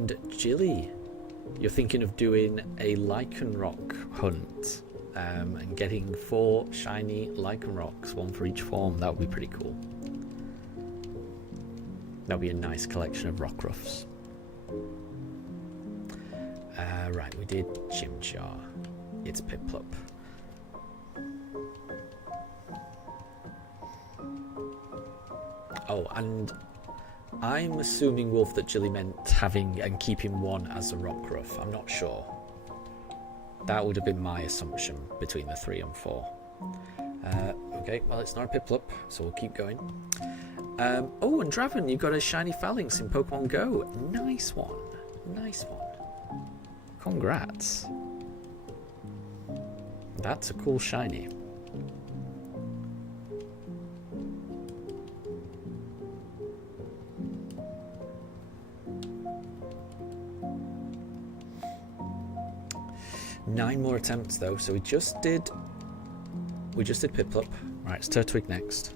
and Jilly, you're thinking of doing a Lycanroc hunt and getting 4 shiny Lycanrocs, 1 for each form. That would be pretty cool. That would be a nice collection of Rockruffs. Right, we did Chimchar. It's Piplup. Oh, and I'm assuming, Wolf, that Jilly meant having and keeping 1 as a Rockruff. I'm not sure. That would have been my assumption between the 3 and 4. Okay, well, it's not a Piplup, so we'll keep going. Oh, and Draven, you got a shiny Phalanx in Pokemon Go. Nice one. Nice one. Congrats. That's a cool shiny. Nine more attempts though, so we just did Piplup. Right, it's Turtwig next.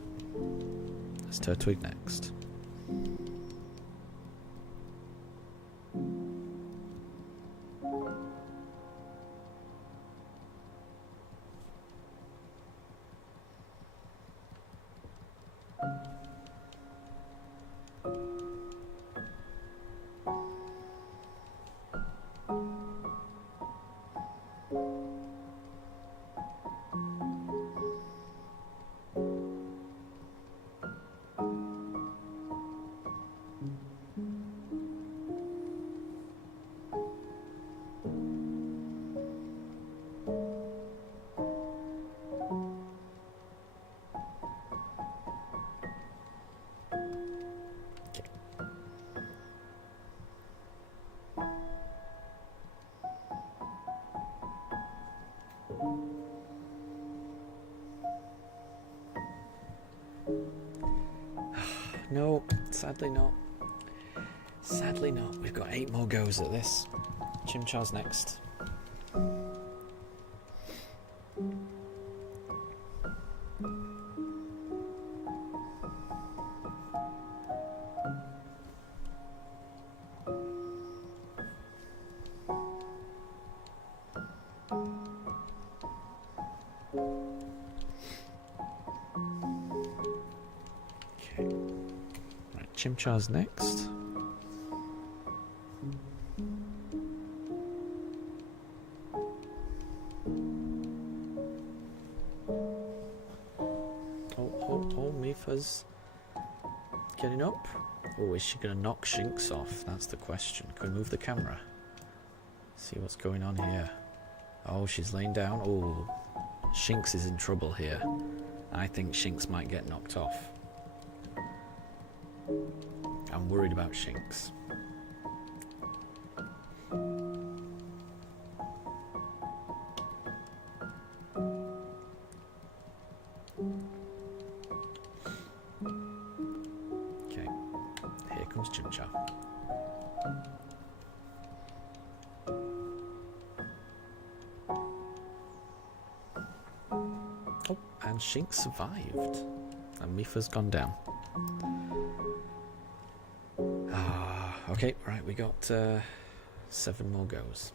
It's Turtwig next. No, sadly not. Sadly not. We've got 8 more goes at this. Chimchar's next. Chimchar's next. Oh, Mifa's getting up. Oh, is she going to knock Shinx off? That's the question. Can we move the camera? See what's going on here. Oh, she's laying down. Oh, Shinx is in trouble here. I think Shinx might get knocked off. I'm worried about Shinx. Okay, here comes Chimchar. Oh, and Shinx survived. And Mifa's gone down. Okay, right, we got 7 more goes.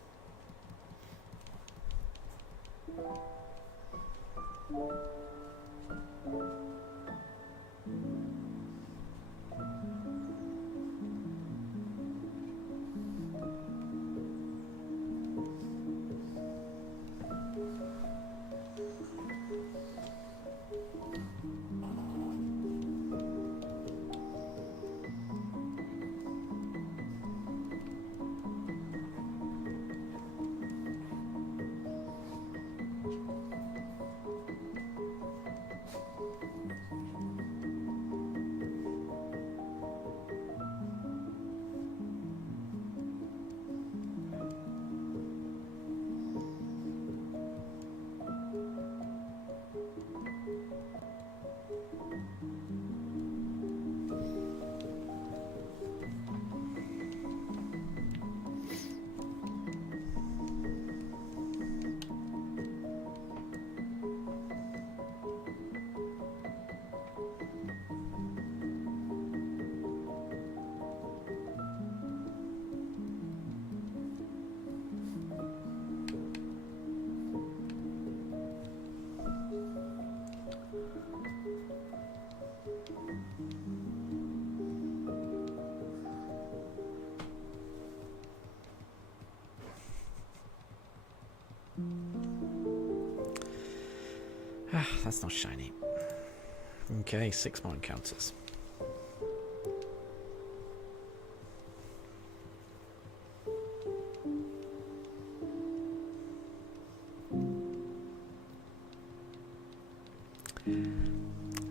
That's not shiny. Okay, 6 more encounters.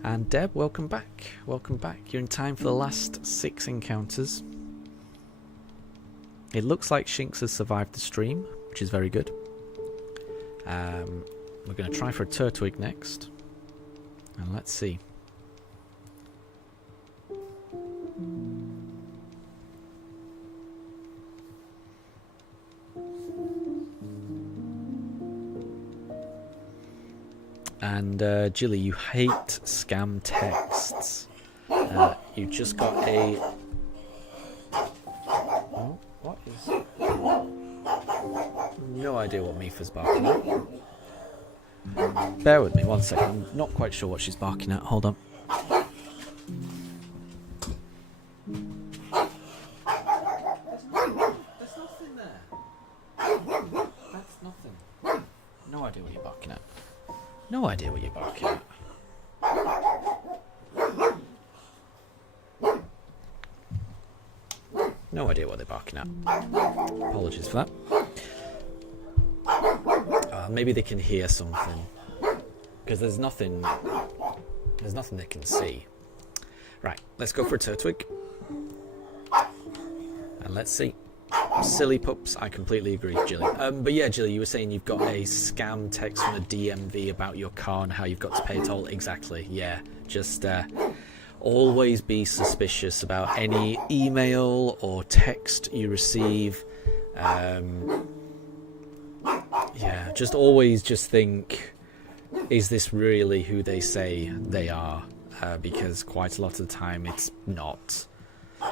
And Deb, welcome back. Welcome back. You're in time for the last 6 encounters. It looks like Shinx has survived the stream, which is very good. We're going to try for a Turtwig next. And let's see. And Jilly, you hate scam texts. You just got a... Oh, what is... No idea what Mifa's barking at. Bear with me 1 second. I'm not quite sure what she's barking at. Hold on. There's nothing there. That's nothing. No idea what you're barking at. No idea what you're barking at. No idea what they're barking at. Apologies for that. Maybe they can hear something. Because there's nothing they can see. Right, let's go for a Turtwig. And let's see. Silly pups, I completely agree, Jilly. But yeah, Jilly, you were saying you've got a scam text from the DMV about your car and how you've got to pay a toll. Exactly, yeah. Just always be suspicious about any email or text you receive. Yeah, just always just think, is this really who they say they are? Because quite a lot of the time it's not.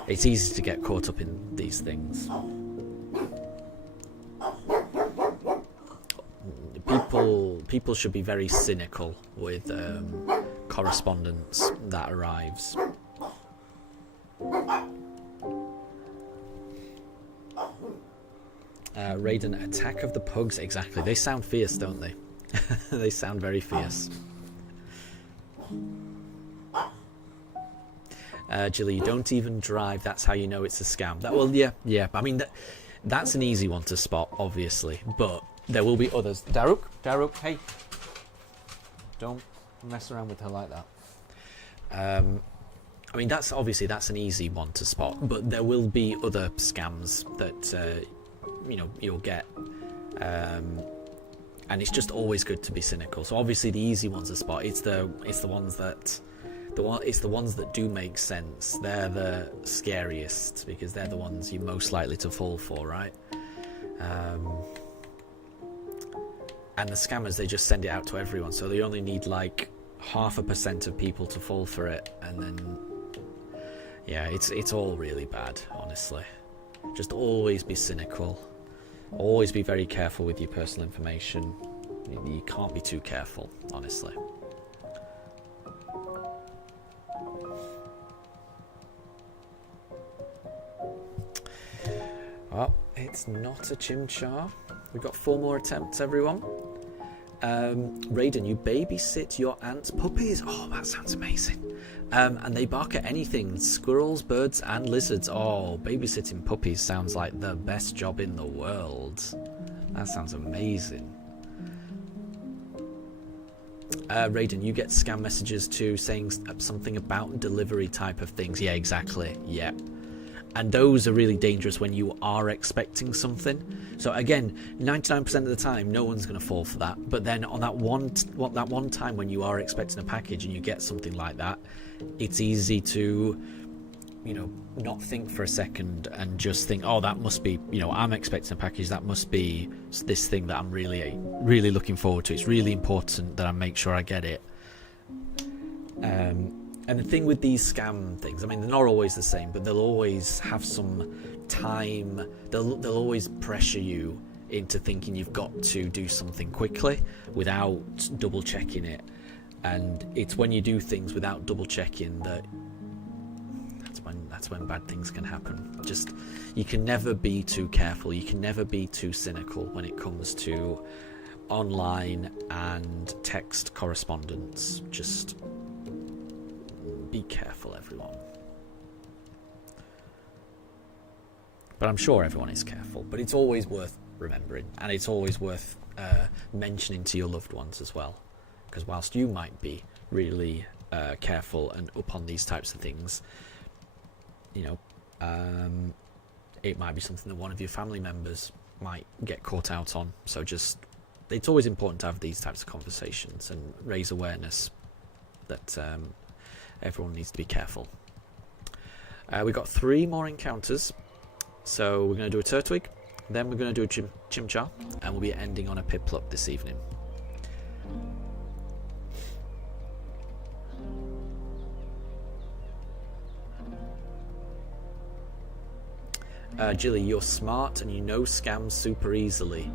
It's easy to get caught up in these things. People should be very cynical with correspondence that arrives. Raiden, attack of the pugs. Exactly. They sound fierce, don't they? They sound very fierce. Jilly, you don't even drive. That's how you know it's a scam. Well, yeah. I mean, that's an easy one to spot, obviously. But there will be others. Daruk, hey. Don't mess around with her like that. I mean, that's an easy one to spot. But there will be other scams that you'll get. And it's just always good to be cynical. So obviously the easy ones to spot. It's the ones that do make sense. They're the scariest because they're the ones you're most likely to fall for, right? And the scammers, they just send it out to everyone, so they only need like 0.5% of people to fall for it, and then yeah, it's all really bad, honestly. Just always be cynical. Always be very careful with your personal information. You can't be too careful, honestly. Well, it's not a Chimchar. We've got 4 more attempts, everyone. Raiden, you babysit your aunt's puppies. Oh, that sounds amazing. And they bark at anything. Squirrels, birds, and lizards. Oh, babysitting puppies sounds like the best job in the world. That sounds amazing. Raiden, you get scam messages too, saying something about delivery type of things. Yeah, exactly. Yeah. And those are really dangerous when you are expecting something. So again, 99% of the time, no one's going to fall for that. But then on that one time when you are expecting a package and you get something like that, it's easy to, not think for a second and just think, oh, that must be, I'm expecting a package. That must be this thing that I'm really, really looking forward to. It's really important that I make sure I get it. And the thing with these scam things, I mean, they're not always the same, but they'll always have some time. They'll always pressure you into thinking you've got to do something quickly without double checking it. And it's when you do things without double checking that's when bad things can happen. Just, you can never be too careful. You can never be too cynical when it comes to online and text correspondence. Just be careful, everyone. But I'm sure everyone is careful. But it's always worth remembering, and it's always worth mentioning to your loved ones as well. Because whilst you might be really careful and up on these types of things, you know, it might be something that one of your family members might get caught out on. So just, it's always important to have these types of conversations and raise awareness that everyone needs to be careful. We've got 3 more encounters. So we're going to do a Turtwig, then we're going to do a Chimchar, and we'll be ending on a Piplup this evening. Jilly, you're smart and you know scams super easily.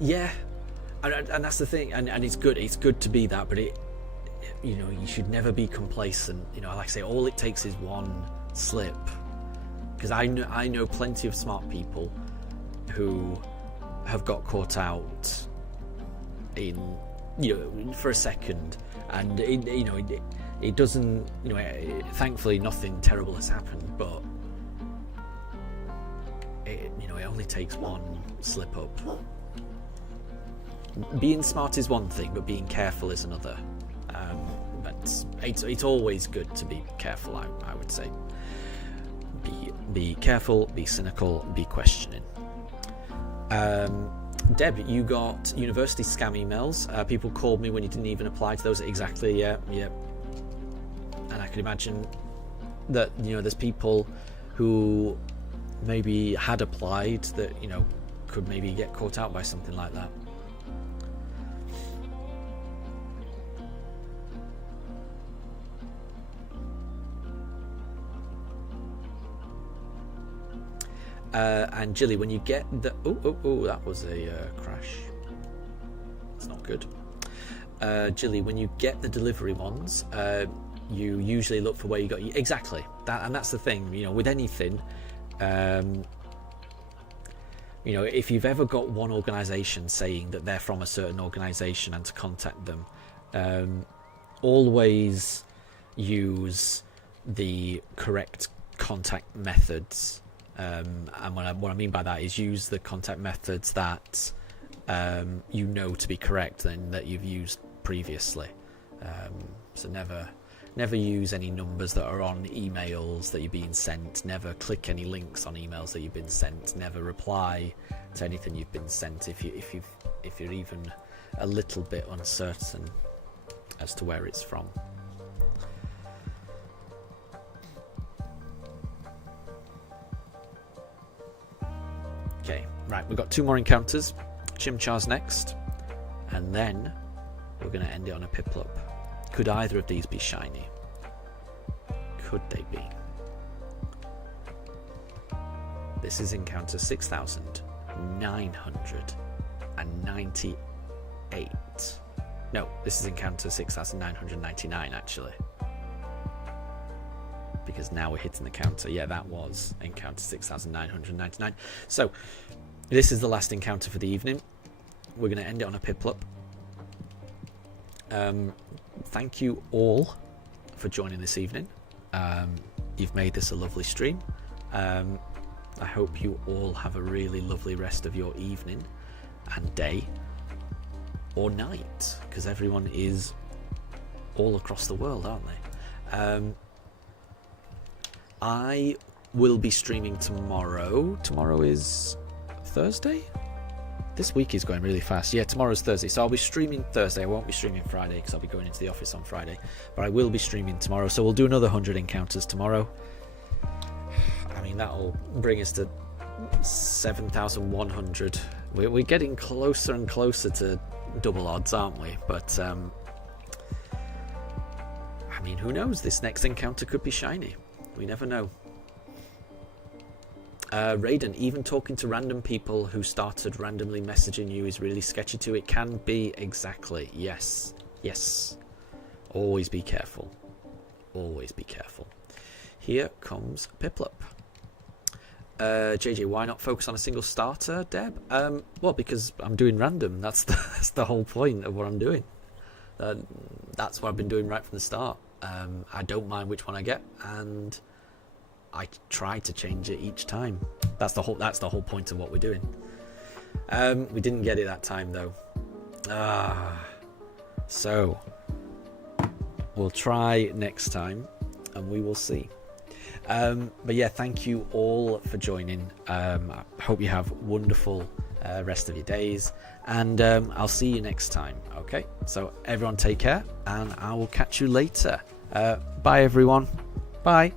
Yeah, and that's the thing, and it's good to be that, but it, you know, you should never be complacent. You know, like I say, all it takes is one slip. Because I know plenty of smart people who have got caught out in, you know, for a second, and it doesn't, you know, thankfully nothing terrible has happened, but it only takes one slip up. Being smart is one thing, but being careful is another. But it's always good to be careful, I would say. Be careful, be cynical, be questioning. Deb, you got university scam emails. People called me when you didn't even apply to those. Exactly, yeah. And I can imagine that, you know, there's people who maybe had applied that, you know, could maybe get caught out by something like that. And Jilly, when you get the... Oh, that was a crash. That's not good. Jilly, when you get the delivery ones, you usually look for where you got... Exactly. And that's the thing, you know, with anything. You know, if you've ever got one organisation saying that they're from a certain organisation and to contact them, always use the correct contact methods. And what I mean by that is use the contact methods that you know to be correct and that you've used previously. So never use any numbers that are on emails that you're being sent. Never click any links on emails that you've been sent. Never reply to anything you've been sent if you're even a little bit uncertain as to where it's from. Okay, right, we've got 2 more encounters. Chimchar's next, and then we're going to end it on a Piplup. Could either of these be shiny? Could they be? This is encounter 6,998. No, this is encounter 6,999 actually. Because now we're hitting the counter. Yeah, that was encounter 6,999. So, this is the last encounter for the evening. We're going to end it on a Piplup. Thank you all for joining this evening. You've made this a lovely stream. I hope you all have a really lovely rest of your evening and day or night, because everyone is all across the world, aren't they? I will be streaming tomorrow. Tomorrow is Thursday? This week is going really fast. Yeah, tomorrow's Thursday, so I'll be streaming Thursday. I won't be streaming Friday because I'll be going into the office on Friday, but I will be streaming tomorrow, so we'll do another 100 encounters tomorrow. I mean, that'll bring us to 7,100. We're getting closer and closer to double odds, aren't we? But I mean, who knows? This next encounter could be shiny. We never know. Raiden, even talking to random people who started randomly messaging you is really sketchy too. It can be, exactly. Yes. Always be careful. Always be careful. Here comes Piplup. JJ, why not focus on a single starter, Deb? Well, because I'm doing random. That's the whole point of what I'm doing. That's what I've been doing right from the start. I don't mind which one I get, and I try to change it each time. That's the whole point of what we're doing. We didn't get it that time though. So we'll try next time, and we will see. But yeah, thank you all for joining. I hope you have wonderful rest of your days, and I'll see you next time. Okay, so everyone take care, and I will catch you later. Bye everyone. Bye.